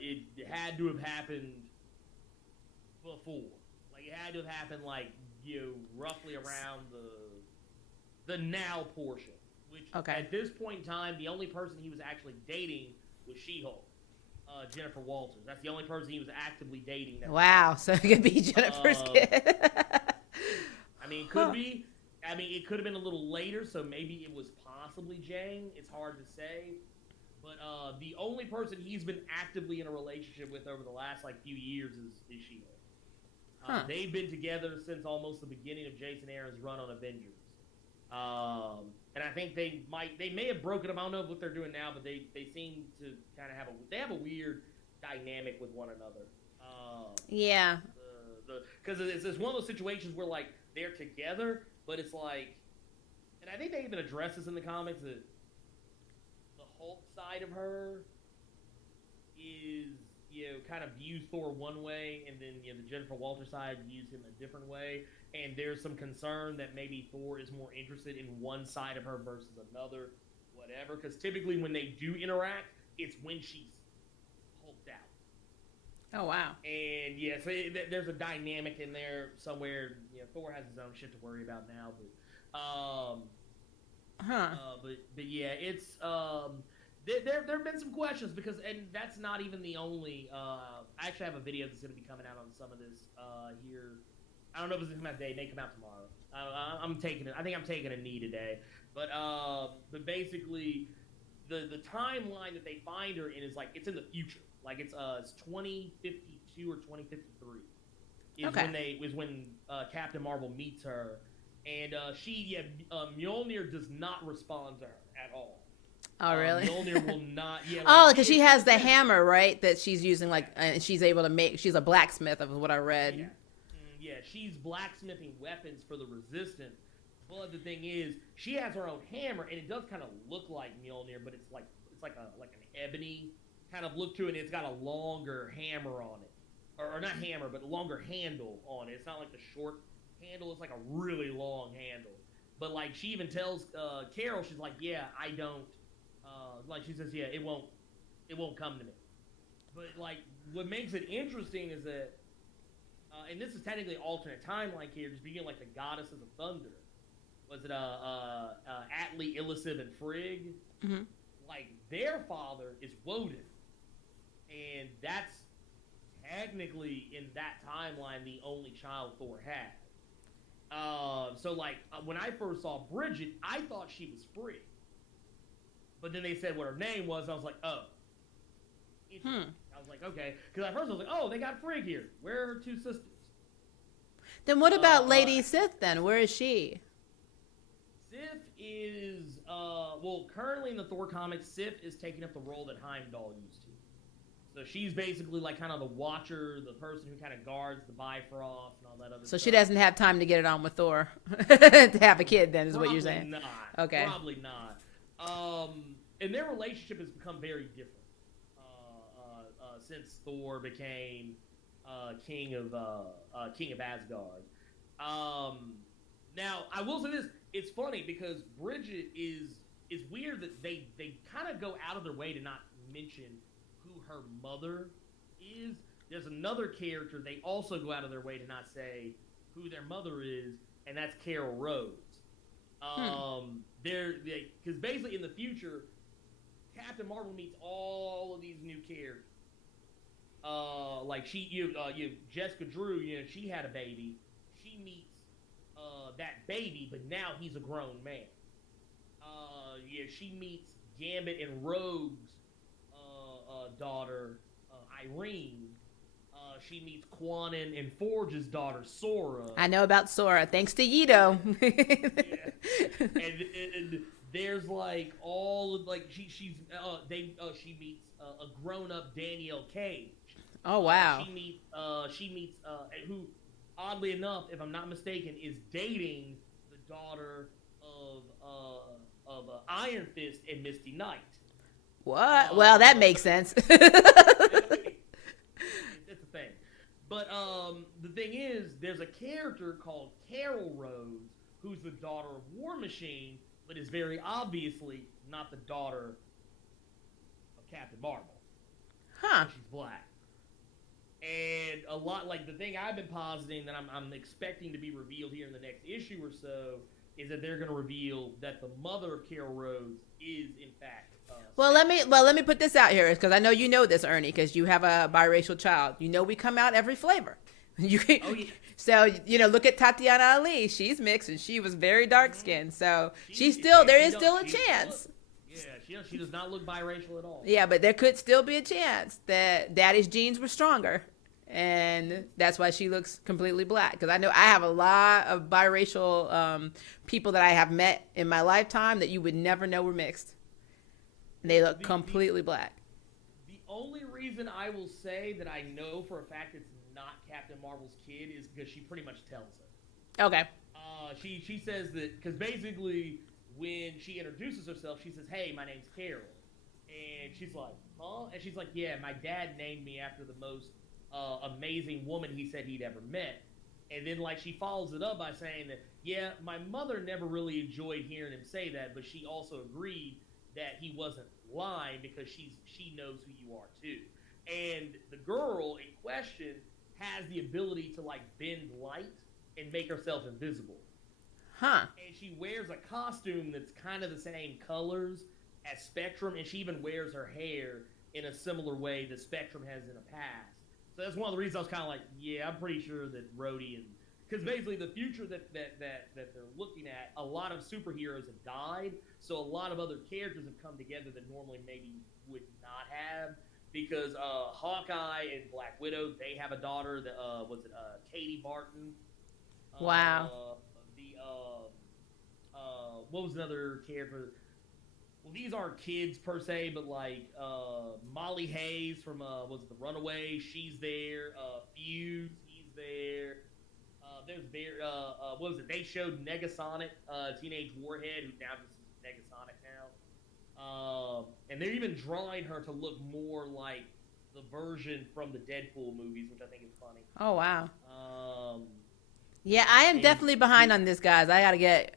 it had to have happened before. Like, it had to have happened, like, you know, roughly around the now portion. Which, at this point in time, the only person he was actually dating was She-Hulk. Jennifer Walters. That's the only person he was actively dating. Wow, so it could be Jennifer's kid. I mean, it could be. I mean, it could have been a little later, so maybe it was possibly Jane. It's hard to say. But the only person he's been actively in a relationship with over the last, like, few years is She-Hulk. They've been together since almost the beginning of Jason Aaron's run on Avengers. And I think they may have broken up. I don't know what they're doing now, but they seem to kind of have a weird dynamic with one another. Yeah. Because it's one of those situations where, like, they're together, but it's like, and I think they even address this in the comics, that the Hulk side of her is, you know, kind of views Thor one way, and then, you know, the Jennifer Walters side views him a different way. And there's some concern that maybe Thor is more interested in one side of her versus another, whatever. Because typically when they do interact, it's when she's hulked out. Oh, wow. And, yeah, so there's a dynamic in there somewhere. You know, Thor has his own shit to worry about now. But yeah, it's... There have been some questions because, and that's not even the only... I actually have a video that's going to be coming out on some of this here. I don't know if it's going to come out today. It may come out tomorrow. I think I'm taking a knee today. But basically, the timeline that they find her in is like, it's in the future. Like, it's 2052 or 2053 is when Captain Marvel meets her. And Mjolnir does not respond to her at all. Oh, really? Mjolnir will not. Yeah. Like, Oh, because she has the hammer, right? That she's using, like, and she's able to make. She's a blacksmith, of what I read. Yeah. Yeah. She's blacksmithing weapons for the Resistance. But the thing is, she has her own hammer, and it does kind of look like Mjolnir, but it's like an ebony kind of look to it. And it's got a longer hammer on it, or not hammer, but a longer handle on it. It's not like the short handle; it's like a really long handle. But like she even tells Carol, she's like, "Yeah, I don't." Like she says, "Yeah, it won't come to me." But like, what makes it interesting is that, and this is technically alternate timeline here, just being like the goddesses of thunder. Was it Atli, Illicib, and Frigg? Mm-hmm. Like their father is Woden, and that's technically in that timeline the only child Thor had. So like when I first saw Bridget, I thought she was Frigg, but then they said what her name was. I was like, oh. I was like, okay, because at first I was like, oh, they got Frigg here. Where are her two sisters? Then what about Lady Sith? Then where is she? Sif is, currently in the Thor comics, Sif is taking up the role that Heimdall used to. So she's basically like kind of the watcher, the person who kind of guards the Bifrost and all that other stuff. So she doesn't have time to get it on with Thor to have a kid, then, is Probably what you're saying? Not. Okay. Probably not. And their relationship has become very different since Thor became king of Asgard. Now, I will say this. It's funny because Bridget is weird that they kind of go out of their way to not mention who her mother is. There's another character they also go out of their way to not say who their mother is, and that's Carol Rhodes. Because basically in the future, Captain Marvel meets all of these new characters. Like you Jessica Drew, she had a baby. She meets that baby, but now he's a grown man. She meets Gambit and Rogue's daughter, Irene. She meets Quanon and Forge's daughter, Sora. I know about Sora, thanks to Yito. and there's like all of like she meets a grown up Danielle Cage. Oh wow. She meets who, oddly enough, if I'm not mistaken, is dating the daughter of Iron Fist and Misty Knight. What? Well, that makes sense. It's a thing. But the thing is, there's a character called Carol Rhodes, who's the daughter of War Machine, but is very obviously not the daughter of Captain Marvel. Huh. She's black. And a lot, like the thing I've been positing that I'm expecting to be revealed here in the next issue or so is that they're going to reveal that the mother of Carol Rhodes is in fact. Well, let me put this out here because I know you know this, Ernie, because you have a biracial child. You know we come out every flavor. Oh yeah. So look at Tatiana Ali. She's mixed and she was very dark skinned. So there is still a chance. She does not look biracial at all. Yeah, but there could still be a chance that Daddy's genes were stronger. And that's why she looks completely black. Because I know I have a lot of biracial people that I have met in my lifetime that you would never know were mixed. And they look completely black. The only reason I will say that I know for a fact it's not Captain Marvel's kid is because she pretty much tells it. Okay. She says that, because basically when she introduces herself, she says, "Hey, my name's Carol." And she's like, "Huh?" And she's like, "Yeah, my dad named me after the most amazing woman he said he'd ever met." And then like she follows it up by saying that, "Yeah, my mother never really enjoyed hearing him say that, but she also agreed that he wasn't lying because she knows who you are too." And the girl in question has the ability to like bend light and make herself invisible. Huh. And she wears a costume that's kind of the same colors as Spectrum, and she even wears her hair in a similar way that Spectrum has in the past. So that's one of the reasons I was kind of like, yeah, I'm pretty sure that Rhodey, and because basically the future that they're looking at, a lot of superheroes have died, so a lot of other characters have come together that normally maybe would not have, because Hawkeye and Black Widow, they have a daughter that Katie Barton. Wow. What was another character? well, these aren't kids per se, but like Molly Hayes from was it The Runaway? She's there. Fuse, he's there. What was it? They showed Negasonic, Teenage Warhead, who now just is Negasonic now. And they're even drawing her to look more like the version from the Deadpool movies, which I think is funny. Oh, wow. Yeah, I am definitely behind on this, guys.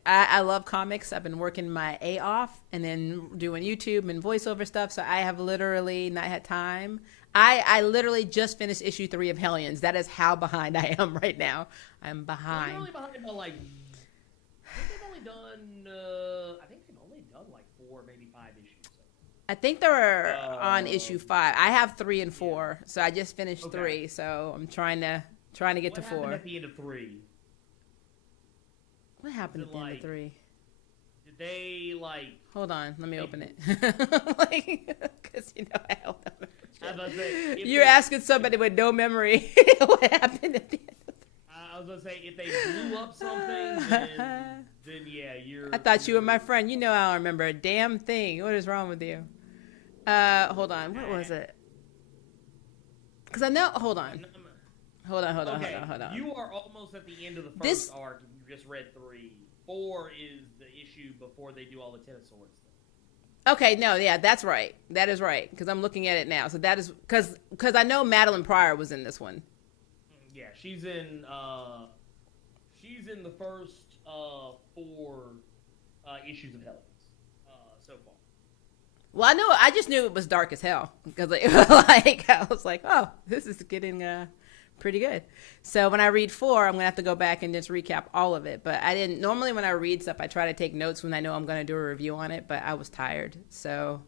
I love comics. I've been working my A off and then doing YouTube and voiceover stuff, so I have literally not had time. I literally just finished issue 3 of Hellions. That is how behind I am right now. I'm behind. I'm only behind about like, I think they've only done like 4, maybe 5 issues. So. I think they're on issue 5. I have 3 and 4, so I just finished 3. So I'm trying to get to 4. What happened at the end of 3? What happened at the end of 3? Did they like? Hold on, let me open it. Because I held up. You're asking somebody with no memory what happened at the end. I was gonna say if they blew up something, then yeah, you're. I thought you were my friend. You know I don't remember a damn thing. What is wrong with you? Hold on. What was it? Because I know. Hold on. You are almost at the end of the first arc. You just read 3. 4 is the issue before they do all the tennis swords stuff. Okay, no, yeah, that's right. That is right, because I'm looking at it now. So that is because I know Madeline Pryor was in this one. Yeah, she's in the first 4 issues of Hellions so far. Well, I just knew it was dark as hell because I was like, oh, this is getting pretty good. So when I read 4, I'm gonna have to go back and just recap all of it. But I didn't. Normally when I read stuff, I try to take notes when I know I'm gonna do a review on it. But I was tired, so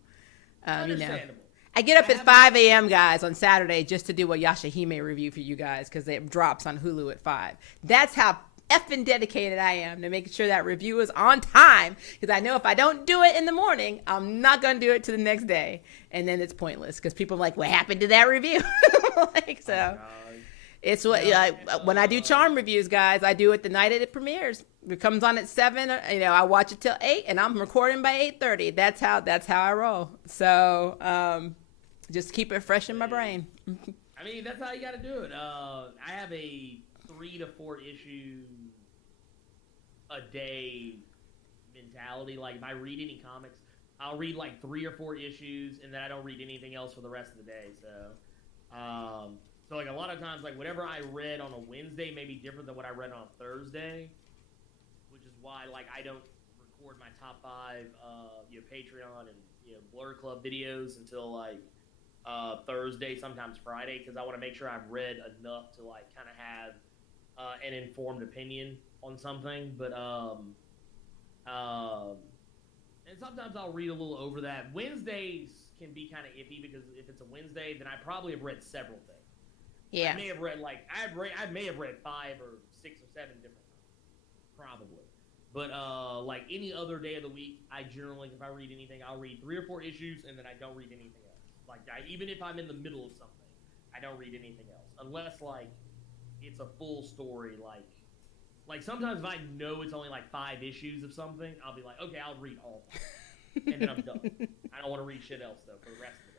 Understandable. I get up at 5 a.m. guys on Saturday just to do a Yashahime review for you guys because it drops on Hulu at 5. That's how effing dedicated I am to making sure that review is on time because I know if I don't do it in the morning, I'm not gonna do it to the next day, and then it's pointless because people are like, what happened to that review? So. It's what when I do Charm reviews, guys. I do it the night it premieres. It comes on at 7. I watch it till 8, and I'm recording by 8:30. That's how I roll. So just keep it fresh in my brain. I mean, that's how you got to do it. I have a 3 to 4 issue a day mentality. Like if I read any comics, I'll read like 3 or 4 issues, and then I don't read anything else for the rest of the day. So like a lot of times, like whatever I read on a Wednesday may be different than what I read on a Thursday, which is why like I don't record my top 5 Patreon and Blerd Club videos until like Thursday, sometimes Friday, because I want to make sure I've read enough to like kind of have an informed opinion on something. But and sometimes I'll read a little over that. Wednesdays can be kind of iffy because if it's a Wednesday, then I probably have read several things. Yeah. I may have read I may have read 5 or 6 or 7 different things, probably. But like any other day of the week, I generally, if I read anything, I'll read 3 or 4 issues and then I don't read anything else. Like even if I'm in the middle of something, I don't read anything else unless like it's a full story. Like sometimes if I know it's only like 5 issues of something, I'll be like, okay, I'll read all of them, and then I'm done. I don't want to read shit else though for the rest of the day.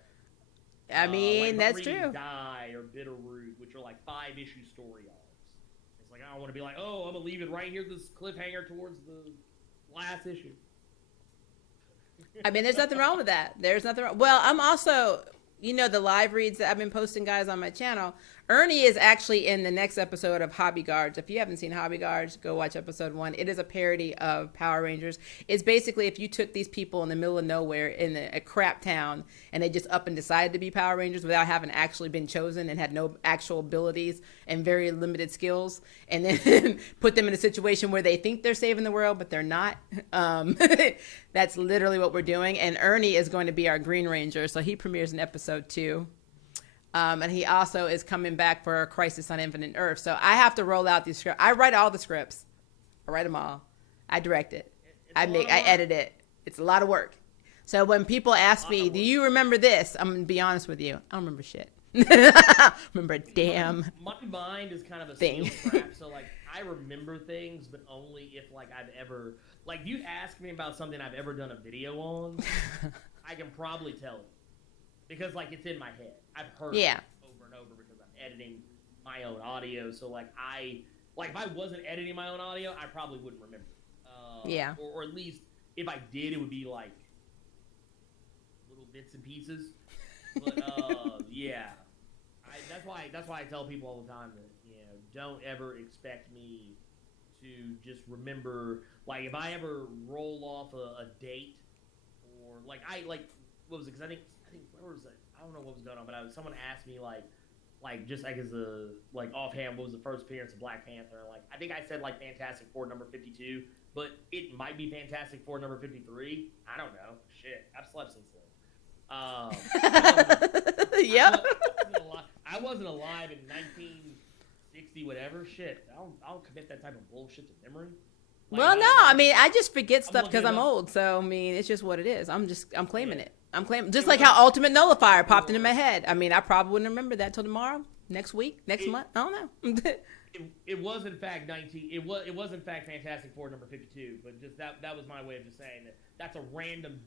I mean, that's true. Die or Bitterroot, which are like 5 issue story arcs. It's like I don't want to be like, oh, I'm gonna leave it right here, this cliffhanger towards the last issue. I mean, there's nothing wrong with that. There's nothing wrong. Well, I'm also, the live reads that I've been posting, guys, on my channel. Ernie is actually in the next episode of Hobby Guards. If you haven't seen Hobby Guards, go watch episode 1. It is a parody of Power Rangers. It's basically if you took these people in the middle of nowhere in a crap town and they just up and decided to be Power Rangers without having actually been chosen and had no actual abilities and very limited skills, and then put them in a situation where they think they're saving the world, but they're not. That's literally what we're doing. And Ernie is going to be our Green Ranger, so he premieres in episode 2. And he also is coming back for Crisis on Infinite Earth. So I have to roll out these scripts. I write all the scripts. I write them all. I direct it. I edit it. It's a lot of work. So when people ask me, do you remember this? I'm going to be honest with you. I don't remember shit. Remember, damn. My mind is kind of a Thing. steel trap, so like I remember things, but only if like I've ever like if you ask me about something I've ever done a video on, I can probably tell you because like it's in my head. I've heard it over and over because I'm editing my own audio. So like if I wasn't editing my own audio, I probably wouldn't remember. Or at least if I did, it would be like little bits and pieces. But yeah. That's why I tell people all the time that don't ever expect me to just remember like if I ever roll off a date or like what was it? Because I think where was it? I don't know what was going on, but someone asked me like just like as a like offhand what was the first appearance of Black Panther? And like I think I said like Fantastic Four number 52, but it might be Fantastic Four number 53. I don't know. Shit, I've slept since then. Yep. I wasn't alive in 1960, whatever. Shit, I don't commit that type of bullshit to memory. Like, well, no, I mean, I just forget stuff because I'm old. So, I mean, it's just what it is. I'm claiming it. I'm claiming, just like how Ultimate Nullifier popped into my head. I mean, I probably wouldn't remember that till tomorrow, next week, next month. I don't know. It was in fact It was in fact Fantastic Four number 52, but just that was my way of just saying that that's a random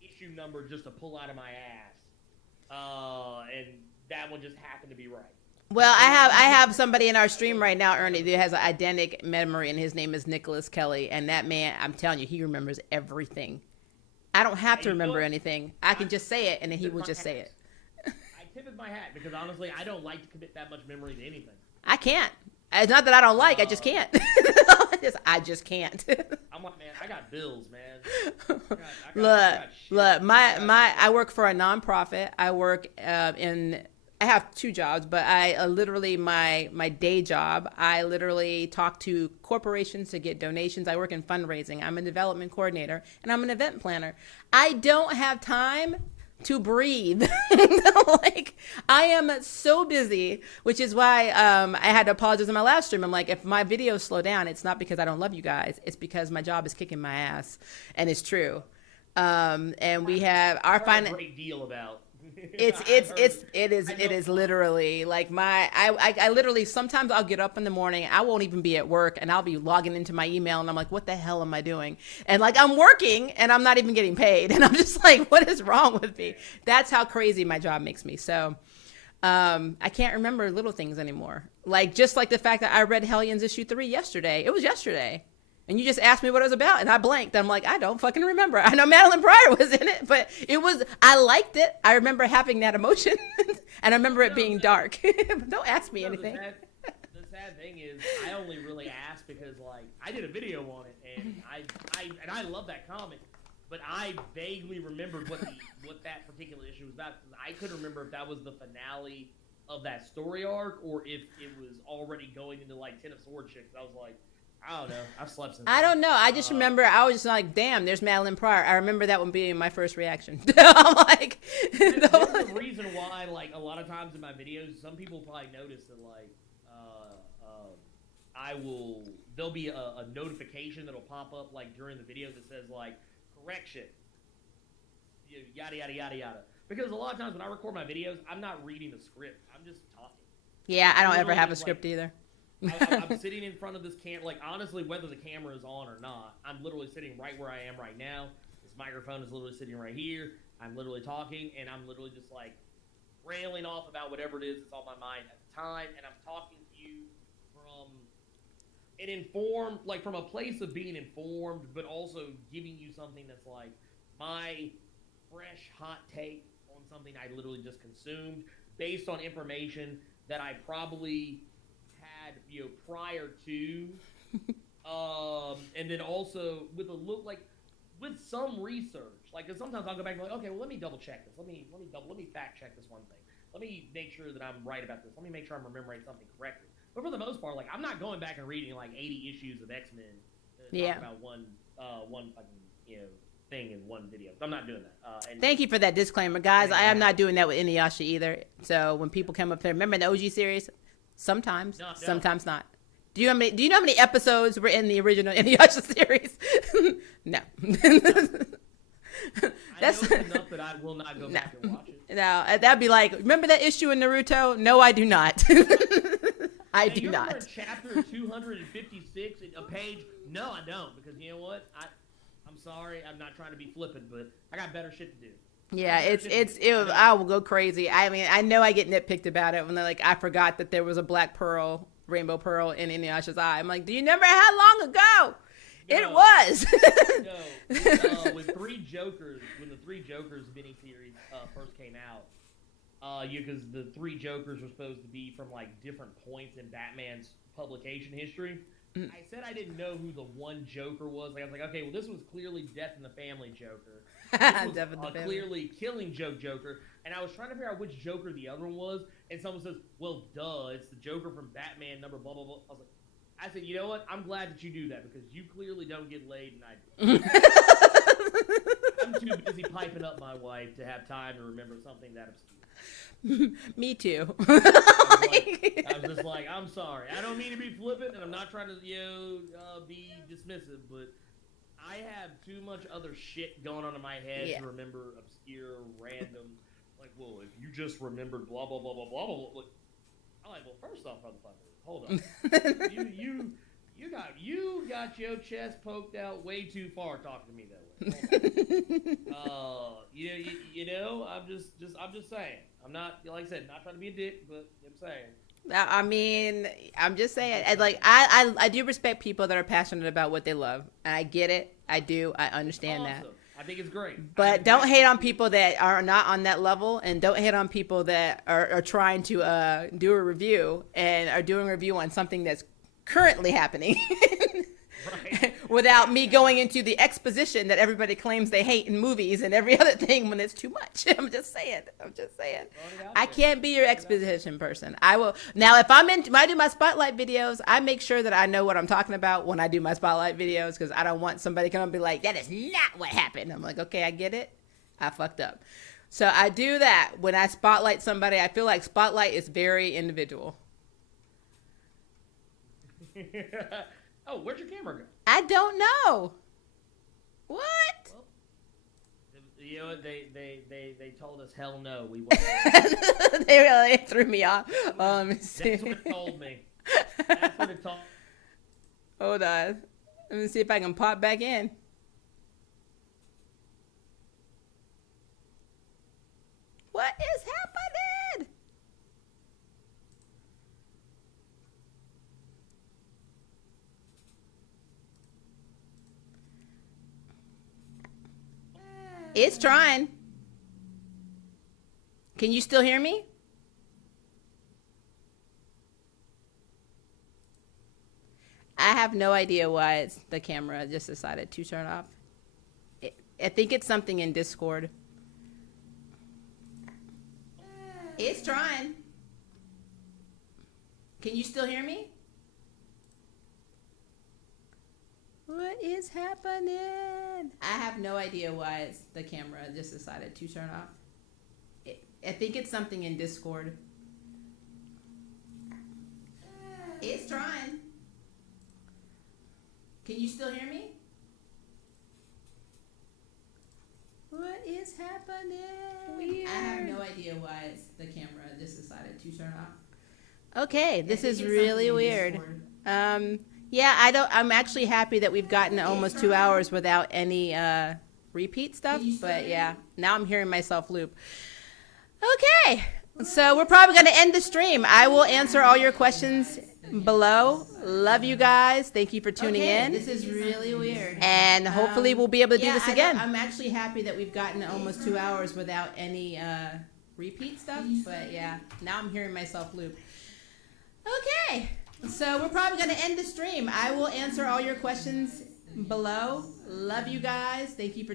issue number just to pull out of my ass, and that one just happened to be right. Well, I have somebody in our stream right now, Ernie, that has an eidetic memory, and his name is Nicholas Kelly, and that man, I'm telling you, he remembers everything. I don't have to remember anything. I can just say it, and then he will just say it. I tip my hat because honestly, I don't like to commit that much memory to anything. I can't. It's not that I don't like. I just can't. I just can't. I'm like, man, I got bills, man. Look. I work for a nonprofit. I work I have two jobs, but I literally my day job. I literally talk to corporations to get donations. I work in fundraising. I'm a development coordinator, and I'm an event planner. I don't have time to breathe. Like, I am so busy, which is why I had to apologize in my last stream. I'm like, if my videos slow down, it's not because I don't love you guys. It's because my job is kicking my ass, and it's true. And we have our great deal about. It is literally like I literally sometimes I'll get up in the morning, I won't even be at work, and I'll be logging into my email, and I'm like, what the hell am I doing? And like, I'm working and I'm not even getting paid, and I'm just like, what is wrong with me? That's how crazy my job makes me. So I can't remember little things anymore. Like, just like the fact that I read Hellions issue 3 yesterday. It was yesterday. And you just asked me what it was about, and I blanked. I'm like, I don't fucking remember. I know Madeline Pryor was in it, but I liked it. I remember having that emotion, and I remember it being dark. Don't ask me anything. The sad thing is, I only really asked because, like, I did a video on it, and I love that comic, but I vaguely remembered what that particular issue was about. I couldn't remember if that was the finale of that story arc, or if it was already going into, like, Ten of Swords shit. I was like, I don't know. I've slept since. I don't know. I just remember I was just like, damn, there's Madeline Pryor. I remember that one being my first reaction. I'm like, there's a reason why, like, a lot of times in my videos, some people probably notice that, like, there'll be a notification that'll pop up, like, during the video that says, like, correction, yada, yada, yada, yada. Because a lot of times when I record my videos, I'm not reading the script. I'm just talking. Yeah, I don't ever have a script either. I'm sitting in front of this camera, like, honestly, whether the camera is on or not, I'm literally sitting right where I am right now. This microphone is literally sitting right here. I'm literally talking, and I'm literally just, like, railing off about whatever it is that's on my mind at the time, and I'm talking to you from a place of being informed, but also giving you something that's, like, my fresh, hot take on something I literally just consumed, based on information that I probably had, prior to, and then also with a look, like, with some research, like, cause sometimes I'll go back and be like, okay, well, let me double check this. Let me fact check this one thing. Let me make sure that I'm right about this. Let me make sure I'm remembering something correctly. But for the most part, like, I'm not going back and reading like 80 issues of X-Men to talk about one fucking, thing in one video. I'm not doing that. And thank you for that disclaimer, guys. I am not doing that with Inuyasha either. So when people come up there, remember the OG series? Sometimes, sometimes not. Do you know how many episodes were in the original Inuyasha series? No. That's know enough that I will not go back and watch it. No, that'd be like, remember that issue in Naruto? No, I do not. I do not. Remember chapter 256, a page? No, I don't, because you know what? I'm sorry, I'm not trying to be flippant, but I got better shit to do. Yeah, I will go crazy. I mean, I know I get nitpicked about it when they're like, I forgot that there was a black pearl, rainbow pearl in Inuyasha's eye. I'm like, do you remember how long ago it was? No, when the Three Jokers miniseries first came out, because the Three Jokers were supposed to be from like different points in Batman's publication history. I said I didn't know who the one Joker was. Like, I was like, okay, well, this was clearly Death in the Family Joker. This was clearly Killing Joke Joker. And I was trying to figure out which Joker the other one was. And someone says, well, duh, it's the Joker from Batman number blah, blah, blah. I said, you know what? I'm glad that you do that because you clearly don't get laid and I do. I'm too busy piping up my wife to have time to remember something that obscure. Me too. I was just like, I'm sorry. I don't mean to be flippant, and I'm not trying to be dismissive, but I have too much other shit going on in my head to remember obscure, random. Like, well, if you just remembered blah blah blah blah blah blah. Like, I'm like, well, first off, motherfucker, hold on. you got your chest poked out way too far talking to me that way. You know, I'm just saying. I'm not, like I said, not trying to be a dick, but I'm saying. I mean, I'm just saying. I do respect people that are passionate about what they love, and I get it. I do. I understand that. I think it's great. But don't hate on people that are not on that level, and don't hate on people that are trying to do a review and are doing a review on something that's currently happening. Right. Without me going into the exposition that everybody claims they hate in movies and every other thing when it's too much. I'm just saying. I can't be your exposition person. I will. Now, if when I do my spotlight videos, I make sure that I know what I'm talking about when I do my spotlight videos because I don't want somebody to come and be like, that is not what happened. I'm like, okay, I get it. I fucked up. So I do that. When I spotlight somebody, I feel like spotlight is very individual. Oh, where'd your camera go? I don't know. What? Well, you know what? They told us hell no. We won't. They really threw me off. Let me see. That's what it told me. That's what it told. Hold on. Let me see if I can pop back in. What is happening? It's trying. Can you still hear me? I have no idea why the camera just decided to turn off. I think it's something in Discord. It's trying. Can you still hear me? What is happening? I have no idea why the camera just decided to turn off. I think it's something in Discord. It's trying. Can you still hear me? What is happening? Weird. I have no idea why the camera just decided to turn off. Okay, this is really weird. Yeah, I'm actually happy that we've gotten almost 2 hours without any repeat stuff. But yeah, now I'm hearing myself loop. Okay, so we're probably going to end the stream. I will answer all your questions below. Love you guys. Thank you for tuning in. This is really weird. And hopefully we'll be able to do this again. I'm actually happy that we've gotten almost 2 hours without any repeat stuff. But yeah, now I'm hearing myself loop. Okay. So we're probably going to end the stream. I will answer all your questions below. Love you guys. Thank you for